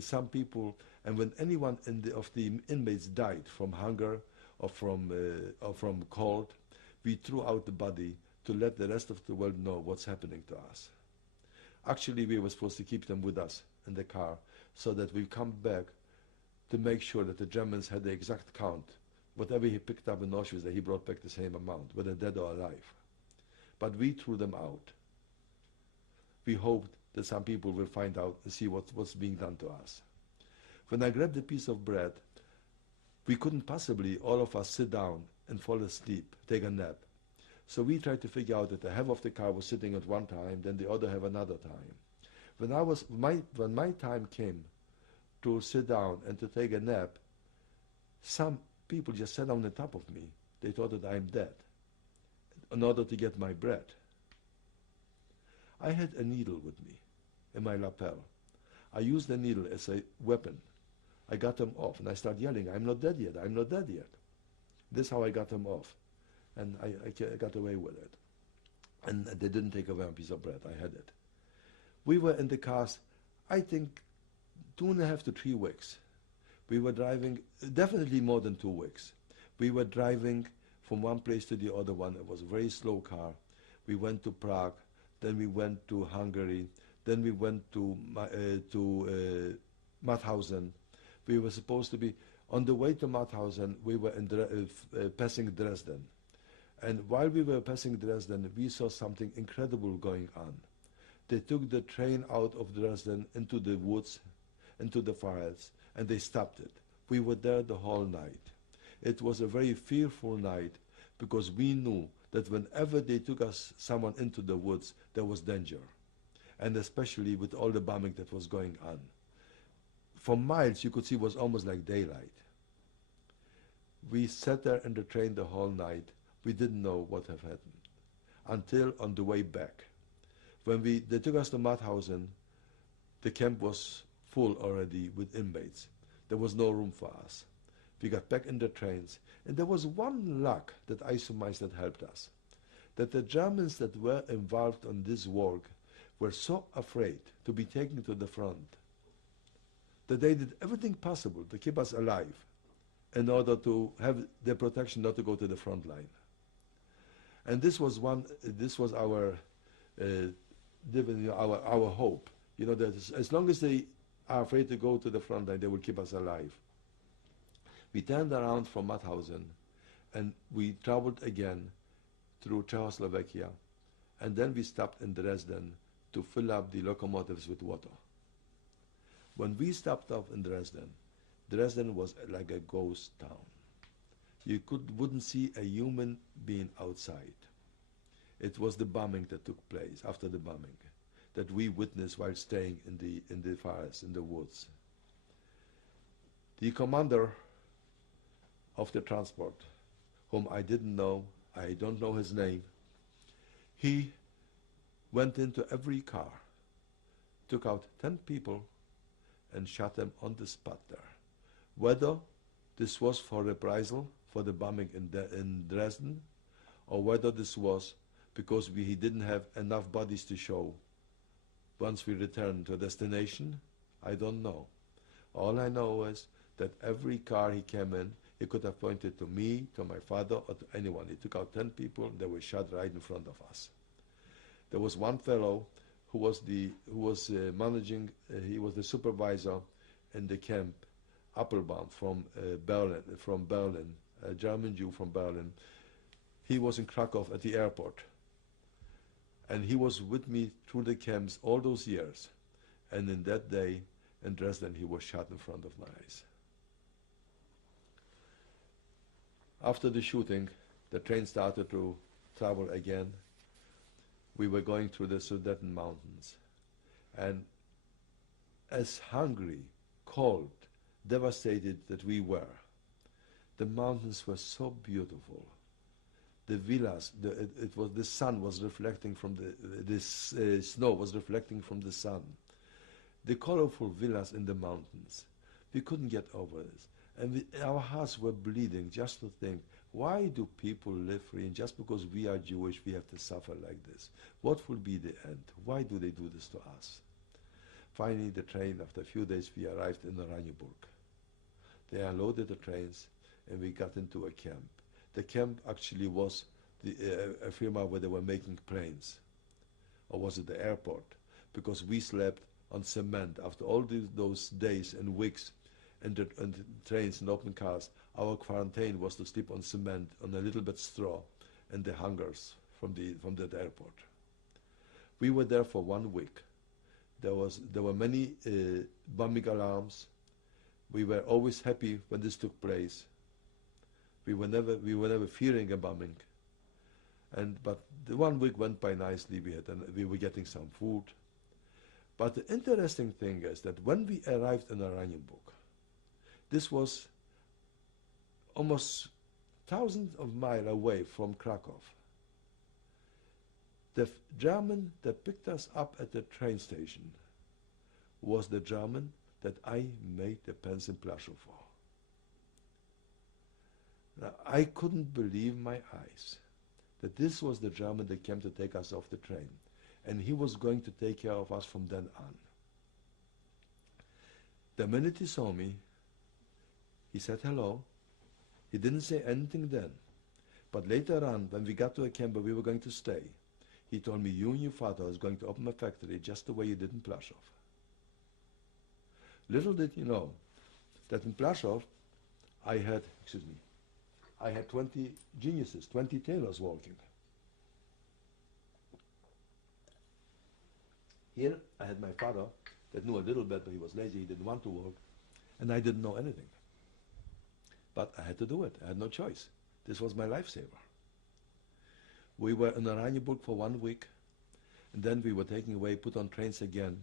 some people, and when anyone of the inmates died from hunger or from cold, we threw out the body to let the rest of the world know what's happening to us. Actually, we were supposed to keep them with us in the car so that we come back to make sure that the Germans had the exact count. Whatever he picked up in Auschwitz, that he brought back the same amount, whether dead or alive. But we threw them out. We hoped that some people will find out and see what's being done to us. When I grabbed a piece of bread, we couldn't possibly, all of us, sit down and fall asleep, take a nap. So we tried to figure out that the half of the car was sitting at one time, then the other half another time. When my time came to sit down and to take a nap, some people just sat on the top of me. They thought that I'm dead in order to get my bread. I had a needle with me in my lapel. I used the needle as a weapon. I got them off and I started yelling, "I'm not dead yet, I'm not dead yet." This is how I got them off. And I got away with it. And they didn't take away a piece of bread, I had it. We were in the cars, I think, 2.5 to 3 weeks. We were driving, definitely more than 2 weeks. We were driving from one place to the other one. It was a very slow car. We went to Prague, then we went to Hungary, then we went to Mauthausen. We were supposed to be, on the way to Mauthausen, we were passing Dresden. And while we were passing Dresden, we saw something incredible going on. They took the train out of Dresden into the woods, into the forests, and they stopped it. We were there the whole night. It was a very fearful night because we knew that whenever they took someone into the woods, there was danger. And especially with all the bombing that was going on. For miles, you could see it was almost like daylight. We sat there in the train the whole night. We didn't know what had happened until on the way back. When they took us to Mauthausen, the camp was full already with inmates. There was no room for us. We got back in the trains, and there was one luck that I surmised that helped us, that the Germans that were involved on this work were so afraid to be taken to the front that they did everything possible to keep us alive in order to have their protection not to go to the front line. And this was our hope. You know, that as long as they are afraid to go to the front line, they will keep us alive. We turned around from Mauthausen and we traveled again through Czechoslovakia, and then we stopped in Dresden to fill up the locomotives with water. When we stopped off in Dresden, Dresden was like a ghost town. You wouldn't see a human being outside. It was the bombing that took place, after the bombing, that we witnessed while staying in the forests, in the woods. The commander of the transport, whom I didn't know, I don't know his name, he went into every car, took out 10 people and shot them on the spot there. Whether this was for reprisal for the bombing in Dresden, or whether this was because he didn't have enough bodies to show once we returned to destination, I don't know. All I know is that every car he came in, he could have pointed to me, to my father, or to anyone. He took out 10 people, and they were shot right in front of us. There was one fellow who was managing, he was the supervisor in the camp, Appelbaum from Berlin, a German Jew from Berlin. He was in Krakow at the airport. And he was with me through the camps all those years. And in that day, in Dresden, he was shot in front of my eyes. After the shooting, the train started to travel again. We were going through the Sudeten Mountains. And as hungry, cold, devastated that we were, the mountains were so beautiful. The villas, the sun was reflecting from snow was reflecting from the sun. The colorful villas in the mountains. We couldn't get over this. And our hearts were bleeding just to think, why do people live free? And just because we are Jewish, we have to suffer like this. What will be the end? Why do they do this to us? Finally, the train, after a few days, we arrived in Oranienburg. They unloaded the trains, and we got into a camp. The camp actually was a firma where they were making planes. Or was it the airport? Because we slept on cement. After all those days and weeks and the trains and open cars, our quarantine was to sleep on cement, on a little bit straw, and the hangars from that airport. We were there for 1 week. There were many bombing alarms. We were always happy when this took place. We were never fearing a bombing. But the 1 week went by nicely. We were getting some food. But the interesting thing is that when we arrived in Oranienburg, this was almost thousands of miles away from Krakow. The German that picked us up at the train station was the German that I made the pencil Plaszow for. Now, I couldn't believe my eyes that this was the German that came to take us off the train, and he was going to take care of us from then on. The minute he saw me, he said hello. He didn't say anything then. But later on, when we got to a camp where we were going to stay, he told me, you and your father is going to open a factory just the way you did in Plaszow. Little did you know that in Plaszow, I had 20 geniuses, 20 tailors working. Here, I had my father that knew a little bit, but he was lazy, he didn't want to work, and I didn't know anything. But I had to do it. I had no choice. This was my lifesaver. We were in Oranienburg for 1 week, and then we were taken away, put on trains again,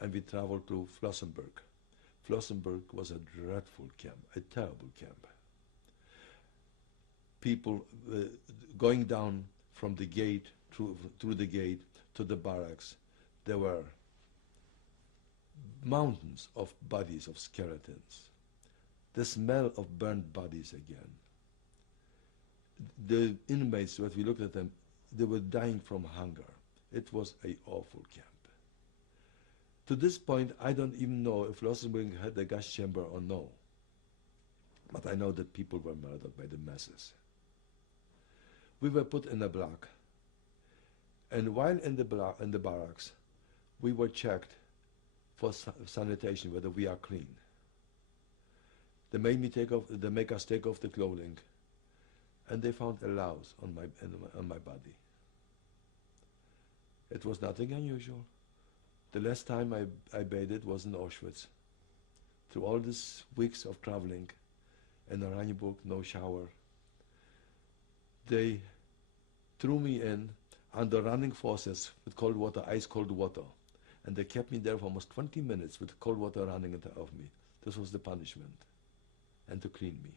and we traveled to Flossenburg. Flossenburg was a dreadful camp, a terrible camp. People going down from the gate, through the gate to the barracks, there were mountains of bodies, of skeletons. The smell of burnt bodies again. The inmates, when we looked at them, they were dying from hunger. It was an awful camp. To this point, I don't even know if Flossenburg had a gas chamber or no. But I know that people were murdered by the masses. We were put in a block. And while in the barracks, we were checked for sanitation, whether we are clean. They make us take off the clothing, and they found a louse on my body. It was nothing unusual. The last time I bathed was in Auschwitz. Through all these weeks of traveling, in Oranienburg, no shower. They threw me in under running faucets with cold water, ice cold water. And they kept me there for almost 20 minutes with cold water running on top of me. This was the punishment. And to clean me.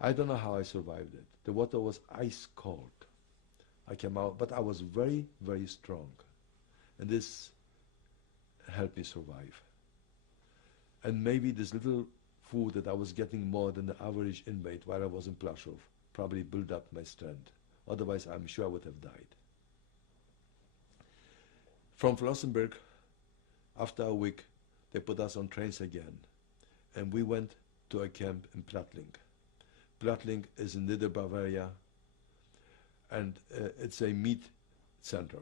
I don't know how I survived it. The water was ice cold. I came out, but I was very, very strong. And this helped me survive. And maybe this little food that I was getting more than the average inmate while I was in Plaszow probably built up my strength. Otherwise, I'm sure I would have died. From Flossenburg, after a week, they put us on trains again. And we went to a camp in Plattling. Plattling is in Nieder Bavaria, and it's a meat center.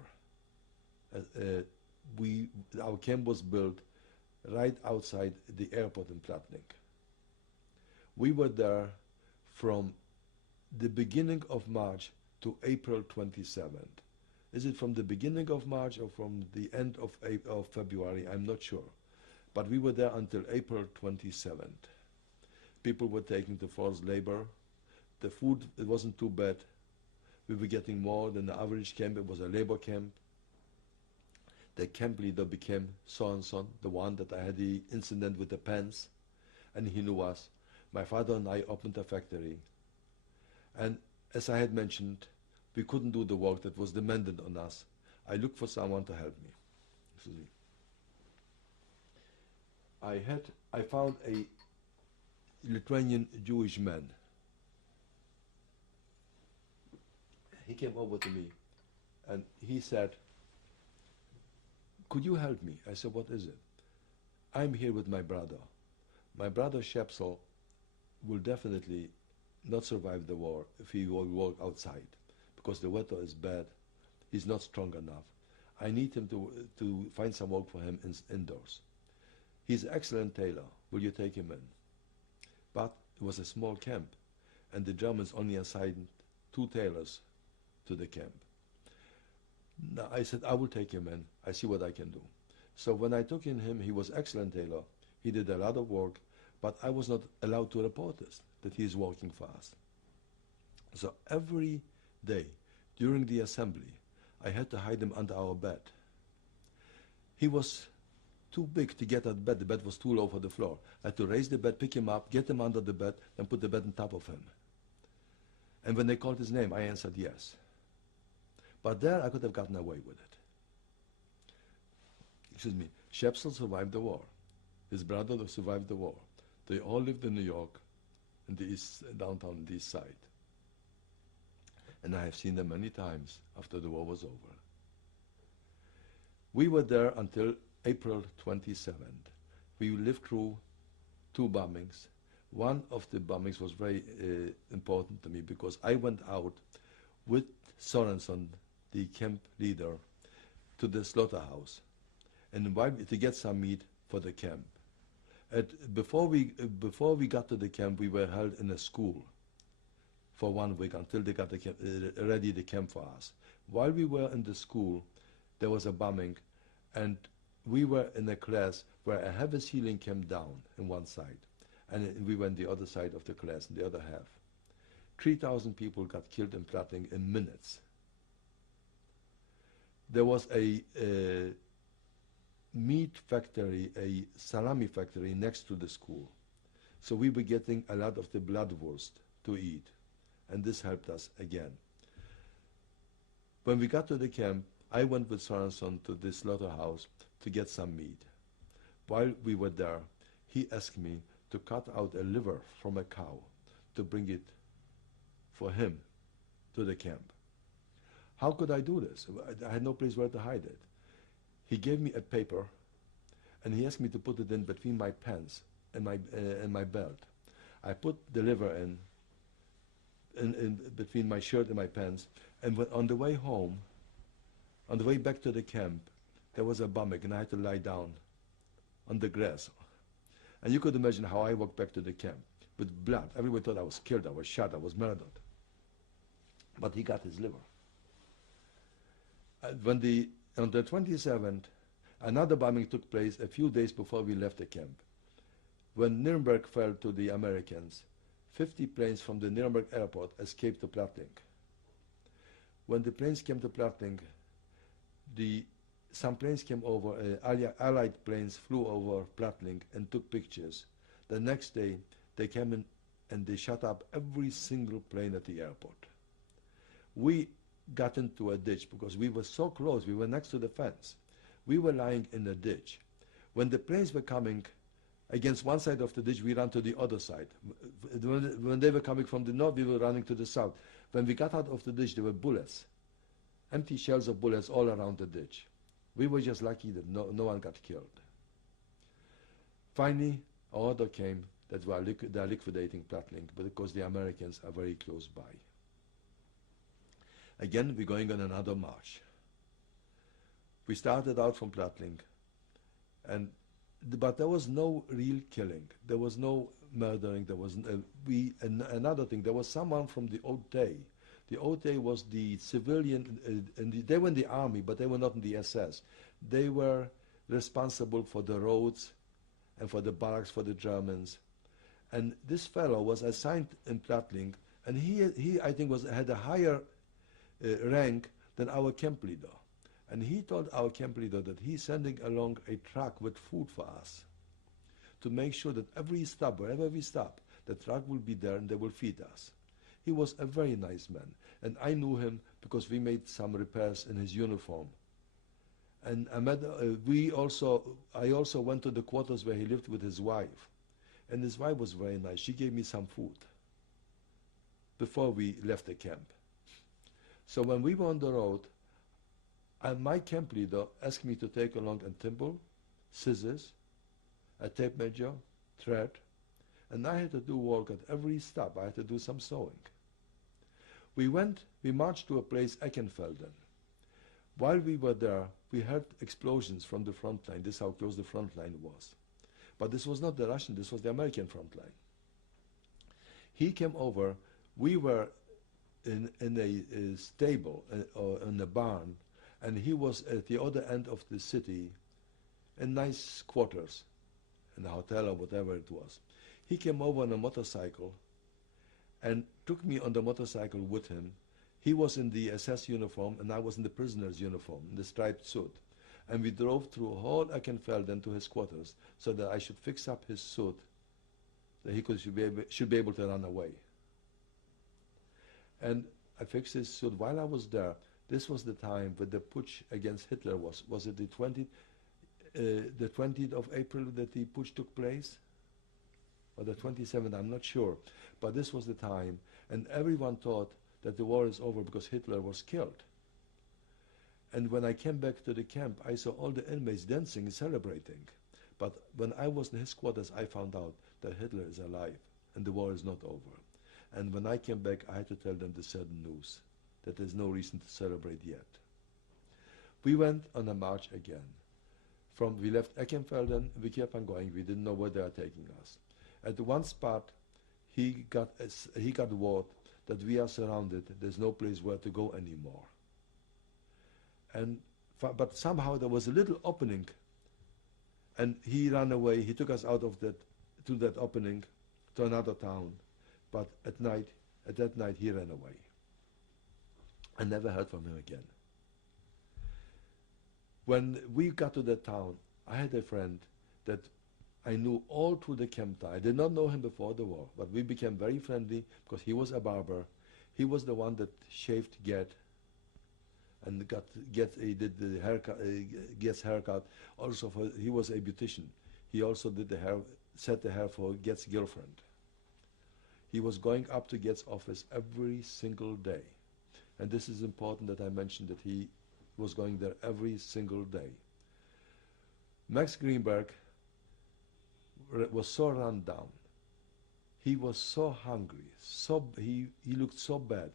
Our camp was built right outside the airport in Plattling. We were there from the beginning of March to April 27th. Is it from the beginning of March or from the end of February? I'm not sure. But we were there until April 27th. People were taken to forced labor. The food, it wasn't too bad. We were getting more than the average camp. It was a labor camp. The camp leader became so-and-so, the one that I had the incident with the pants, and he knew us. My father and I opened a factory. And as I had mentioned, we couldn't do the work that was demanded on us. I looked for someone to help me. Excuse me. I found a Lithuanian Jewish man. He came over to me and he said, "Could you help me?" I said, "What is it?" "I'm here with my brother. My brother Shepsel will definitely not survive the war if he will work outside because the weather is bad. He's not strong enough. I need him to find some work for him indoors. He's an excellent tailor. Will you take him in?" But it was a small camp, and the Germans only assigned 2 tailors to the camp. Now I said, "I will take him in. I see what I can do." So when I took in him, he was excellent tailor. He did a lot of work, but I was not allowed to report this, that he is working for us. So every day during the assembly, I had to hide him under our bed. He was too big to get at bed. The bed was too low for the floor. I had to raise the bed, pick him up, get him under the bed, and put the bed on top of him. And when they called his name, I answered yes. But there I could have gotten away with it. Excuse me. Shepsel survived the war. His brother survived the war. They all lived in New York, in the east, downtown, the east side. And I have seen them many times after the war was over. We were there until April 27th. We lived through 2 bombings. One of the bombings was very important to me because I went out with Sorenson, the camp leader, to the slaughterhouse and to get some meat for the camp. Before we got to the camp, we were held in a school for 1 week until they got ready the camp for us. While we were in the school, there was a bombing, and we were in a class where a heavy ceiling came down in one side, and we were on the other side of the class, in the other half. 3,000 people got killed in Plattling in minutes. There was a meat factory, a salami factory next to the school. So we were getting a lot of the bloodwurst to eat, and this helped us again. When we got to the camp, I went with Sorenson to the slaughterhouse to get some meat. While we were there, he asked me to cut out a liver from a cow to bring it for him to the camp. How could I do this? I had no place where to hide it. He gave me a paper, and he asked me to put it in between my pants and my belt. I put the liver in between my shirt and my pants, and on the way home, on the way back to the camp, there was a bombing, and I had to lie down on the grass. And you could imagine how I walked back to the camp with blood. Everyone thought I was killed, I was shot, I was murdered. But he got his liver. On the 27th, another bombing took place a few days before we left the camp. When Nuremberg fell to the Americans, 50 planes from the Nuremberg airport escaped to Plattling. When the planes came to Plattling, some planes came over, Allied planes flew over Plattling and took pictures. The next day, they came in and they shut up every single plane at the airport. We got into a ditch because we were so close, we were next to the fence. We were lying in a ditch. When the planes were coming against one side of the ditch, we ran to the other side. When they were coming from the north, we were running to the south. When we got out of the ditch, there were bullets, empty shells of bullets all around the ditch. We were just lucky that no one got killed. Finally, an order came that they are liquidating Plattling because the Americans are very close by. Again, we're going on another march. We started out from Plattling, but there was no real killing. There was no murdering. There was another thing. There was someone from the OT. The OT was the civilian, and they were in the army, but they were not in the SS. They were responsible for the roads and for the barracks for the Germans. And this fellow was assigned in Plattling, and he I think had a higher rank than our camp leader. And he told our camp leader that he's sending along a truck with food for us to make sure that every stop, wherever we stop, the truck will be there and they will feed us. He was a very nice man, and I knew him because we made some repairs in his uniform. And I also went to the quarters where he lived with his wife. And his wife was very nice. She gave me some food before we left the camp. So when we were on the road, my camp leader asked me to take along a thimble, scissors, a tape measure, thread, and I had to do work at every stop. I had to do some sewing. We marched to a place, Eckenfelden. While we were there, we heard explosions from the front line. This is how close the front line was. But this was not the Russian, this was the American front line. He came over. We were in a stable or in a barn, and he was at the other end of the city in nice quarters, in a hotel or whatever it was. He came over on a motorcycle and took me on the motorcycle with him. He was in the SS uniform and I was in the prisoner's uniform, in the striped suit. And we drove through whole Eckenfelden to his quarters so that I should fix up his suit, that he should be able to run away. And I fixed his suit. While I was there, this was the time when the putsch against Hitler was. Was it the 20th of April that the putsch took place? Or the 27th, I'm not sure. But this was the time, and everyone thought that the war is over because Hitler was killed. And when I came back to the camp, I saw all the inmates dancing and celebrating. But when I was in his quarters, I found out that Hitler is alive and the war is not over. And when I came back, I had to tell them the sudden news, that there's no reason to celebrate yet. We went on a march again. We left Eckenfelden, we kept on going. We didn't know where they were taking us. At one spot, he got word that we are surrounded. There's no place where to go anymore. But somehow there was a little opening, and he ran away. He took us out of to that opening, to another town. But at that night, he ran away. I never heard from him again. When we got to that town, I had a friend that I knew all through the camp time. I did not know him before the war, but we became very friendly because he was a barber. He was the one that shaved Get and did the haircut, Get's haircut. Also, he was a beautician. He also did set the hair for Get's girlfriend. He was going up to Get's office every single day. And this is important that I mentioned that he was going there every single day. Max Greenberg was so run down. He was so hungry. He looked so bad.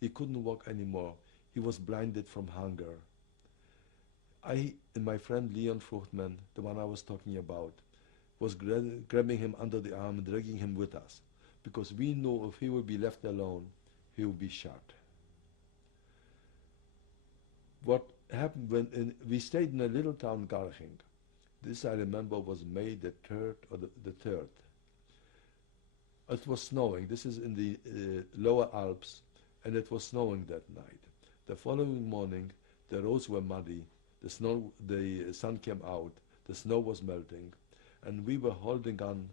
He couldn't walk anymore. He was blinded from hunger. I and my friend Leon Fruchtman, the one I was talking about, was grabbing him under the arm and dragging him with us, because we knew if he would be left alone, he would be shot. What happened when we stayed in a little town, Garching. This I remember was May the 3rd or the 3rd. It was snowing. This is in the lower Alps, and it was snowing that night. The following morning, the roads were muddy. The sun came out. The snow was melting, and we were holding on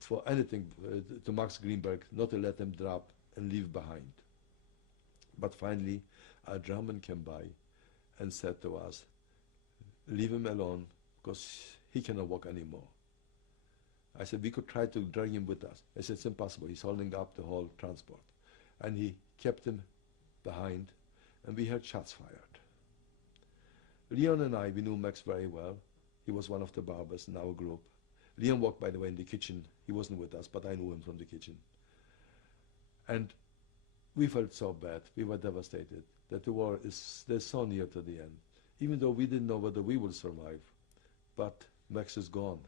for anything to Max Greenberg, not to let him drop and leave behind. But finally, a German came by and said to us, "Leave him alone, because he cannot walk anymore." I said, "We could try to drag him with us." I said, "It's impossible. He's holding up the whole transport." And he kept him behind, and we heard shots fired. Leon and we knew Max very well. He was one of the barbers in our group. Leon walked, by the way, in the kitchen. He wasn't with us, but I knew him from the kitchen. And we felt so bad. We were devastated that the war is so near to the end, even though we didn't know whether we would survive. But Max is gone.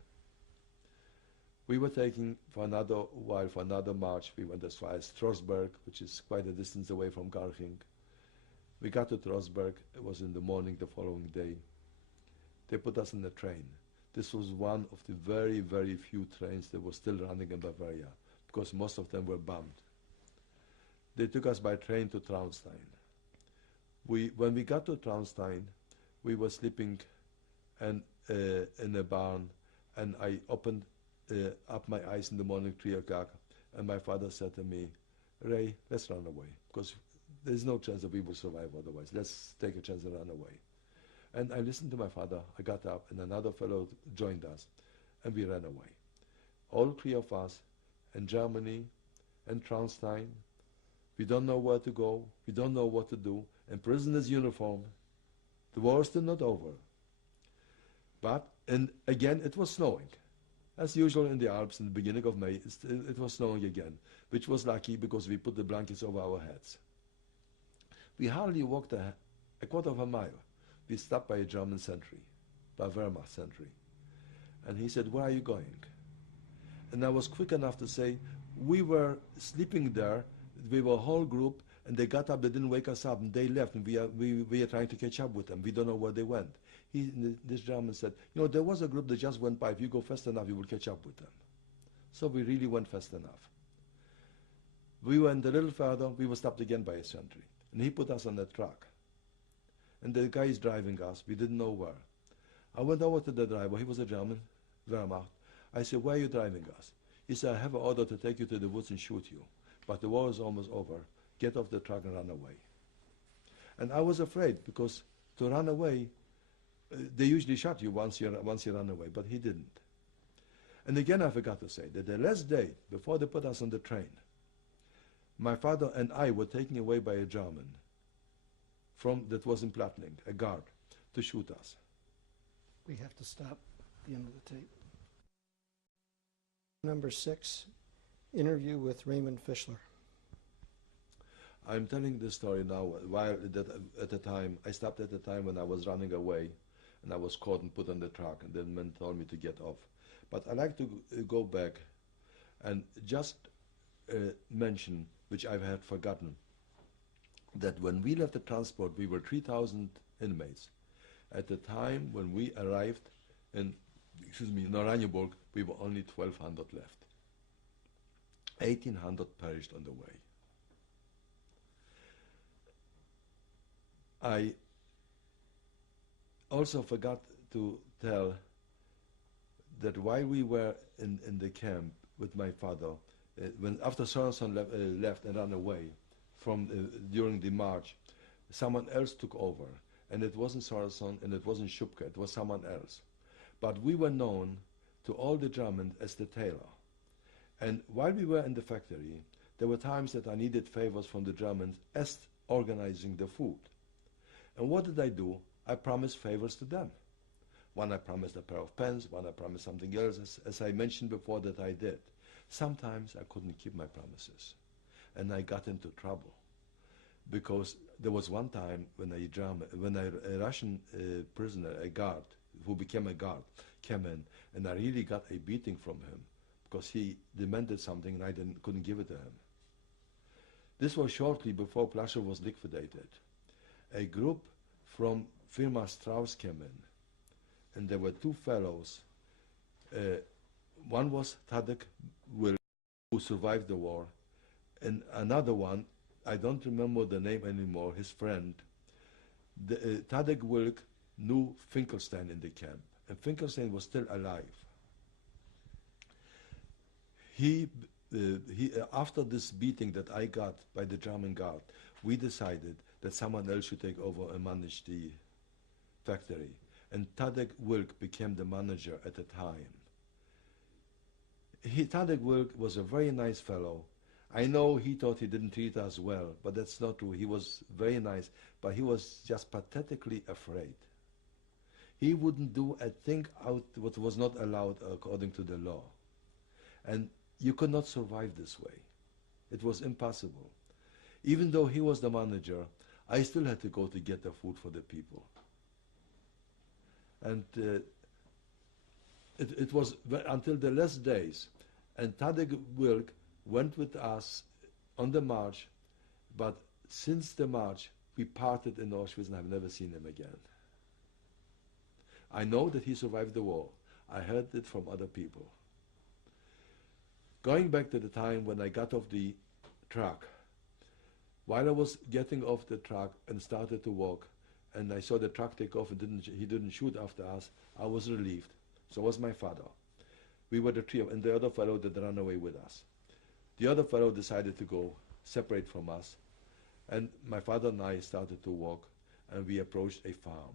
We were taking for another march. We went as far as Strasbourg, which is quite a distance away from Garching. We got to Strasbourg. It was in the morning the following day. They put us in a train. This was one of the very, very few trains that were still running in Bavaria, because most of them were bombed. They took us by train to Traunstein. When we got to Traunstein, we were sleeping in a barn, and I opened up my eyes in the morning, 3 o'clock, and my father said to me, "Ray, let's run away, because there's no chance that we will survive otherwise. Let's take a chance and run away." And I listened to my father. I got up, and another fellow joined us, and we ran away. all three of us, in Germany and Traunstein. We don't know where to go. We don't know what to do. In prisoner's uniform. The war is still not over. But, and again, it was snowing. As usual in the Alps in the beginning of May, it was snowing again, which was lucky because we put the blankets over our heads. We hardly walked a quarter of a mile. We stopped by a German sentry, by a Wehrmacht sentry. And he said, "Where are you going?" And I was quick enough to say, "We were sleeping there. We were a whole group, and they got up, they didn't wake us up, and they left, and we are trying to catch up with them. We don't know where they went." This German said, "You know, there was a group that just went by. If you go fast enough, you will catch up with them." So we really went fast enough. We went a little further. We were stopped again by a sentry, and he put us on a truck. And the guy is driving us. We didn't know where. I went over to the driver. He was a German, Wehrmacht. I said, "Where are you driving us?" He said, "I have an order to take you to the woods and shoot you. But the war is almost over. Get off the truck and run away." And I was afraid because to run away, they usually shot you once you run away, but he didn't. And again, I forgot to say that the last day before they put us on the train, my father and I were taken away by a German that was in Plattling, a guard, to shoot us. We have to stop at the end of the tape. Number 6, interview with Raymond Fishler. I'm telling this story now while at the time, I stopped at the time when I was running away and I was caught and put on the truck, and then men told me to get off. But I like to go back and just mention, which I had forgotten, that when we left the transport, we were 3,000 inmates. At the time when we arrived in Oranienburg, we were only 1,200 left. 1,800 perished on the way. I also forgot to tell that while we were in the camp with my father, after Sorensen left and ran away during the march, someone else took over. And it wasn't Sorensen and it wasn't Schupke, it was someone else. But we were known to all the Germans as the tailor. And while we were in the factory, there were times that I needed favors from the Germans as organizing the food. And what did I do? I promised favors to them. One I promised a pair of pens, one I promised something else, as I mentioned before that I did. Sometimes I couldn't keep my promises, and I got into trouble. Because there was one time when a Russian prisoner, a guard, who became a guard, came in, and I really got a beating from him because he demanded something and I couldn't give it to him. This was shortly before Plaszow was liquidated. A group from Firma Strauss came in, and there were two fellows. One was Tadek Wilk, who survived the war, and another one, I don't remember the name anymore, his friend. Tadek Wilk knew Finkelstein in the camp, and Finkelstein was still alive. After this beating that I got by the German guard, we decided that someone else should take over and manage the factory. And Tadek Wilk became the manager at the time. Tadek Wilk was a very nice fellow. I know he thought he didn't treat us well, but that's not true. He was very nice, but he was just pathetically afraid. He wouldn't do a thing out what was not allowed according to the law. And you could not survive this way. It was impossible. Even though he was the manager, I still had to go to get the food for the people. And it was until the last days. And Tadek Wilk went with us on the march, but since the march, we parted in Auschwitz and I've never seen him again. I know that he survived the war. I heard it from other people. Going back to the time when I got off the truck, while I was getting off the truck and started to walk, and I saw the truck take off and he didn't shoot after us, I was relieved. So was my father. We were the trio, and the other fellow that ran away with us. The other fellow decided to go separate from us, and my father and I started to walk, and we approached a farm.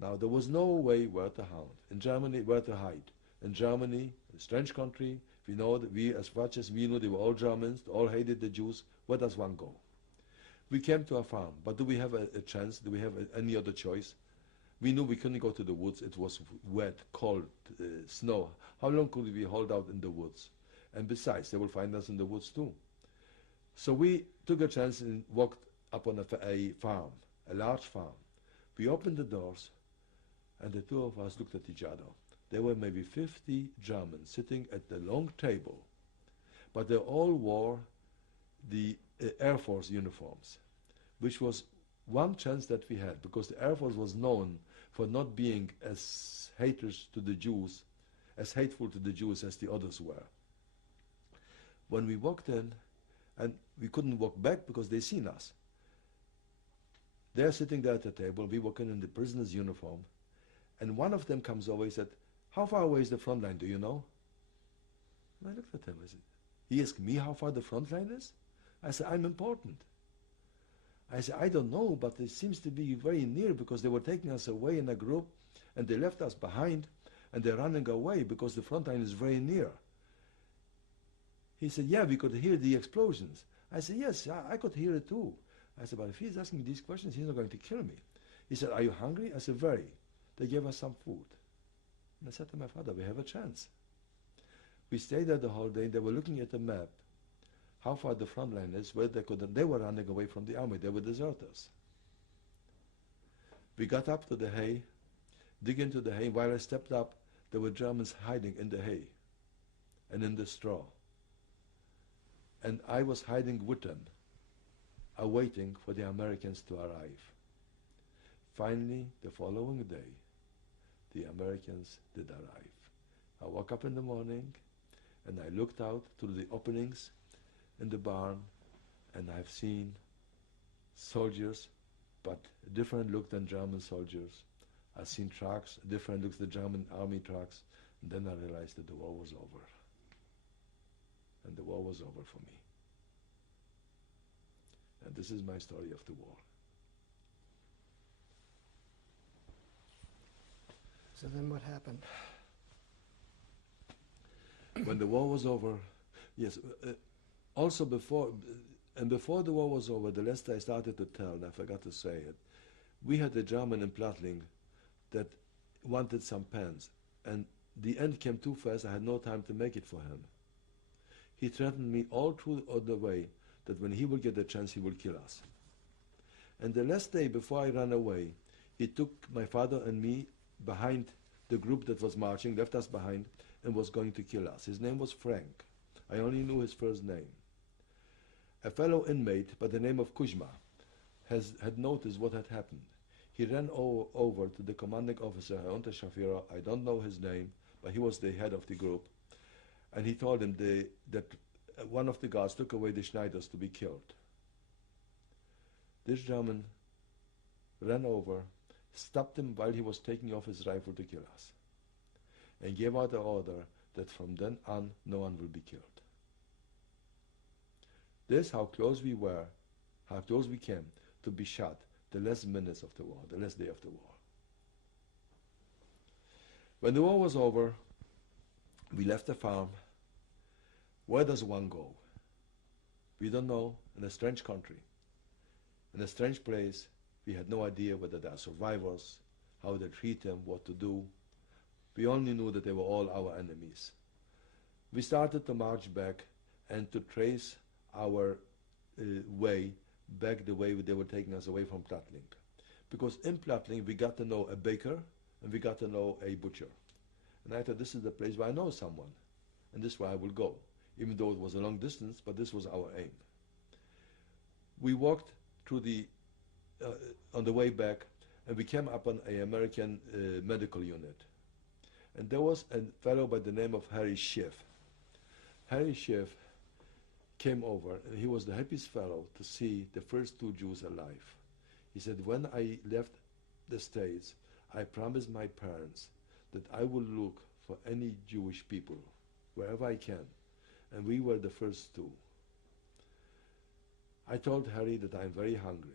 Now, there was no way where to hide. In Germany, where to hide. In Germany, a strange country, We know that we, as much as we knew they were all Germans, all hated the Jews, where does one go? We came to a farm, but do we have a chance? Do we have any other choice? We knew we couldn't go to the woods. It was wet, cold, snow. How long could we hold out in the woods? And besides, they will find us in the woods too. So we took a chance and walked up on a farm, a large farm. We opened the doors, and the two of us looked at each other. There were maybe 50 Germans sitting at the long table, but they all wore the Air Force uniforms, which was one chance that we had, because the Air Force was known for not being as haters to the Jews, as hateful to the Jews as the others were. When we walked in, and we couldn't walk back because they seen us. They're sitting there at the table, we walk in the prisoner's uniform, and one of them comes over, he said, "How far away is the front line, do you know?" And I looked at him, I said, he asked me how far the front line is? I said, "I'm important." I said, "I don't know, but it seems to be very near, because they were taking us away in a group, and they left us behind, and they're running away because the front line is very near." He said, "Yeah, we could hear the explosions." I said, "Yes, I could hear it too." I said, "But if he's asking these questions, he's not going to kill me." He said, "Are you hungry?" I said, "Very." They gave us some food. And I said to my father, "We have a chance." We stayed there the whole day. They were looking at the map, how far the front line is, where they could. They were running away from the army. They were deserters. We got up to the hay, dig into the hay. While I stepped up, there were Germans hiding in the hay and in the straw. And I was hiding with them, awaiting for the Americans to arrive. Finally, the following day, the Americans did arrive. I woke up in the morning, and I looked out through the openings in the barn, and I've seen soldiers, but a different look than German soldiers. I've seen trucks, different looks than German army trucks, and then I realized that the war was over. And the war was over for me. And this is my story of the war. So then what happened? When the war was over, yes, also before the war was over, the last I started to tell, and I forgot to say it, we had a German in Plattling that wanted some pens, and the end came too fast. I had no time to make it for him. He threatened me all through the way that when he will get a chance, he will kill us. And the last day before I ran away, he took my father and me behind the group that was marching, left us behind, and was going to kill us. His name was Frank. I only knew his first name. A fellow inmate by the name of Kuzma had noticed what had happened. He ran over to the commanding officer, Herr Unterscharführer, I don't know his name, but he was the head of the group, and he told him that one of the guards took away the Schneiders to be killed. This German ran over, stopped him while he was taking off his rifle to kill us, and gave out the order that from then on no one will be killed. This is how close we were, how close we came to be shot the last minutes of the war, the last day of the war. When the war was over, we left the farm. Where does one go? We don't know. In a strange country, in a strange place. We had no idea whether there are survivors, how they treat them, what to do. We only knew that they were all our enemies. We started to march back and to trace our way back the way they were taking us away from Plattling. Because in Plattling we got to know a baker and we got to know a butcher. And I thought, this is the place where I know someone, and this is where I will go. Even though it was a long distance, but this was our aim. We walked through on the way back, and we came up on an American medical unit. And there was a fellow by the name of Harry Schiff. Harry Schiff came over, and he was the happiest fellow to see the first two Jews alive. He said, when I left the States, I promised my parents that I will look for any Jewish people wherever I can. And we were the first two. I told Harry that I'm very hungry.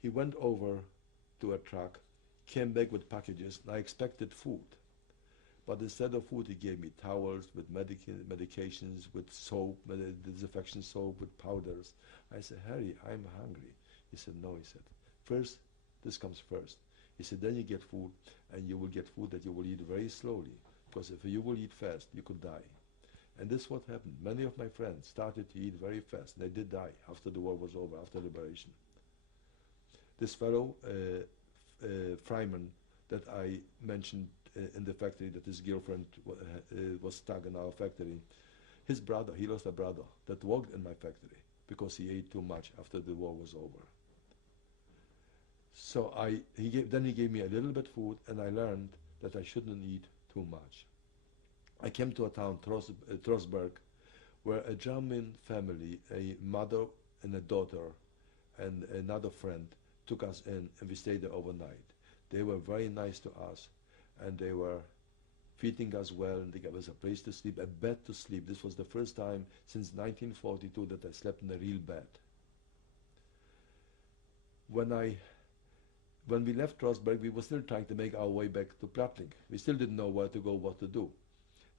He went over to a truck, came back with packages, and I expected food. But instead of food, he gave me towels with medications, with soap, disinfection soap, with powders. I said, Harry, I'm hungry. He said, no, he said, first, this comes first. He said, then you get food, and you will get food that you will eat very slowly, because if you will eat fast, you could die. And this is what happened. Many of my friends started to eat very fast. They did die after the war was over, after liberation. This fellow, Fryman, that I mentioned in the factory, that his girlfriend was stuck in our factory, his brother, he lost a brother that worked in my factory because he ate too much after the war was over. So then he gave me a little bit food, and I learned that I shouldn't eat too much. I came to a town, Trostberg, where a German family, a mother and a daughter and another friend, took us in, and we stayed there overnight. They were very nice to us, and they were feeding us well, and they gave us a place to sleep, a bed to sleep. This was the first time since 1942 that I slept in a real bed. When we left Trostberg, we were still trying to make our way back to Plattling. We still didn't know where to go, what to do.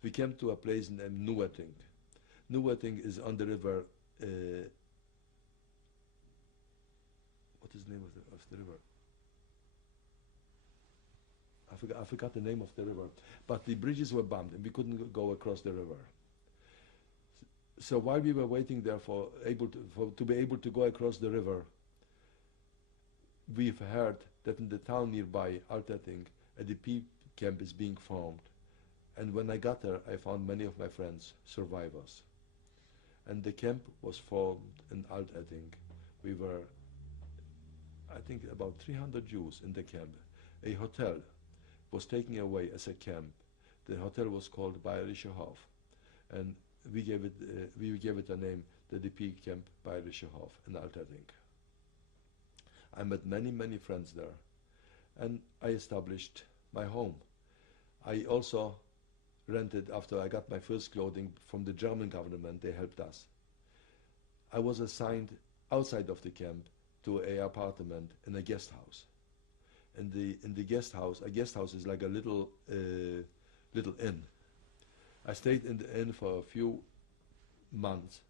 We came to a place named Nieuweting. Nieuweting is on the river. What is the name of the river? I forgot the name of the river. But the bridges were bombed, and we couldn't go across the river. So while we were waiting there to be able to go across the river, we've heard that in the town nearby, Altetting, a DP camp is being formed. And when I got there, I found many of my friends, survivors. And the camp was formed in Altetting. We were, I think, about 300 Jews in the camp. A hotel was taken away as a camp. The hotel was called Bayerische Hof, and we gave it a name, the DP camp Bayerische Hof in Altetting. I met many, many friends there, and I established my home. I also rented, after I got my first clothing from the German government, they helped us. I was assigned outside of the camp to an apartment in a guest house. In the guest house, a guest house is like a little inn. I stayed in the inn for a few months,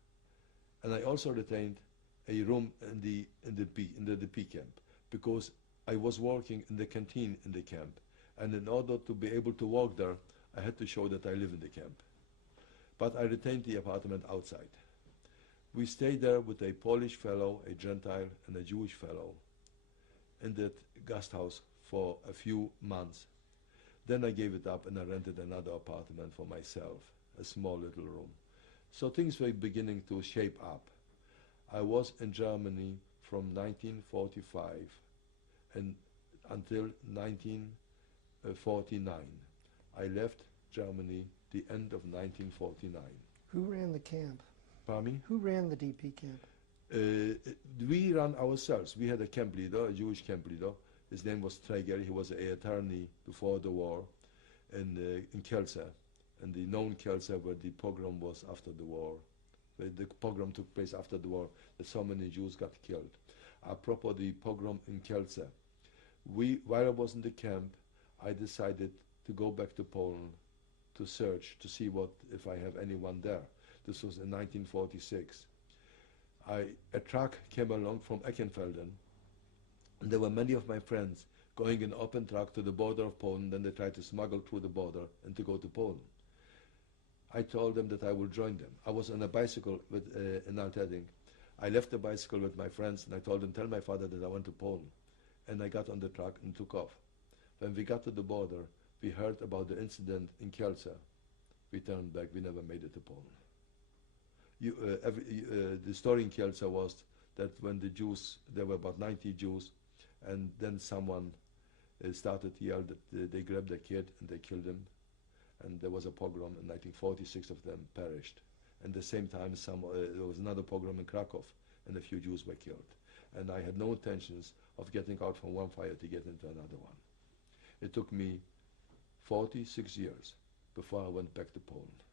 and I also retained a room in the DP camp, because I was working in the canteen in the camp, and in order to be able to work there, I had to show that I live in the camp. But I retained the apartment outside. We stayed there with a Polish fellow, a Gentile, and a Jewish fellow in that guest house for a few months. Then I gave it up, and I rented another apartment for myself, a small little room. So things were beginning to shape up. I was in Germany from 1945 and until 1949. I left Germany the end of 1949. Who ran the camp? Pardon me? Who ran the DP camp? We ran ourselves. We had a camp leader, a Jewish camp leader. His name was Traeger. He was an attorney before the war in Kielce, and the known Kielce where the pogrom was after the war. The pogrom took place after the war, that so many Jews got killed. Apropos the pogrom in Kielce, while I was in the camp, I decided to go back to Poland to search, to see if I have anyone there. This was in 1946. A truck came along from Eckenfelden, and there were many of my friends going in an open truck to the border of Poland, then they tried to smuggle through the border and to go to Poland. I told them that I will join them. I was on a bicycle in Altetting. I left the bicycle with my friends, and I told them, tell my father that I went to Poland. And I got on the truck and took off. When we got to the border, we heard about the incident in Kielce. We turned back. We never made it to Poland. The story in Kielce was that when the Jews, there were about 90 Jews, and then someone started to yell that they grabbed a kid and they killed him. And there was a pogrom, and I think 46 of them perished. And at the same time, there was another pogrom in Krakow, and a few Jews were killed. And I had no intentions of getting out from one fire to get into another one. It took me 46 years before I went back to Poland.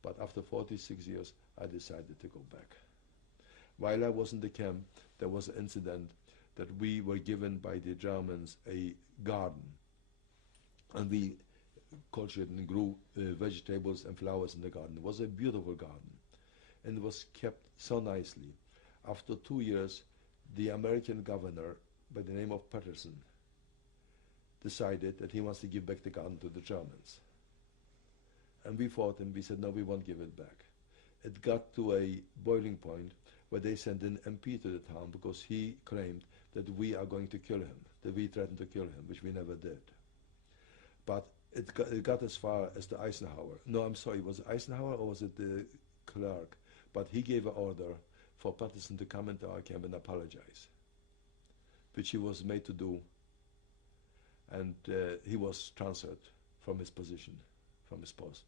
But after 46 years, I decided to go back. While I was in the camp, there was an incident that we were given by the Germans a garden. And we cultured and grew vegetables and flowers in the garden. It was a beautiful garden, and it was kept so nicely. After 2 years, the American governor, by the name of Patterson, decided that he wants to give back the garden to the Germans. And we fought him. We said, no, we won't give it back. It got to a boiling point where they sent an MP to the town because he claimed that we are going to kill him, that we threatened to kill him, which we never did. But it got as far as the Eisenhower. No, I'm sorry, was it Eisenhower or was it the clerk? But he gave an order for Patterson to come into our camp and apologize, which he was made to do. And he was transferred from his position, from his post.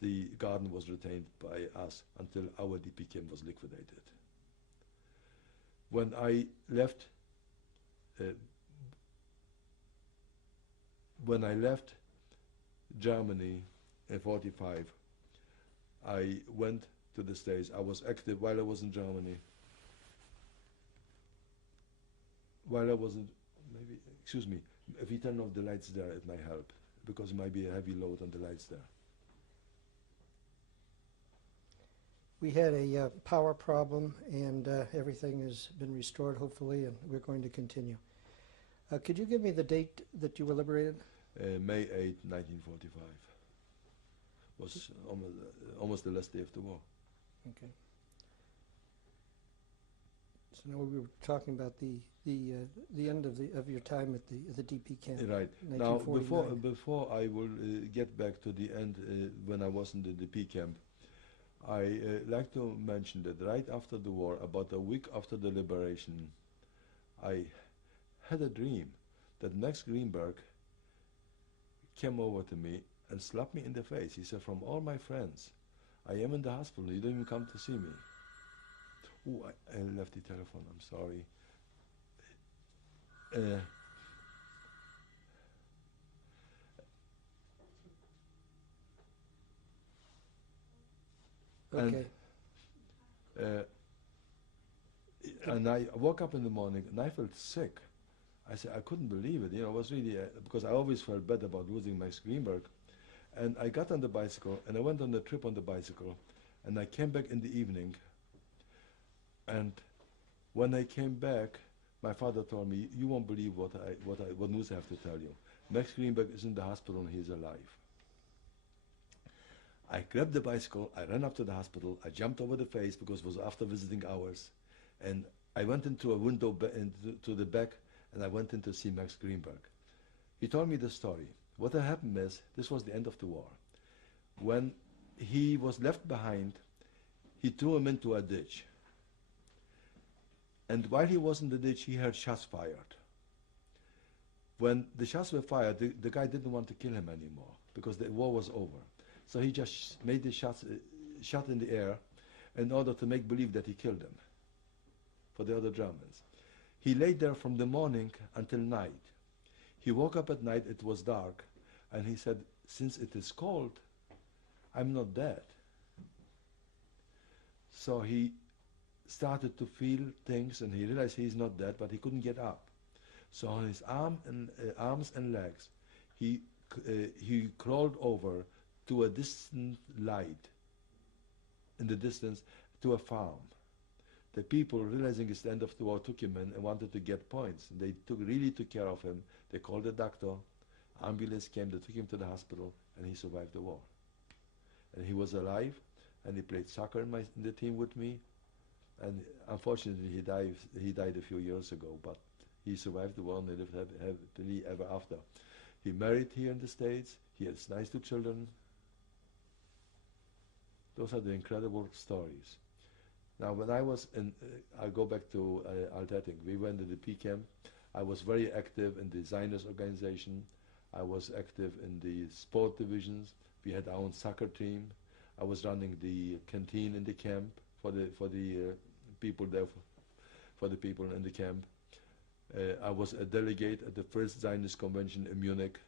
The garden was retained by us until our DP camp was liquidated. When I left Germany in '45, I went to the States. I was active while I was in Germany. While I was in, maybe, excuse me, if you turn off the lights there, it might help, because it might be a heavy load on the lights there. We had a power problem, and everything has been restored, hopefully, and we're going to continue. Could you give me the date that you were liberated? May 8, 1945. Was almost the last day of the war. Okay. So now we were talking about the end of your time at the DP camp. Right. Now, before I will get back to the end when I was in the DP camp, I like to mention that right after the war, about a week after the liberation, I had a dream that Max Greenberg came over to me and slapped me in the face. He said, from all my friends, I am in the hospital, you don't even come to see me. Oh, I left the telephone, I'm sorry. Okay. And I woke up in the morning and I felt sick. I said, I couldn't believe it. You know, it was really, because I always felt bad about losing Max Greenberg. And I got on the bicycle and I went on the trip on the bicycle, and I came back in the evening. And when I came back, my father told me, you won't believe what news I have to tell you. Max Greenberg is in the hospital and he's alive. I grabbed the bicycle, I ran up to the hospital, I jumped over the fence because it was after visiting hours, and I went into a window to the back, and I went in to see Max Greenberg. He told me the story. What had happened is, this was the end of the war. When he was left behind, he threw him into a ditch. And while he was in the ditch, he heard shots fired. When the shots were fired, the guy didn't want to kill him anymore because the war was over. So he just made the shot in the air in order to make believe that he killed them for the other Germans. He lay there from the morning until night. He woke up at night, it was dark, and he said, since it is cold, I'm not dead. So he started to feel things, and he realized he's not dead, but he couldn't get up. So on his arms and legs, he crawled over to a distant light in the distance, to a farm. The people, realizing it's the end of the war, took him in and wanted to get points. And they really took care of him. They called the doctor, ambulance came, they took him to the hospital, and he survived the war. And he was alive, and he played soccer in the team with me. And unfortunately, he died a few years ago, but he survived the war and they lived happily ever after. He married here in the States. He has nice 2 children. Those are the incredible stories. Now, when I was in, I'll go back to Altetting. We went to the P camp. I was very active in the Zionist organization. I was active in the sport divisions. We had our own soccer team. I was running the canteen in the camp for the people there, for the people in the camp. I was a delegate at the first Zionist convention in Munich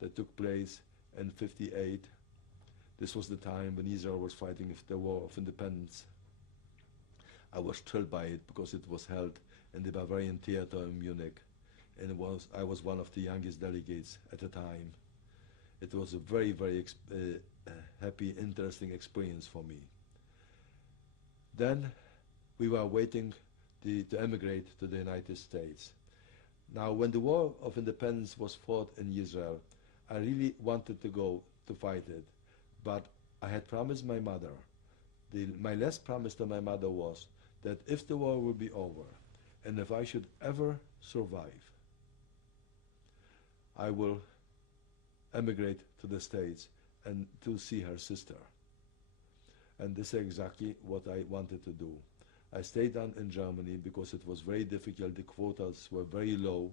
that took place in '58. This was the time when Israel was fighting the war of independence. I was thrilled by it because it was held in the Bavarian Theater in Munich, and I was one of the youngest delegates at the time. It was a very, very happy, interesting experience for me. Then we were waiting to emigrate to the United States. Now, when the War of Independence was fought in Israel, I really wanted to go to fight it, but I had promised my mother. My last promise to my mother was that if the war will be over, and if I should ever survive, I will emigrate to the States and to see her sister. And this is exactly what I wanted to do. I stayed on in Germany because it was very difficult. The quotas were very low,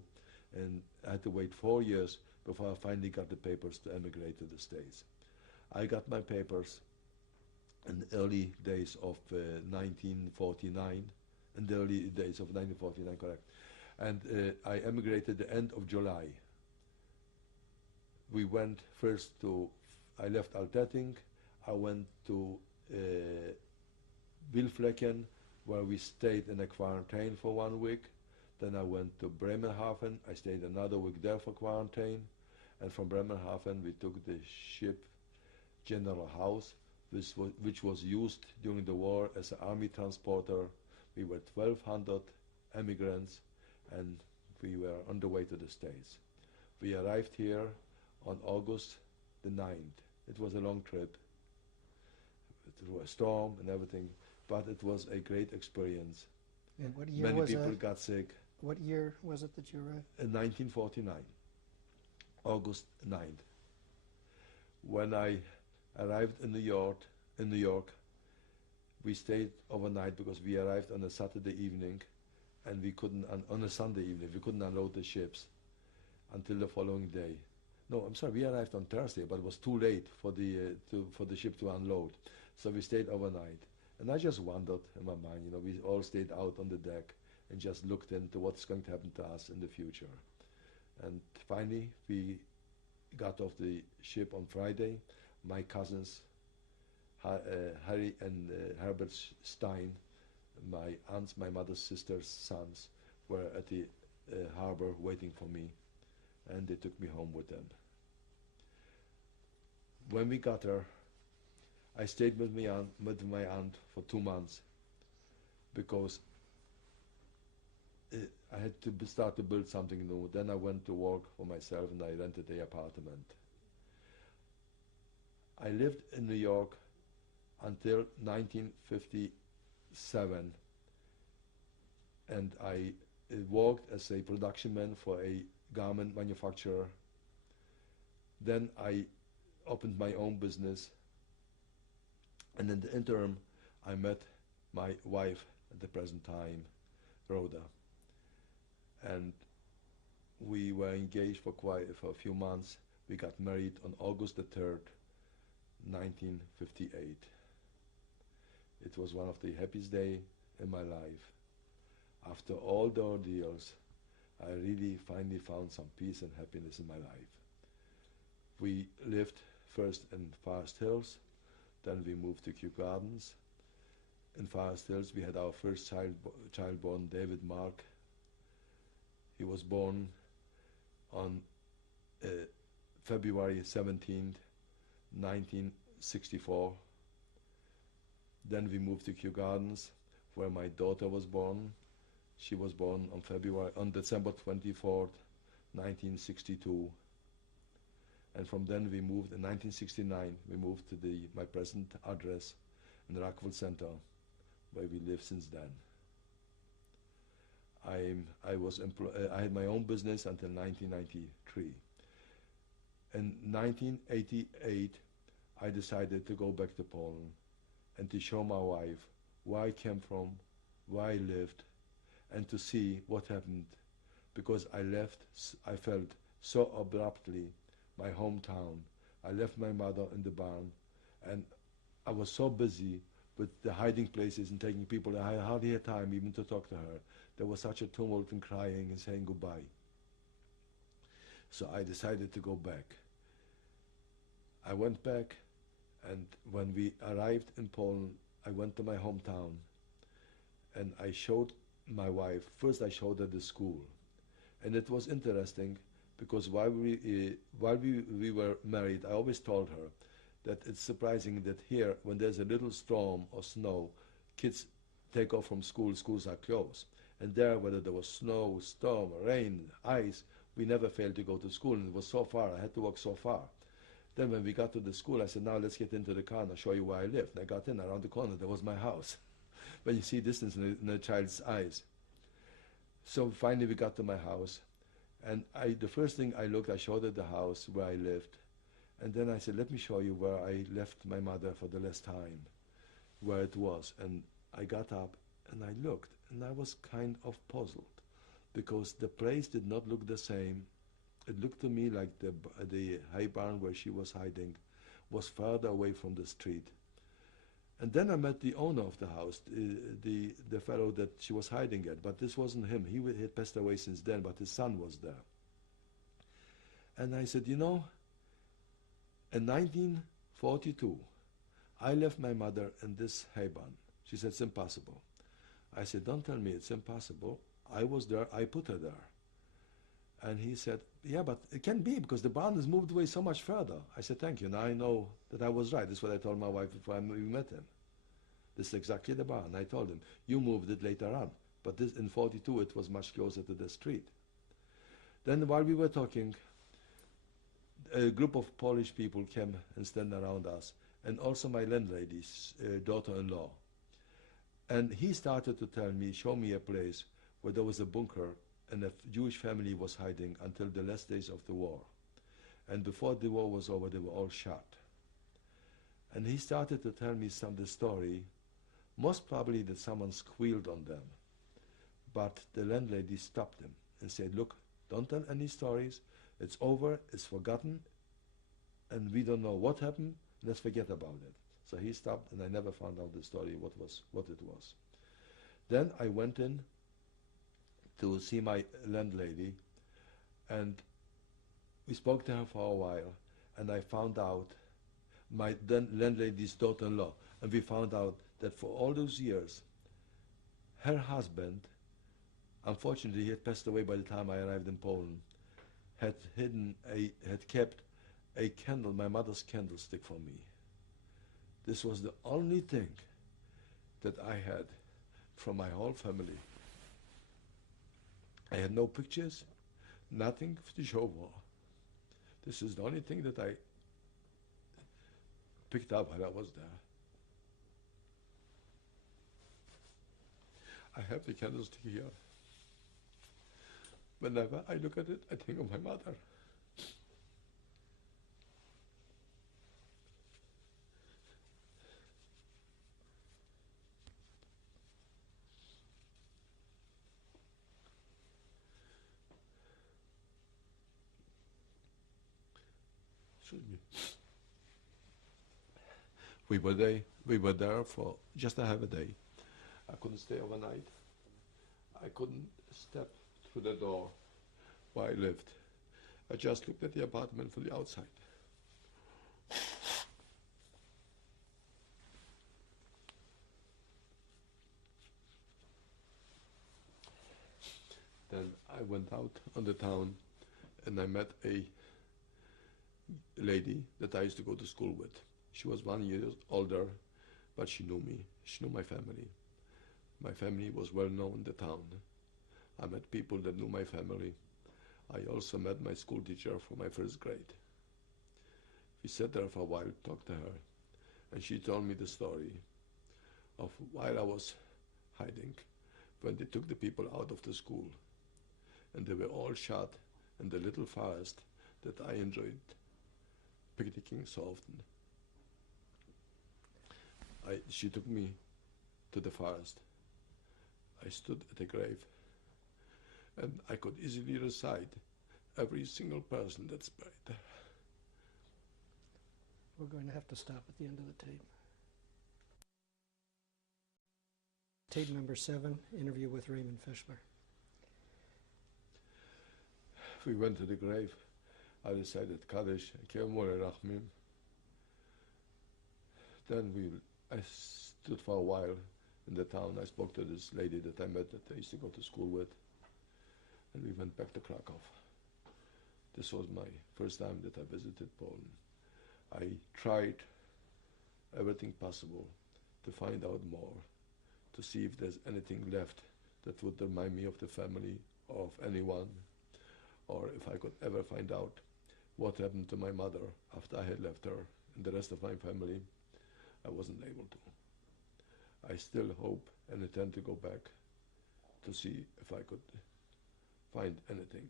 and I had to wait 4 years before I finally got the papers to emigrate to the States. I got my papers in the early days of 1949, in the early days of 1949, correct. And I emigrated the end of July. We went first to, I left Altetting, I went to Wilflecken, where we stayed in a quarantine for 1 week. Then I went to Bremerhaven. I stayed another week there for quarantine. And from Bremerhaven, we took the ship General House, which was used during the war as an army transporter. We were 1,200 immigrants, and we were on the way to the States. We arrived here on August the 9th. It was a long trip, through a storm and everything, but it was a great experience. And what year Many was people it? got sick. What year was it that you arrived? In 1949, August 9th. When I arrived in New York, we stayed overnight because we arrived on a Saturday evening, and we couldn't, on a Sunday evening, we couldn't unload the ships until the following day. No, I'm sorry, we arrived on Thursday, but it was too late for the ship to unload. So we stayed overnight. And I just wondered in my mind, you know, we all stayed out on the deck and just looked into what's going to happen to us in the future. And finally, we got off the ship on Friday. My cousins, Harry and Herbert Stein, my aunts, my mother's sister's sons, were at the harbor waiting for me, and they took me home with them. When we got there, I stayed with my aunt for 2 months because I had to start to build something new. Then I went to work for myself and I rented an apartment. I lived in New York until 1957, and I worked as a production man for a garment manufacturer. Then I opened my own business, and in the interim I met my wife at the present time, Rhoda, and we were engaged for a few months. We got married on August the 3rd, 1958. It was one of the happiest days in my life. After all the ordeals, I really finally found some peace and happiness in my life. We lived first in Forest Hills, then we moved to Kew Gardens. In Forest Hills we had our first child born, David Mark. He was born on February 17th, 1964. Then we moved to Kew Gardens, where my daughter was born. She was born on December 24th, 1962. And from then we moved, in 1969, we moved to my present address in the Rockville Center, where we live since then. I had my own business until 1993. In 1988, I decided to go back to Poland and to show my wife where I came from, where I lived, and to see what happened, because I felt so abruptly my hometown. I left my mother in the barn, and I was so busy with the hiding places and taking people, I hardly had time even to talk to her. There was such a tumult and crying and saying goodbye. So I decided to go back. I went back, and when we arrived in Poland, I went to my hometown, and I showed my wife, first I showed her the school. And it was interesting because we were married, I always told her that it's surprising that here, when there's a little storm or snow, kids take off from school, schools are closed. And there, whether there was snow, storm, rain, ice, we never failed to go to school, and it was so far, I had to walk so far. Then when we got to the school, I said, now let's get into the car and I'll show you where I live. And I got in, around the corner, there was my house. When you see distance in a child's eyes. So finally we got to my house, and the first thing I looked, I showed her the house where I lived, and then I said, let me show you where I left my mother for the last time, where it was. And I got up and I looked, and I was kind of puzzled, because the place did not look the same. It looked to me like the hay barn where she was hiding was further away from the street. And then I met the owner of the house, the fellow that she was hiding at, but this wasn't him. He had passed away since then, but his son was there. And I said, you know, in 1942, I left my mother in this hay barn. She said, it's impossible. I said, don't tell me it's impossible. I was there, I put her there. And he said, yeah, but it can be, because the barn has moved away so much further. I said, thank you. Now I know that I was right. This is what I told my wife before we met him. This is exactly the barn. I told him, you moved it later on. But this, in 42, it was much closer to the street. Then while we were talking, a group of Polish people came and stand around us, and also my landlady's daughter-in-law. And he started to tell me, show me a place where there was a bunker and a Jewish family was hiding until the last days of the war. And before the war was over, they were all shot. And he started to tell me the story, most probably that someone squealed on them. But the landlady stopped him and said, look, don't tell any stories. It's over, it's forgotten, and we don't know what happened. Let's forget about it. So he stopped, and I never found out the story, what it was. Then I went in to see my landlady, and we spoke to her for a while, and I found out my then landlady's daughter-in-law, and we found out that for all those years, her husband, unfortunately he had passed away by the time I arrived in Poland, had kept a candle, my mother's candlestick, for me. This was the only thing that I had from my whole family. I had no pictures, nothing to show for. This is the only thing that I picked up while I was there. I have the candlestick here. Whenever I look at it, I think of my mother. Excuse me. We were there for just a half a day. I couldn't stay overnight. I couldn't step through the door where I lived. I just looked at the apartment from the outside. Then I went out on the town and I met a lady that I used to go to school with. She was 1 year older, but she knew me. She knew my family. My family was well known in the town. I met people that knew my family. I also met my school teacher for my first grade. We sat there for a while, talked to her, and she told me the story of while I was hiding, when they took the people out of the school, and they were all shot in the little forest that I enjoyed picnicking so often. She took me to the forest. I stood at the grave, and I could easily recite every single person that's buried there. We're going to have to stop at the end of the tape. Tape number 7, interview with Raymond Fishler. We went to the grave. I recited Kaddish, Ke'emore Rachmim. Then I stood for a while in the town. I spoke to this lady that I met that I used to go to school with. And we went back to Krakow. This was my first time that I visited Poland. I tried everything possible to find out more, to see if there's anything left that would remind me of the family or of anyone, or if I could ever find out what happened to my mother after I had left her and the rest of my family. I wasn't able to. I still hope and intend to go back to see if I could find anything.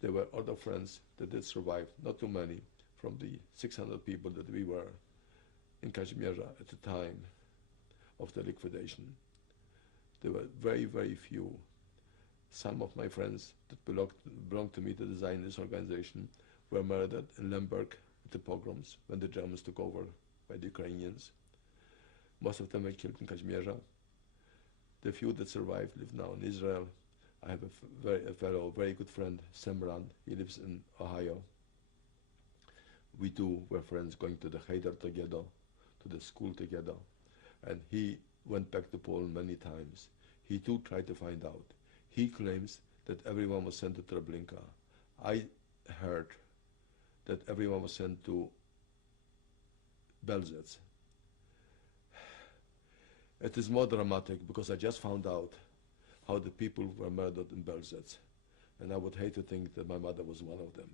There were other friends that did survive, not too many, from the 600 people that we were in Kazimierza at the time of the liquidation. There were very, very few. Some of my friends that belonged to me, the Zionist organization, were murdered in Lemberg at the pogroms when the Germans took over by the Ukrainians. Most of them were killed in Kazimierza. The few that survived live now in Israel. I have a fellow, very good friend, Semran. He lives in Ohio. We two were friends, going to the Cheder together, to the school together. And he went back to Poland many times. He too tried to find out. He claims that everyone was sent to Treblinka. I heard that everyone was sent to Belzec. It is more dramatic because I just found out how the people were murdered in Belzec, and I would hate to think that my mother was one of them.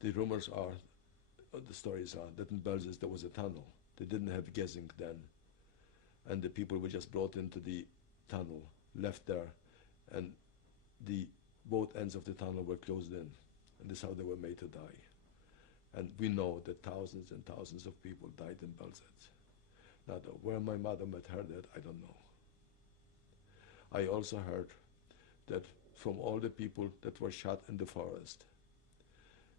The rumors are, the stories are, that in Belzec there was a tunnel. They didn't have gassing then, and the people were just brought into the tunnel, left there, and both ends of the tunnel were closed in, and this is how they were made to die. And we know that thousands and thousands of people died in Belzec. Now, where my mother met her death, I don't know. I also heard that from all the people that were shot in the forest,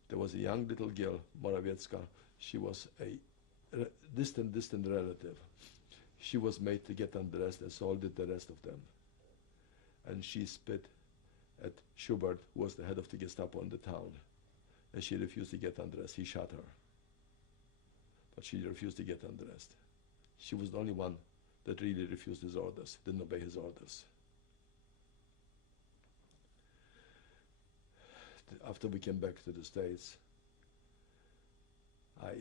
there was a young little girl, Morawiecka. She was a distant relative. She was made to get undressed, and so did the rest of them. And she spit at Schubert, who was the head of the Gestapo in the town, and she refused to get undressed. He shot her, but she refused to get undressed. She was the only one that really refused his orders, didn't obey his orders. After we came back to the States, I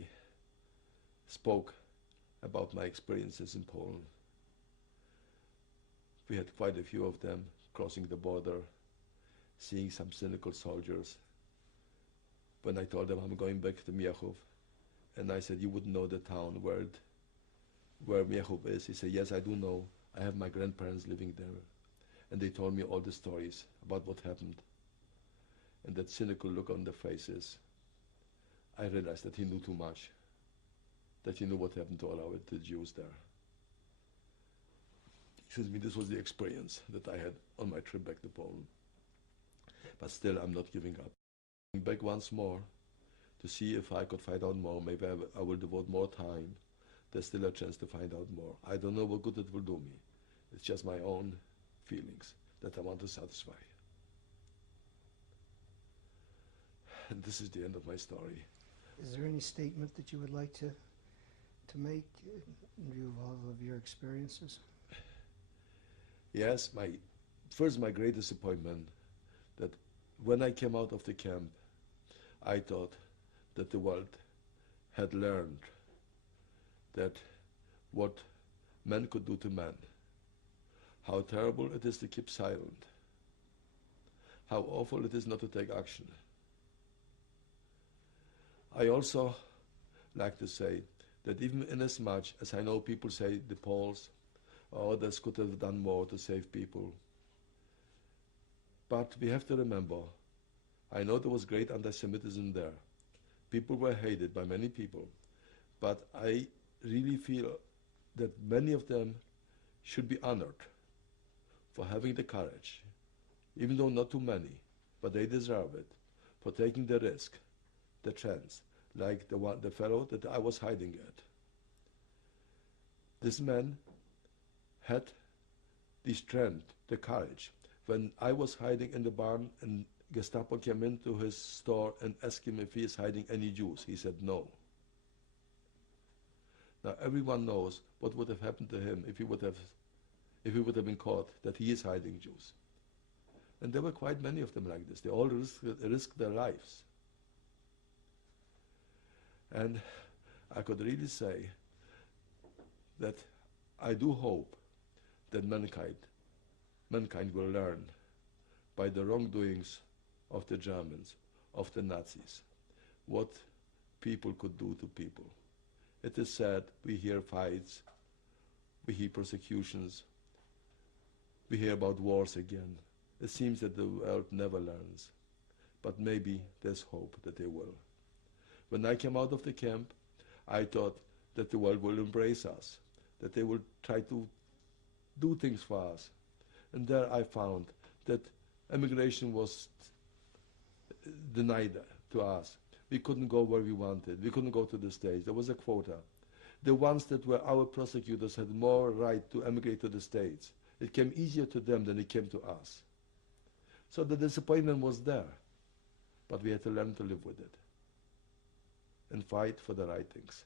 spoke about my experiences in Poland. We had quite a few of them, crossing the border, seeing some cynical soldiers. When I told them I'm going back to Miechów, and I said, you wouldn't know the town where Miechów is. He said, yes, I do know. I have my grandparents living there. And they told me all the stories about what happened. And that cynical look on their faces, I realized that he knew too much, that he knew what happened to all the Jews there. Excuse me, this was the experience that I had on my trip back to Poland. But still, I'm not giving up. I'm back once more to see if I could find out more. Maybe I will devote more time. There's still a chance to find out more. I don't know what good it will do me. It's just my own feelings that I want to satisfy. And this is the end of my story. Is there any statement that you would like to make in view of all of your experiences? Yes, my great disappointment that when I came out of the camp, I thought that the world had learned that what men could do to men, how terrible it is to keep silent, how awful it is not to take action. I also like to say that even inasmuch as I know people say the Poles or others could have done more to save people, but we have to remember, I know there was great anti-Semitism there. People were hated by many people, but I really feel that many of them should be honored for having the courage, even though not too many, but they deserve it, for taking the risk, the chance, like the fellow that I was hiding at. This man had the strength, the courage. When I was hiding in the barn and Gestapo came into his store and asked him if he is hiding any Jews, he said no. Now everyone knows what would have happened to him if he would have been caught that he is hiding Jews. And there were quite many of them like this. They all risked their lives. And I could really say that I do hope that mankind will learn by the wrongdoings of the Germans, of the Nazis, what people could do to people. It is sad, we hear fights, we hear persecutions, we hear about wars again. It seems that the world never learns, but maybe there's hope that they will. When I came out of the camp, I thought that the world will embrace us, that they will try to do things for us. And there I found that immigration was denied to us. We couldn't go where we wanted. We couldn't go to the States. There was a quota. The ones that were our prosecutors had more right to emigrate to the States. It came easier to them than it came to us. So the disappointment was there, but we had to learn to live with it and fight for the right things.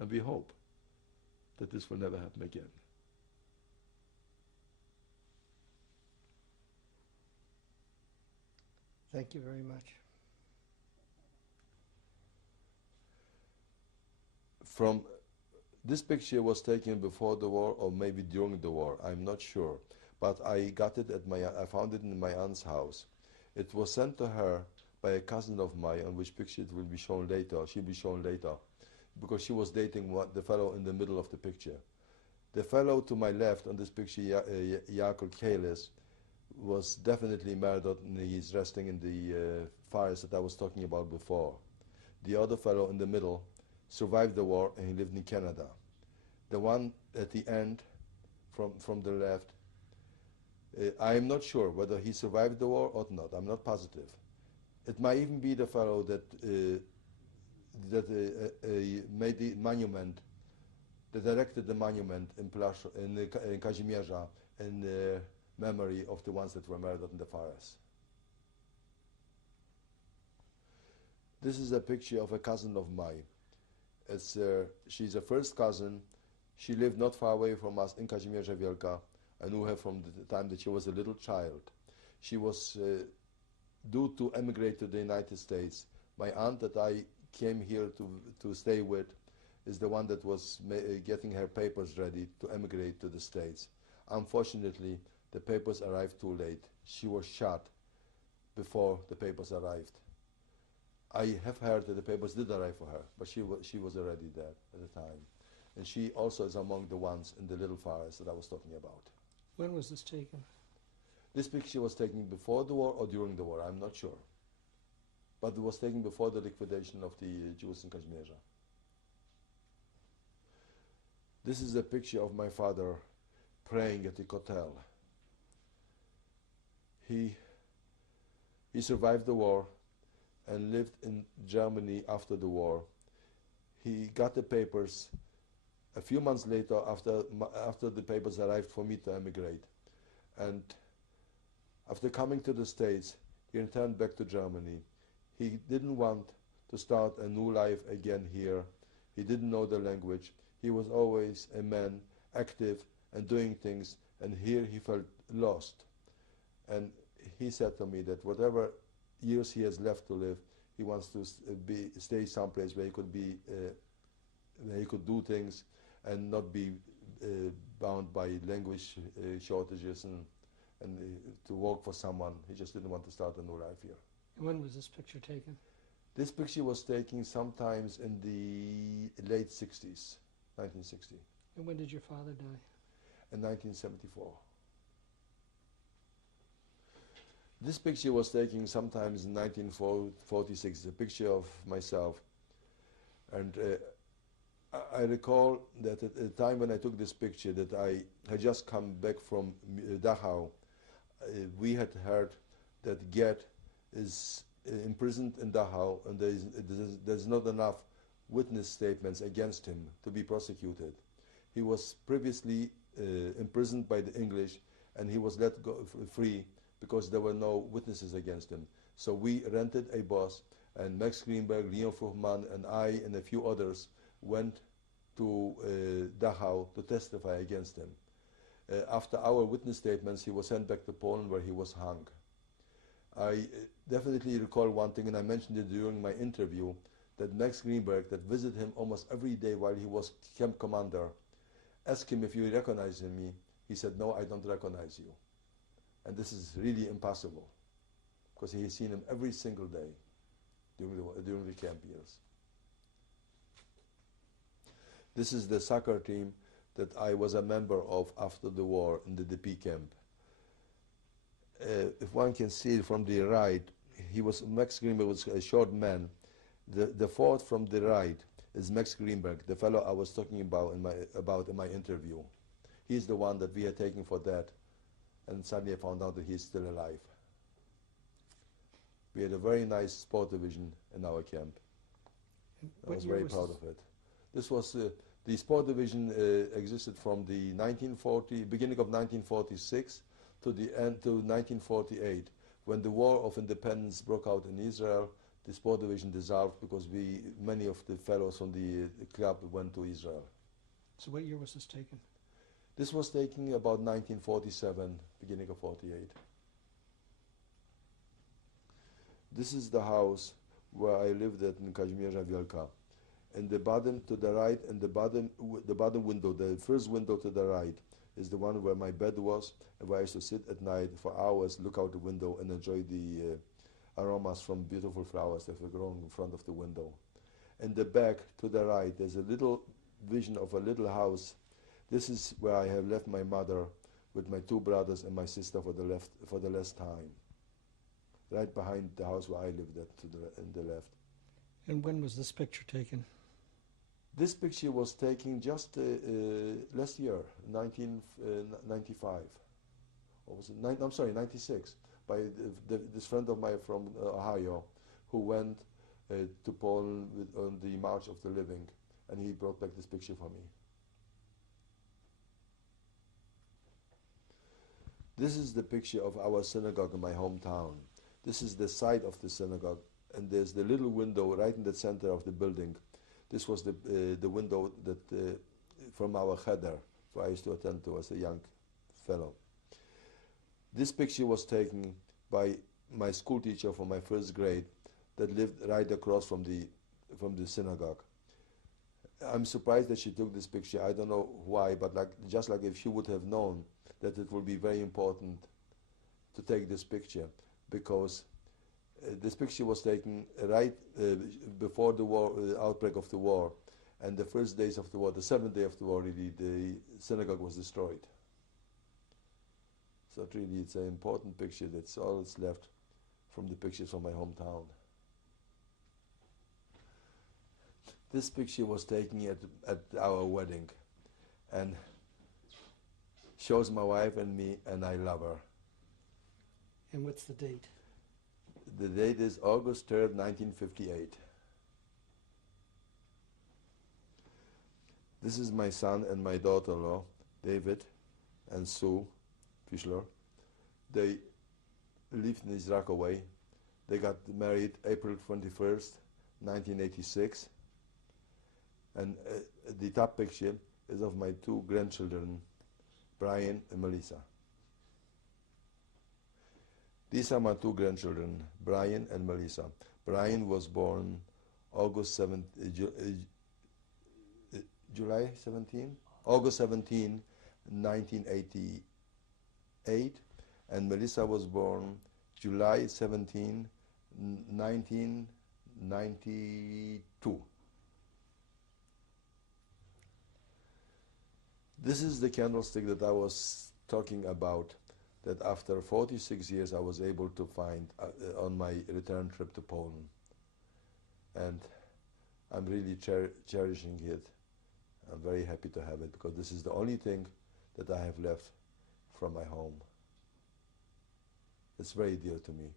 And we hope that this will never happen again. Thank you very much. From this picture was taken before the war or maybe during the war, I'm not sure. But I got it I found it in my aunt's house. It was sent to her by a cousin of mine, on which picture it will be shown later, she'll be shown later, because she was dating the fellow in the middle of the picture. The fellow to my left on this picture, Jakob Kales, was definitely murdered, and he's resting in the fires that I was talking about before. The other fellow in the middle survived the war, and he lived in Canada. The one at the end, from the left, I am not sure whether he survived the war or not. I'm not positive. It might even be the fellow that made the monument, that erected the monument in Kazimierza in memory of the ones that were murdered in the fires. This is a picture of a cousin of mine. She's a first cousin. She lived not far away from us in Kazimierza Wielka. I knew her from the time that she was a little child. She was due to emigrate to the United States. My aunt that I came here to stay with is the one that was getting her papers ready to emigrate to the States. Unfortunately, the papers arrived too late. She was shot before the papers arrived. I have heard that the papers did arrive for her, but she was already dead at the time. And she also is among the ones in the little fires that I was talking about. When was this taken? This picture was taken before the war or during the war, I'm not sure. But it was taken before the liquidation of the Jews in Kazimierza. This is a picture of my father praying at the hotel. He survived the war and lived in Germany after the war. He got the papers a few months later after the papers arrived for me to emigrate. And after coming to the States, he returned back to Germany. He didn't want to start a new life again here. He didn't know the language. He was always a man, active and doing things, and here he felt lost. And he said to me that whatever years he has left to live, he wants to stay someplace where he could do things and not be bound by language shortages and to work for someone. He just didn't want to start a new life here. And when was this picture taken? This picture was taken sometimes in the late 60s, 1960. And when did your father die? In 1974. This picture was taken sometimes in 1946. It's a picture of myself. And I recall that at the time when I took this picture, that I had just come back from Dachau. We had heard that Gerd is imprisoned in Dachau, and there's not enough witness statements against him to be prosecuted. He was previously imprisoned by the English, and he was let go free because there were no witnesses against him. So we rented a bus, and Max Greenberg, Leon Fruchmann, and I and a few others went to Dachau to testify against him. After our witness statements, he was sent back to Poland where he was hung. I definitely recall one thing, and I mentioned it during my interview, that Max Greenberg, that visited him almost every day while he was camp commander, asked him if you recognize me. He said, no, I don't recognize you. And this is really impossible, because he has seen him every single day during the camp years. This is the soccer team that I was a member of after the war in the DP camp. If one can see it from the right, Max Greenberg was a short man. The fourth from the right is Max Greenberg, the fellow I was talking about in my interview. He's the one that we had taken for that, and suddenly I found out that he's still alive. We had a very nice sport division in our camp. I was very proud of it. This was the sport division existed from the beginning of 1946 to the end to 1948. When the War of Independence broke out in Israel, the sport division dissolved because many of the fellows from the club went to Israel. So what year was this taken? This was taken about 1947, beginning of 48. This is the house where I lived at in Kazimierza Wielka. And the bottom to the right, and the bottom window, the first window to the right, is the one where my bed was, and where I used to sit at night for hours, look out the window, and enjoy the aromas from beautiful flowers that were growing in front of the window. In the back to the right, there's a little vision of a little house. This is where I have left my mother with my two brothers and my sister for the last time. Right behind the house where I lived at, in the left. And when was this picture taken? This picture was taken just last year, 1995. Or was it? I'm sorry, 96. By this friend of mine from Ohio, who went to Poland on the March of the Living, and he brought back this picture for me. This is the picture of our synagogue in my hometown. This is the side of the synagogue, and there's the little window right in the center of the building. This was the window that from our cheder, where I used to attend to as a young fellow. This picture was taken by my school teacher from my first grade that lived right across from the synagogue. I'm surprised that she took this picture. I don't know why, but just like if she would have known that it would be very important to take this picture, because this picture was taken right before the war, outbreak of the war, and the first days of the war, the seventh day of the war, really, the synagogue was destroyed. So really, it's an important picture. That's all that's left from the pictures from my hometown. This picture was taken at our wedding, and shows my wife and me, and I love her. And what's the date? The date is August 3rd, 1958. This is my son and my daughter-in-law, David and Sue Fishler. They lived in East Rockaway. They got married April 21st, 1986. And the top picture is of my two grandchildren, Brian and Melissa. These are my two grandchildren, Brian and Melissa. Brian was born August 17, July 17? August 17, 1988. And Melissa was born July 17, 1992. This is the candlestick that I was talking about, that after 46 years I was able to find on my return trip to Poland. And I'm really cherishing it. I'm very happy to have it, because this is the only thing that I have left from my home. It's very dear to me.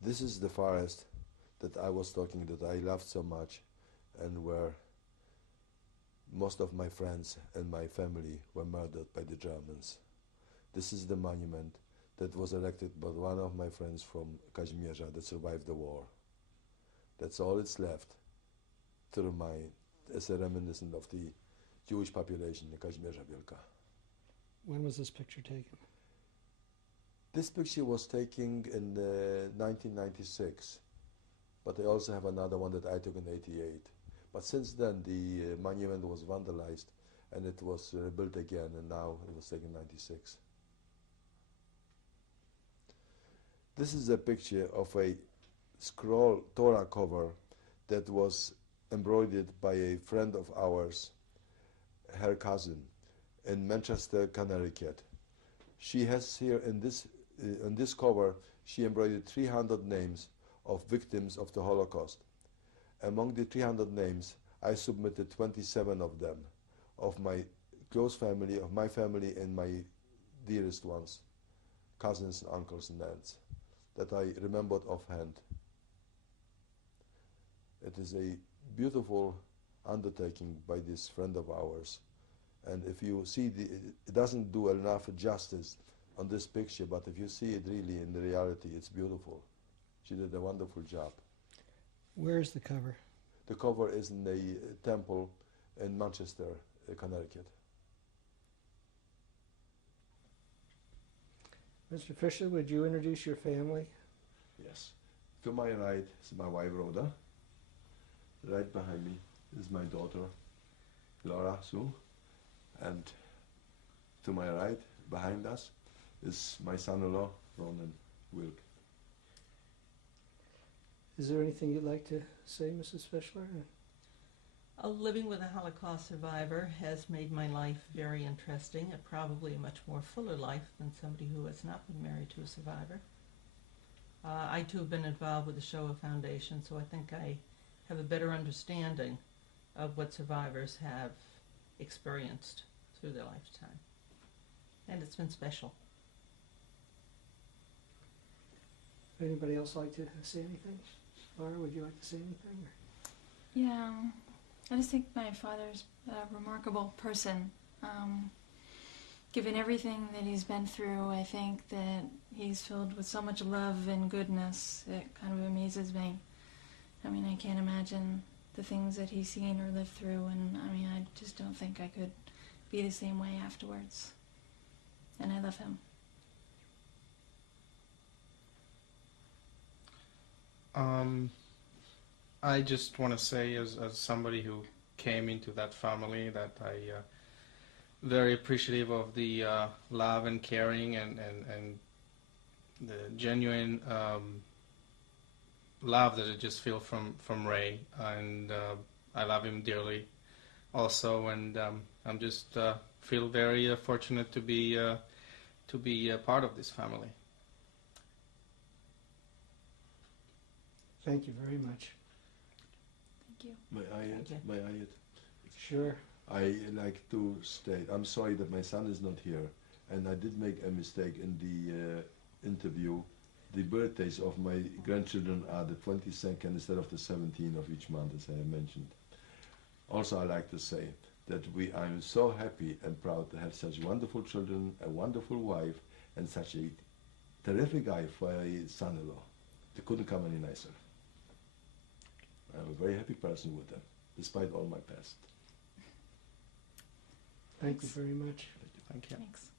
This is the forest that I was talking, that I loved so much, and where most of my friends and my family were murdered by the Germans. This is the monument that was erected by one of my friends from Kazimierza that survived the war. That's all it's left to remind, as a reminiscent of the Jewish population in Kazimierza Wielka. When was this picture taken? This picture was taken in 1996, but I also have another one that I took in '88. But since then, the monument was vandalized, and it was rebuilt again, and now it was taken in '96. This is a picture of a scroll Torah cover that was embroidered by a friend of ours, her cousin, in Manchester, Connecticut. She has here in this cover, she embroidered 300 names of victims of the Holocaust. Among the 300 names, I submitted 27 of them, of my close family, of my family and my dearest ones, cousins and uncles and aunts, that I remembered offhand. It is a beautiful undertaking by this friend of ours. And if you see, it doesn't do enough justice on this picture, but if you see it really in the reality, it's beautiful. She did a wonderful job. Where is the cover? The cover is in a temple in Manchester, Connecticut. Mr. Fishler, would you introduce your family? Yes. To my right is my wife, Rhoda. Right behind me is my daughter, Laura Sue. And to my right, behind us, is my son-in-law, Ronan Wilk. Is there anything you'd like to say, Mrs. Fishler? Living with a Holocaust survivor has made my life very interesting, and probably a much more fuller life than somebody who has not been married to a survivor. I too have been involved with the Shoah Foundation, so I think I have a better understanding of what survivors have experienced through their lifetime. And it's been special. Anybody else like to say anything? Laura, would you like to say anything? Yeah, I just think my father's a remarkable person. Given everything that he's been through, I think that he's filled with so much love and goodness. It kind of amazes me. I mean, I can't imagine the things that he's seen or lived through, and I mean, I just don't think I could be the same way afterwards. And I love him. I just want to say, as somebody who came into that family, that I very appreciative of the love and caring and the genuine love that I just feel from Ray, and I love him dearly also, and I'm just feel very fortunate to be a part of this family. Thank you very much. Thank you. May I add? Thank you. May I add? Sure. I like to state, I'm sorry that my son is not here, and I did make a mistake in the interview. The birthdays of my grandchildren are the 22nd instead of the 17th of each month, as I mentioned. Also, I like to say that I'm so happy and proud to have such wonderful children, a wonderful wife, and such a terrific guy for a son-in-law. They couldn't come any nicer. I'm a very happy person with them, despite all my past. Thank you very much. Thank you. Thanks.